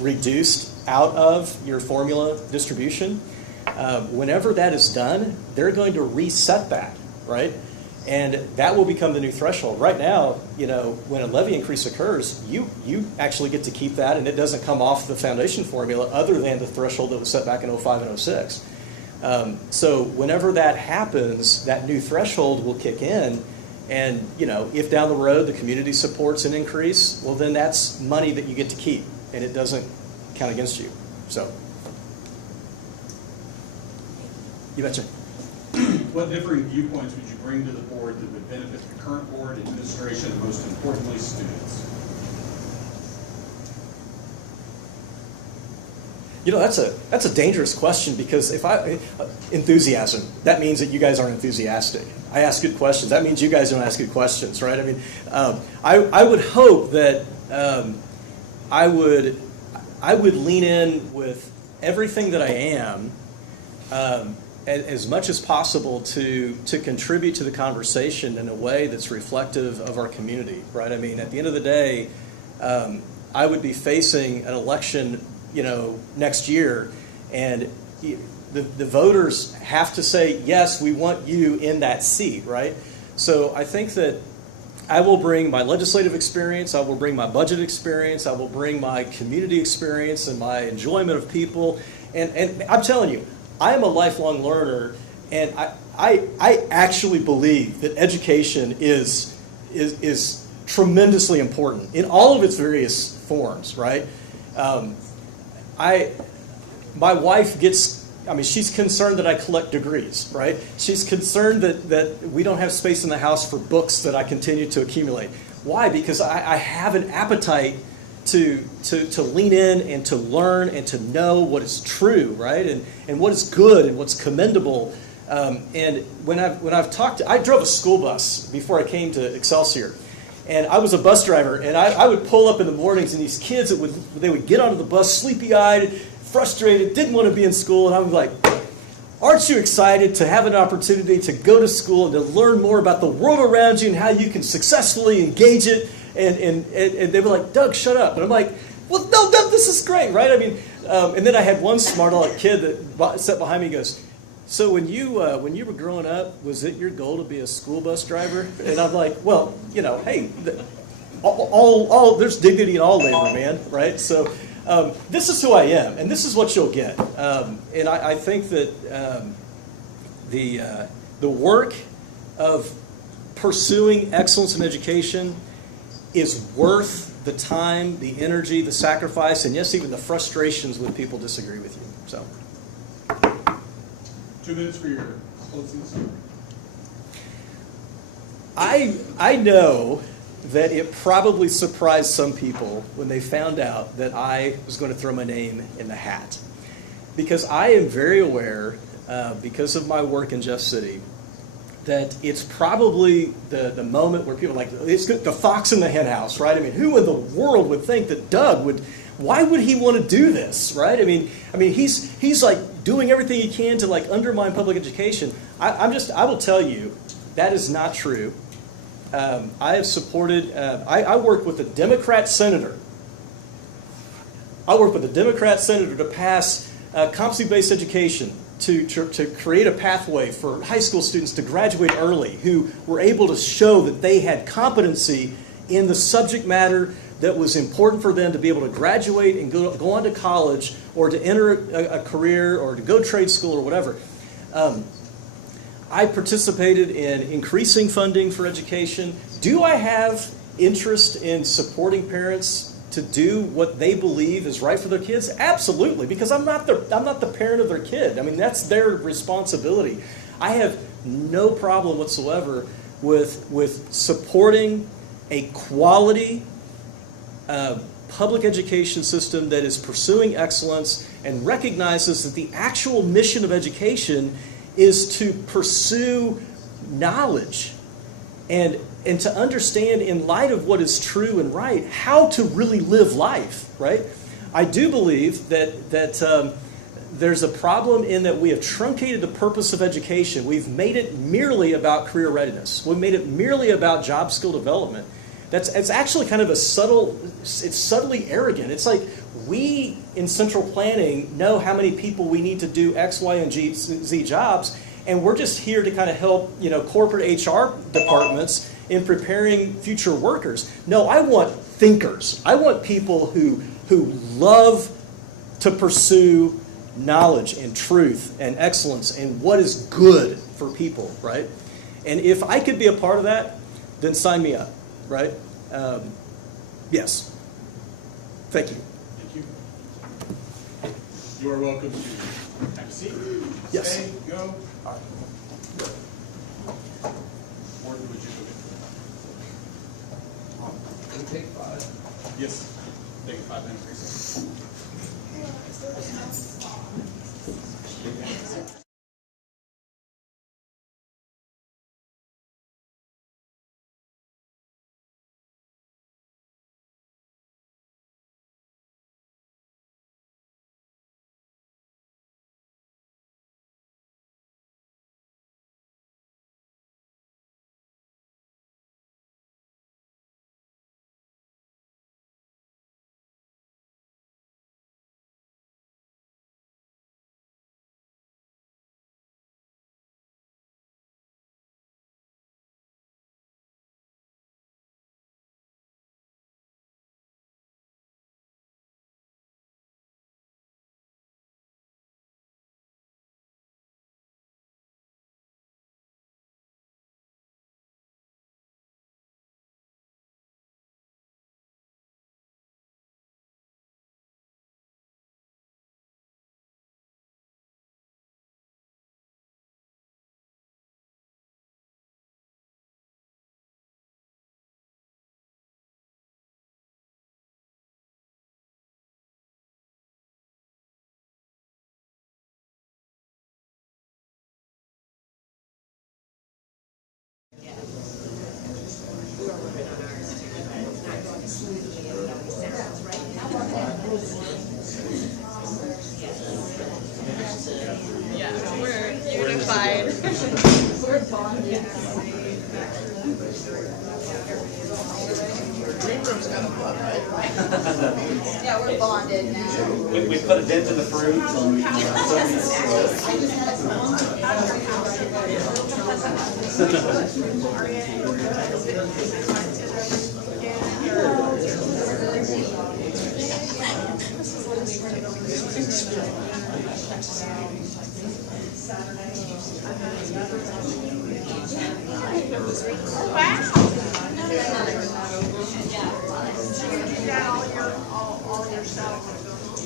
reduced out of your formula distribution, whenever that is done, they're going to reset that, right? And that will become the new threshold. Right now, when a levy increase occurs, you actually get to keep that, and it doesn't come off the foundation formula other than the threshold that was set back in 05 and 06. So whenever that happens, that new threshold will kick in, and if down the road the community supports an increase, well, then that's money that you get to keep, and it doesn't count against you. So, you betcha. What differing viewpoints would you bring to the board that would benefit the current board, administration, and most importantly, students? That's a dangerous question, because enthusiasm, that means that you guys aren't enthusiastic. I ask good questions. That means you guys don't ask good questions, right? I mean, I would hope that I would lean in with everything that I am, as much as possible to contribute to the conversation in a way that's reflective of our community, right? I mean, at the end of the day, I would be facing an election, next year, and the voters have to say, yes, we want you in that seat, right? So I think that I will bring my legislative experience, I will bring my budget experience, I will bring my community experience and my enjoyment of people, and I'm telling you, I am a lifelong learner, and I actually believe that education is tremendously important in all of its various forms, right? My wife she's concerned that I collect degrees, right? She's concerned that we don't have space in the house for books that I continue to accumulate. Why? Because I have an appetite to lean in and to learn and to know what is true, right? And what is good and what's commendable. And when I've talked I drove a school bus before I came to Excelsior. And I was a bus driver, and I would pull up in the mornings, and these kids, they would get onto the bus sleepy-eyed, frustrated, didn't want to be in school, and I was like, aren't you excited to have an opportunity to go to school and to learn more about the world around you and how you can successfully engage it? And they were like, Doug, shut up. And I'm like, well, no, Doug, this is great, right? I mean, and then I had one smart-aleck kid that sat behind me and goes, so when you were growing up, was it your goal to be a school bus driver? And I'm like, well, hey, all there's dignity in all labor, man, right? So this is who I am, and this is what you'll get. And I think that the work of pursuing excellence in education is worth the time, the energy, the sacrifice, and yes, even the frustrations when people disagree with you. So. 2 minutes for your closing summary. I know that it probably surprised some people when they found out that I was going to throw my name in the hat. Because I am very aware, because of my work in Jeff City, that it's probably the moment where people are like, it's the fox in the hen house, right? I mean, who in the world would think that Doug why would he want to do this, right? I mean, he's like doing everything he can to like undermine public education. I will tell you, that is not true. I have supported. I worked with a Democrat senator. To pass competency-based education to create a pathway for high school students to graduate early, who were able to show that they had competency in the subject matter that was important for them to be able to graduate and go on to college or to enter a career or to go trade school or whatever. I participated in increasing funding for education. Do I have interest in supporting parents to do what they believe is right for their kids? Absolutely, because I'm not the parent of their kid. I mean, that's their responsibility. I have no problem whatsoever with supporting a quality public education system that is pursuing excellence and recognizes that the actual mission of education is to pursue knowledge and to understand in light of what is true and right, how to really live life, right? I do believe that there's a problem in that we have truncated the purpose of education. We've made it merely about career readiness. We've made it merely about job skill development. It's actually kind of it's subtly arrogant. It's like we in central planning know how many people we need to do X, Y, and Z jobs, and we're just here to kind of help, corporate HR departments in preparing future workers. No, I want thinkers. I want people who love to pursue knowledge and truth and excellence and what is good for people, right? And if I could be a part of that, then sign me up, right? Yes. Thank you. Thank you. You are welcome to have a seat. Yes. Stay, go. All right. Morgan, would you go ahead? Take 5. Yes. Take 5 minutes. Yeah, we're unified. We're bonded. Green room's kind of fun, right? Yeah, we're bonded now. We put a dent in the fruit.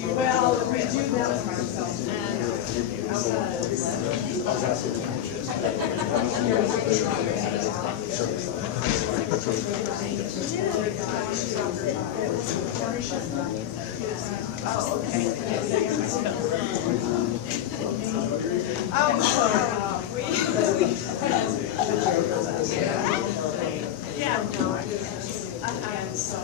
Well, we do that for ourselves. Oh, okay. Yeah, no. And so,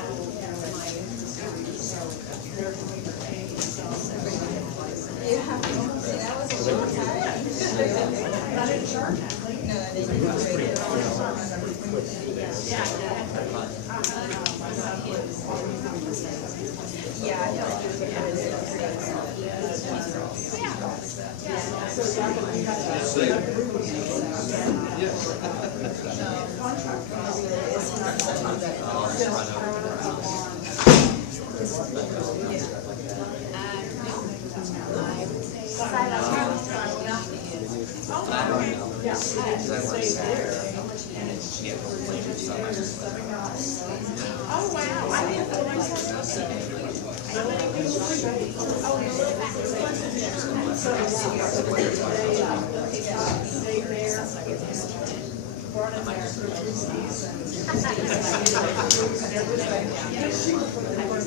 oh, wow. I didn't know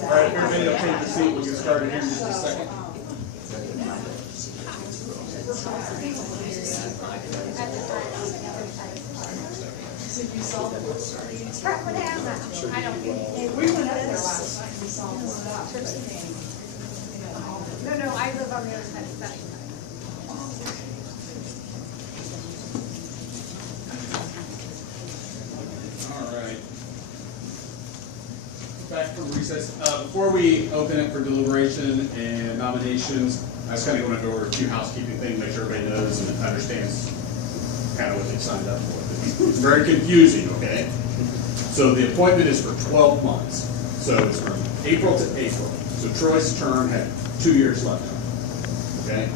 All right, everybody will take a seat. We'll get started here in just a second. So you saw the wood starting? Right, what happened? I don't get it. We went up there last night, we saw the stuff. No, I live on the other side of the city. All right. Back from recess. Before we open it for deliberation and nominations, I just kind of want to go over a few housekeeping things, make sure everybody knows and understands kind of what they signed up for. It's very confusing, okay? So the appointment is for 12 months. So it's from April to April. So Troy's term had 2 years left on it, okay?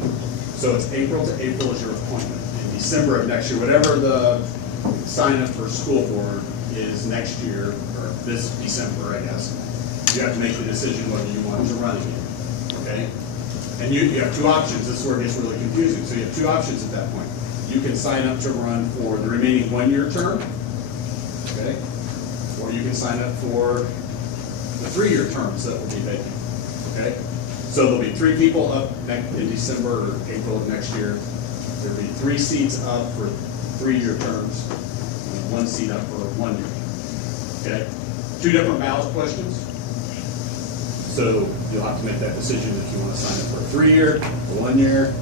So it's April to April is your appointment. In December of next year, whatever the sign up for school board is next year, or this December, I guess, you have to make the decision whether you want to run again, okay? And you have two options. This is where it gets really confusing. So you have two options at that point. You can sign up to run for the remaining 1-year term, okay? Or you can sign up for the 3-year terms that will be vacant, okay? So there'll be 3 people up in December or April of next year. There'll be 3 seats up for 3-year terms, and 1 seat up for 1 year, okay? 2 different ballot questions. So you'll have to make that decision if you want to sign up for a 3-year, a 1 year,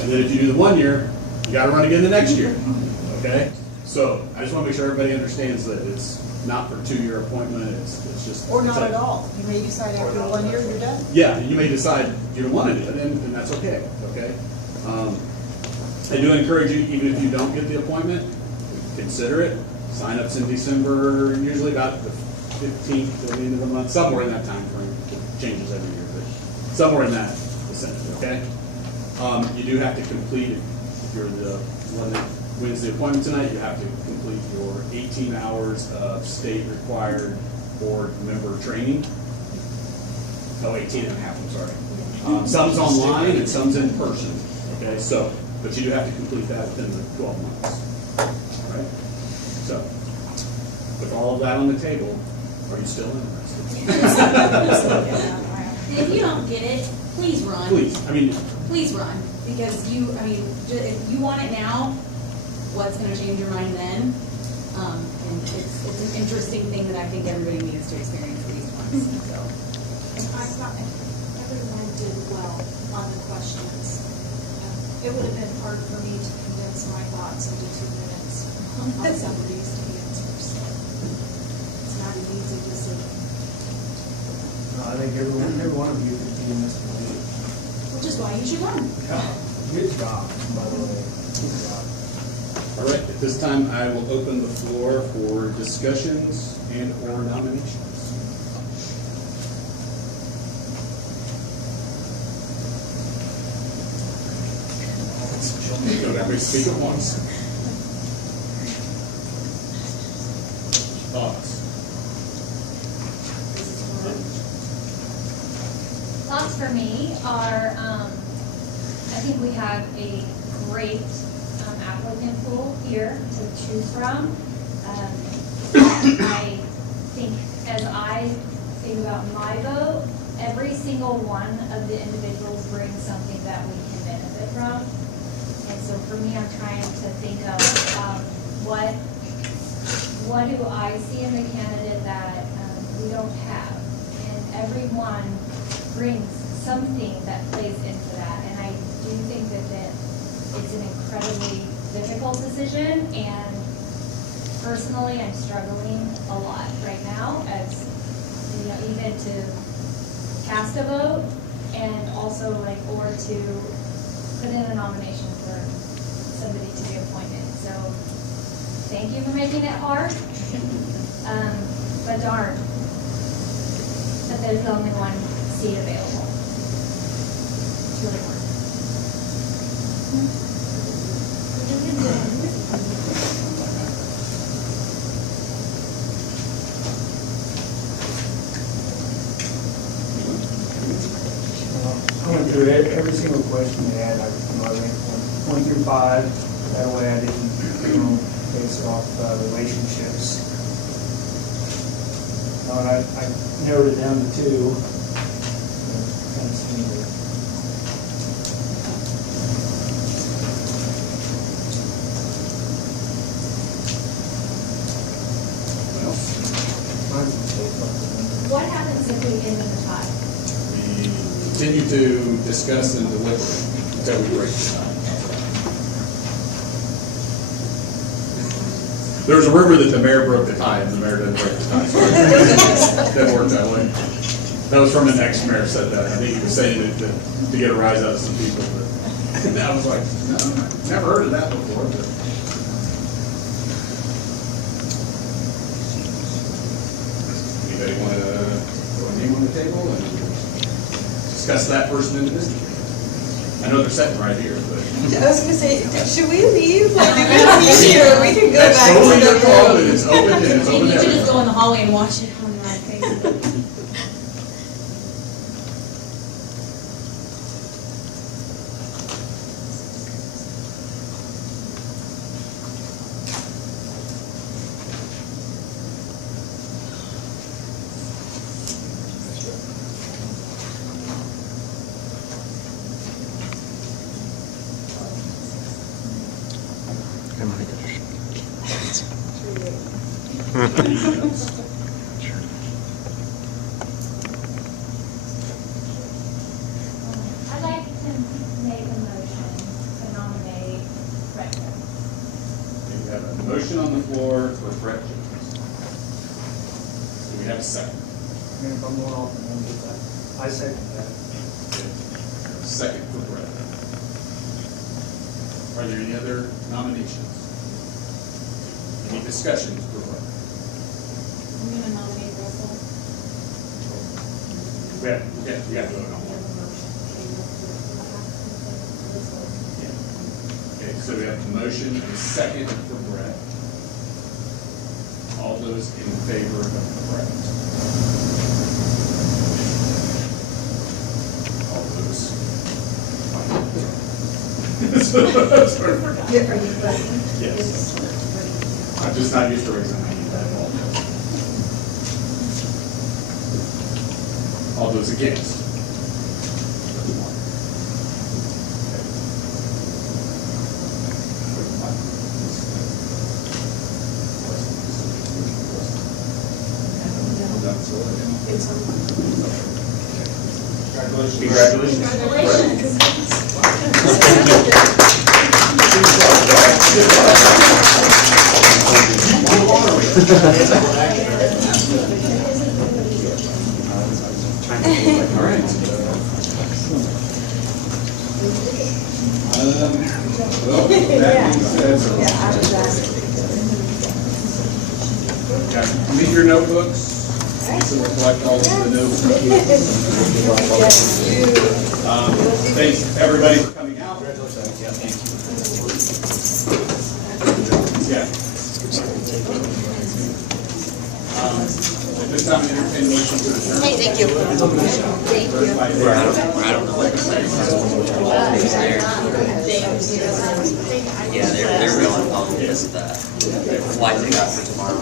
and then if you do the 1 year, you got to run again the next year, okay? So I just want to make sure everybody understands that it's not for 2-year appointment. It's just Or not at all. You may decide after 1 year you're done. Yeah, you may decide you don't want to do it, and that's okay. Okay. I do encourage you, even if you don't get the appointment, consider it. Sign-ups in December, usually about the 15th to the end of the month, somewhere in that time frame. It changes every year, but somewhere in that vicinity. Okay. You do have to complete it. If you're the one that wins the appointment tonight, you have to complete your 18 hours of state-required board member training. No, 18 and a half, I'm sorry. Some's online and some's in person. Okay, so, but you do have to complete that within the 12 months. All right? So, with all of that on the table, are you still interested? If you don't get it, please run. Please, Please run, because if you want it now, what's going to change your mind then? And it's an interesting thing that I think everybody needs to experience at least once. So. I thought everyone did well on the questions. It would have been hard for me to condense my thoughts into 2 minutes on some of these answers. It's not an easy decision. No, I think every one of you could be in this position. Which is why you should run. Yeah. Good job, by the way. Good job. All right, at this time, I will open the floor for discussions and or nominations. Don't everybody speak at once. Thoughts? Thoughts for me are, I think we have a great applicant pool here to choose from. I think as I think about my vote, every single one of the individuals brings something that we can benefit from. And so for me, I'm trying to think of what do I see in the candidate that we don't have. And everyone brings something that plays into that. And I do think that it's an incredibly difficult decision, and personally I'm struggling a lot right now as even to cast a vote and also or to put in a nomination for somebody to be appointed. So thank you for making it hard. But darn, that there's only one seat available. It's really hard. I went through every single question they had. I ranked 1 through 5. That way I didn't, base it off relationships. And I narrowed it down to 2. Kind of similar. do we give them the tie? We continue to discuss and deliberate until we break the tie. There's a rumor that the mayor broke the tie, and the mayor didn't break the tie. So it didn't work that way. That was from an ex-mayor said that. I think he was saying it to get a rise out of some people. But and I was like, no, never heard of that before. But. Anybody want to throw a name on the table and discuss that person individually? I know they're sitting right here, but. I was gonna say, should we leave? Like, we don't need to. We can go That's back totally to your the call, room. and it's open, and it's open You to could just everyone. go in the hallway and watch it on my Facebook. I'd like to make a motion to nominate Brett Jones. We have a motion on the floor for Brett Jones. Do we have a second? If I'm going off, I'm gonna get that. I second that. Second for Brett. Are there any other nominations? Any discussions for Brett? I'm gonna nominate Russell. We have to vote on one. Okay, so we have a motion and a second for Brett. All those in favor of Brett? All those. That's perfect. Are you voting? Yes. I'm just not used to raising my hand. I apologize. All those against? Well, that being said, leave your notebooks. You can reflect all of the notes. Thanks everybody for coming out. Yeah. At this time, entertain motion to adjourn. Hey, thank you. Thank you. I don't know what to say. Yeah, they're real involved with the flight they got for tomorrow.